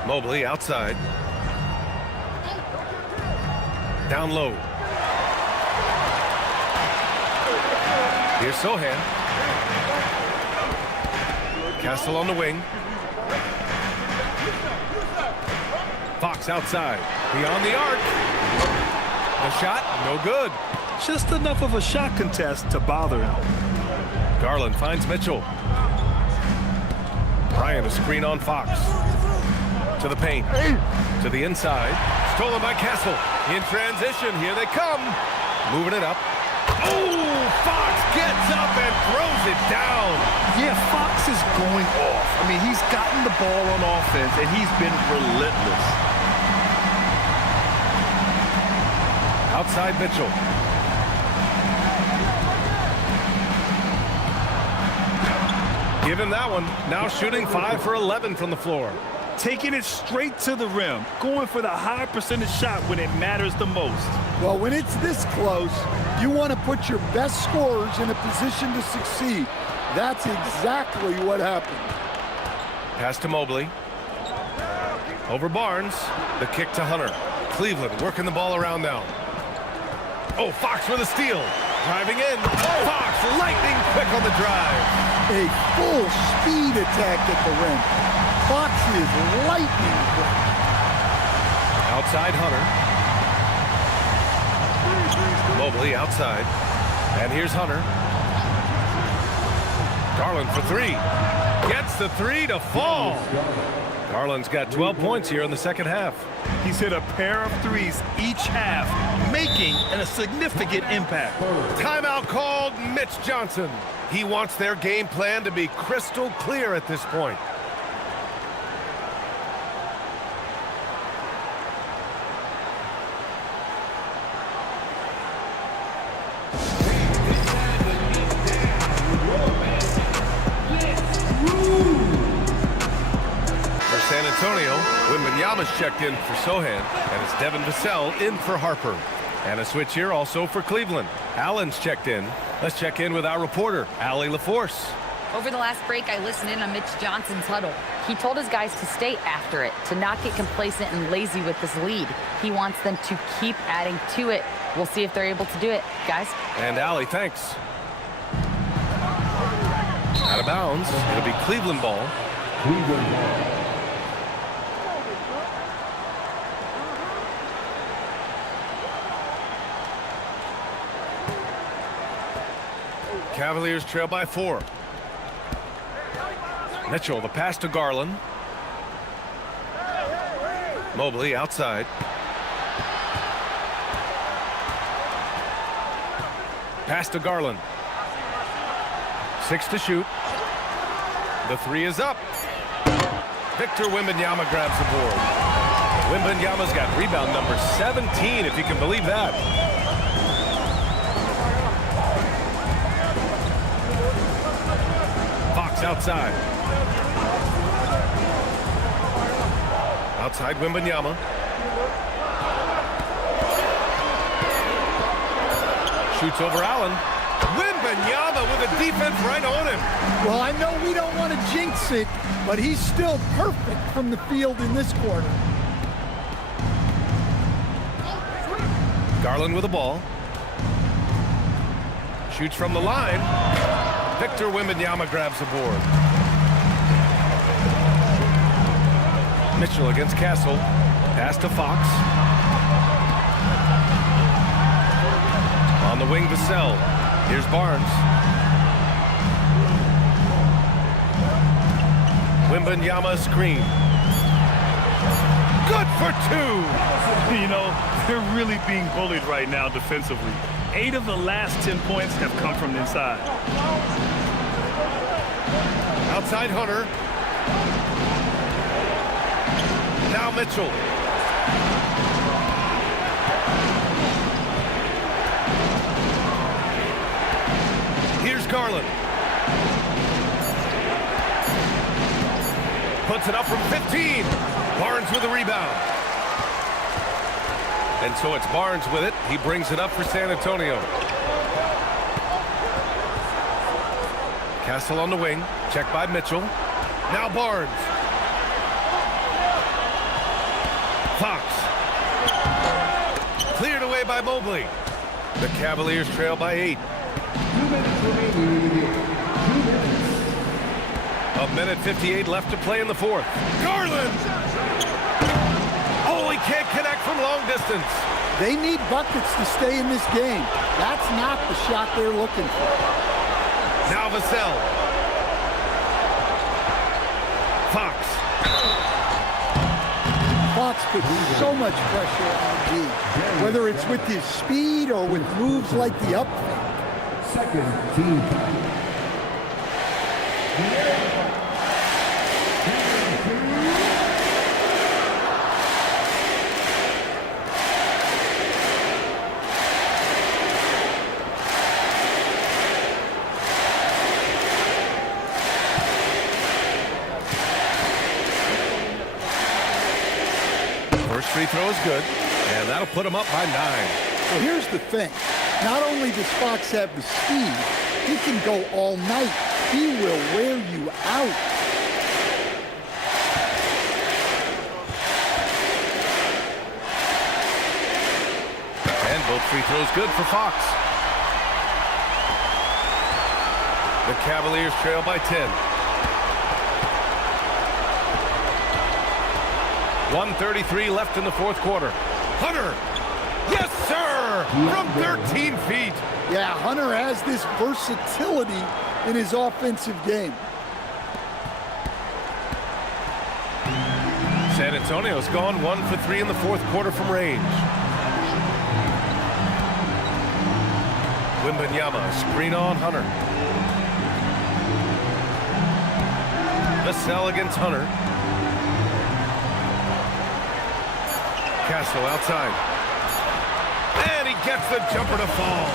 Mobley outside. Down low. Here's Sohan. Castle on the wing. Fox outside. Beyond the arc. The shot, no good. Just enough of a shot contest to bother him. Garland finds Mitchell. Bryant a screen on Fox. To the paint. To the inside. Stolen by Castle. In transition, here they come. Moving it up. Oh, Fox gets up and throws it down. Yeah, Fox is going off. I mean, he's gotten the ball on offense, and he's been relentless. Outside Mitchell. Give him that one. Now shooting 5 for 11 from the floor. Taking it straight to the rim. Going for the high percentage shot when it matters the most. Well, when it's this close, you want to put your best scorers in a position to succeed. That's exactly what happened. Pass to Mobley. Over Barnes. The kick to Hunter. Cleveland working the ball around now. Oh, Fox with a steal. Driving in. Fox lightning quick on the drive. A full speed attack at the rim. Fox is lightning quick. Outside Hunter. Mobley outside. And here's Hunter. Garland for 3. Gets the 3 to fall. Garland's got 12 points here in the second half. He's hit a pair of threes each half, making a significant impact. Timeout called. Mitch Johnson. He wants their game plan to be crystal clear at this point. San Antonio, Wembanyama's checked in for Sohan, and it's Devin Vassell in for Harper. And a switch here also for Cleveland. Allen's checked in. Let's check in with our reporter, Allie LaForce. Over the last break, I listened in on Mitch Johnson's huddle. He told his guys to stay after it, to not get complacent and lazy with this lead. He wants them to keep adding to it. We'll see if they're able to do it, guys. And Allie, thanks. Out of bounds. It'll be Cleveland ball. Cleveland ball. Cavaliers trail by 4. Mitchell, the pass to Garland. Mobley outside. Pass to Garland. 6 to shoot. The 3 is up. Victor Wembanyama grabs the board. Wembanyama's got rebound number 17, if you can believe that. Fox outside. Outside Wembanyama. Shoots over Allen. Wembanyama with a defense right on him. Well, I know we don't want to jinx it, but he's still perfect from the field in this quarter. Garland with the ball. Shoots from the line. Victor Wembanyama grabs the board. Mitchell against Castle. Pass to Fox. On the wing, Vassell. Here's Barnes. Wembanyama screen. Good for 2. You know, they're really being bullied right now defensively. 8 of the last 10 points have come from the inside. Outside Hunter. Now Mitchell. Here's Garland. Puts it up from 15. Barnes with a rebound. And so it's Barnes with it. He brings it up for San Antonio. Castle on the wing. Checked by Mitchell. Now Barnes. Fox. Cleared away by Mobley. The Cavaliers trail by 8. 2 minutes remaining. 2 minutes. A minute 58 left to play in the fourth. Garland! Oh, he can't connect from long distance. They need buckets to stay in this game. That's not the shot they're looking for. Now Vassell. Fox. Fox puts so much pressure on D, whether it's with his speed or with moves like the up fake. Second team. First free throw is good, and that'll put him up by 9. Well, here's the thing. Not only does Fox have the speed, he can go all night. He will wear you out. And both free throws good for Fox. The Cavaliers trail by 10. 1:33 left in the fourth quarter. Hunter! Yes, sir! From 13 feet. Yeah, Hunter has this versatility in his offensive game. San Antonio's gone 1 for 3 in the fourth quarter from range. Wembanyama, screen on Hunter. Vassell against Hunter. Castle outside. And he gets the jumper to fall.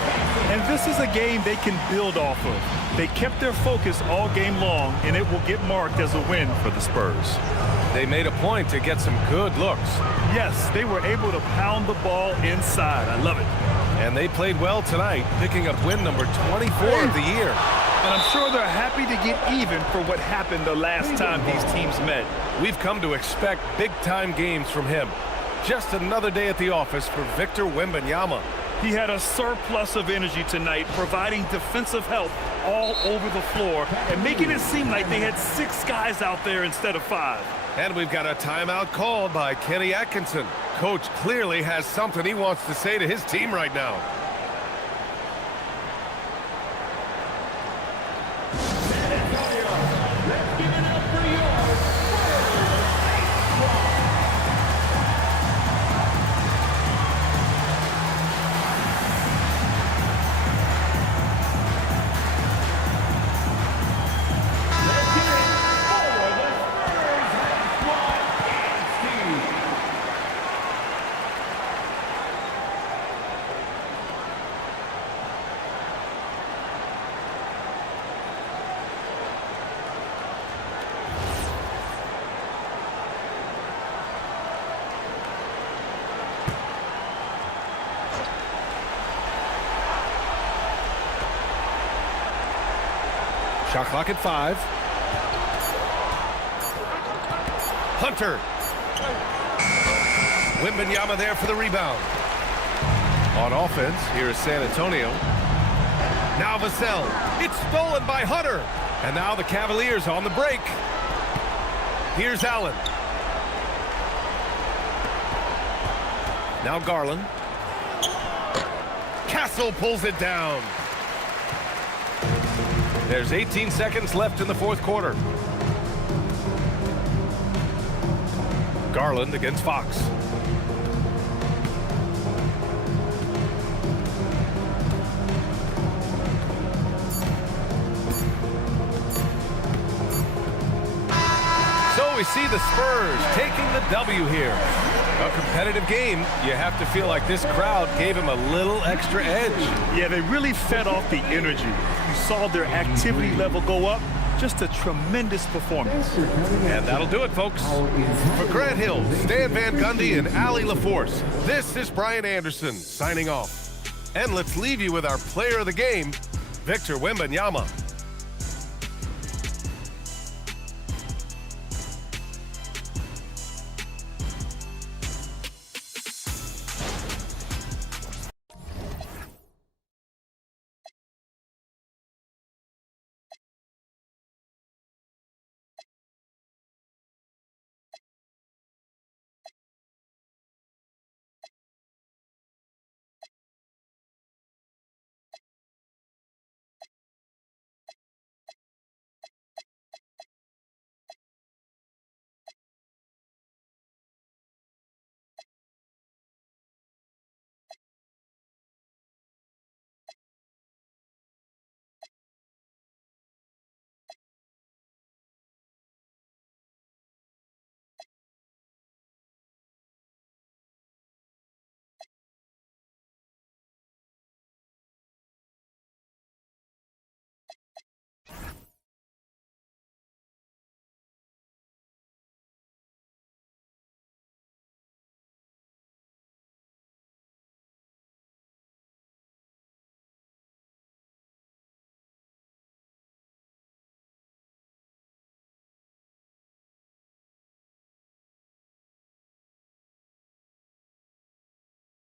And this is a game they can build off of. They kept their focus all game long, and it will get marked as a win for the Spurs. They made a point to get some good looks. Yes, they were able to pound the ball inside. I love it. And they played well tonight, picking up win number 24 of the year. And I'm sure they're happy to get even for what happened the last time these teams met. We've come to expect big-time games from him. Just another day at the office for Victor Wembanyama. He had a surplus of energy tonight, providing defensive help all over the floor and making it seem like they had 6 guys out there instead of 5. And we've got a timeout called by Kenny Atkinson. Coach clearly has something he wants to say to his team right now. Shot clock at 5. Hunter. Wembanyama there for the rebound. On offense, here is San Antonio. Now Vassell. It's stolen by Hunter. And now the Cavaliers on the break. Here's Allen. Now Garland. Castle pulls it down. There's 18 seconds left in the fourth quarter. Garland against Fox. we see the Spurs taking the W here. A competitive game, you have to feel like this crowd gave him a little extra edge. Yeah, they really fed off the energy. You saw their activity level go up. Just a tremendous performance. And that'll do it, folks. For Grant Hill, Stan Van Gundy, and Allie LaForce, this is Brian Anderson signing off. And let's leave you with our player of the game, Victor Wembanyama.